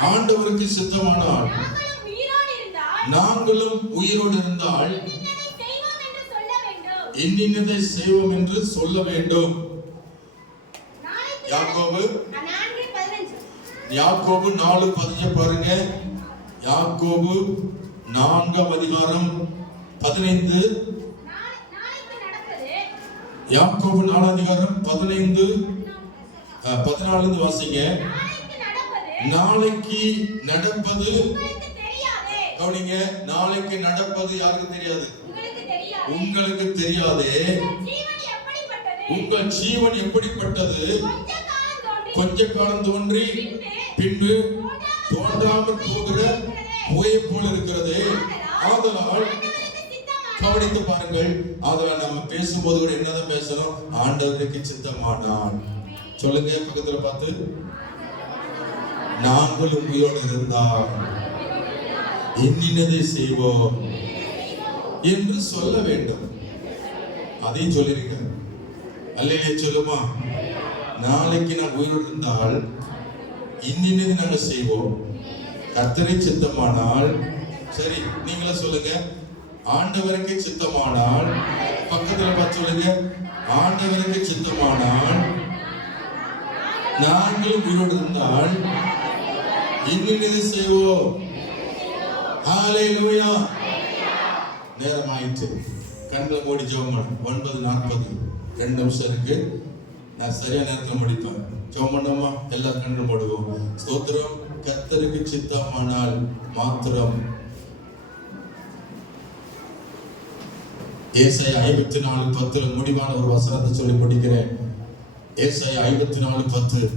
ஆண்டவருக்கு சித்தமானால் நாங்களும் உயிரோடு இருந்தால் இன்னின்னதை செய்வோம் என்று சொல்ல வேண்டும். யாக்கோபு 4:15 பாருங்க. யாக்கோபு 4ஆம் அதிகாரம் 15. யாக்கோபு 4ஆம் அதிகாரம் 15 14 வாசிங்க. நாளைக்கு நடப்பது கவனிங்க, நாளைக்கு நடப்பது யாருக்கு தெரியாது? உங்களுக்கு தெரியாது. உங்களுக்கு தெரியாதே. உங்கள் ஜீவன் எப்படிப்பட்டது? கொஞ்ச காலம் தோன்றி பின்பு தோன்றாமல் போகிற புகை போல இருக்கிறது. ஆதலால் கவனித்து பாருங்கள். ஆதலால் நம்ம பேசும்போது கூட என்னதான் பேசணும்? ஆண்டவருக்கு சித்தமானால். சொல்லுங்க பக்கத்துல பார்த்து, நாங்கள் உங்களோடு இருந்தால் எண்ணினதை செய்வோம் என்று சொல்ல வேண்டும். அதையும் சொல்லிருக்க. அல்லையே சொல்லுமா? நாளைக்கு நான் உயிரோடு இருந்தால் இன்னினது நாங்கள் செய்வோம், கர்த்தரை சித்தமானால். சரி, நீங்களே சொல்லுங்க. ஆண்டவருக்கு சித்தமானால். பக்கத்துல பார்த்து சொல்லுங்க. ஆண்டவருக்கு சித்தமானால் நாங்கள் உயிரோடு இருந்தால் இன்னினது செய்வோம். ஹல்லேலூயா. நேரம் ஆயிடுச்சு. கண்களை மூடி ஜெபம் பண்ணு. 9:40 2 நிமிஷம் இருக்கு. நான் சரியா நேரத்தில் முடிப்பேன். ஜெபம் பண்ணோமா? எல்லா கண்களும் மூடுவோம். ஸ்தோத்திரம். கர்த்தருக்கு சித்தமானால் மாத்திரம். ஏசாயா 54:10 முடிவான ஒரு வசனத்தை சொல்லி முடிக்கிறேன். ஏசாயா 54:10.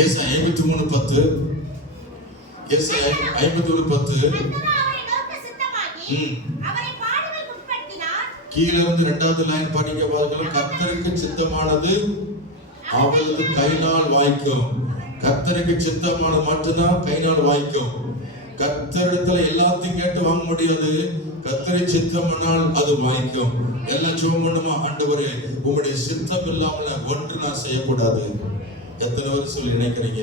ஏசாயா 53:10. ஏசாயா 51:10. கீழே இருந்து 2வது லைன் படிக்க பாருங்க. கர்த்தருக்கு சித்தமானது அவரது கையினால் வாய்க்கும். கர்த்தருக்கு சித்தமானது மட்டும்தான் கையினால் வாய்க்கும். கர்த்தரிடத்துல எல்லாத்தையும் கேட்டு வாங்க முடியாது. கர்த்தரை சித்தமானால் அது வாய்க்கும். எல்லாம் ஜெபம் பண்ணுமா? ஆண்டவரே, உங்களுடைய சித்தம் இல்லாமல் ஒன்று நான் செய்யக்கூடாது. எத்தனை பேர் சொல்லி நினைக்கிறீங்க?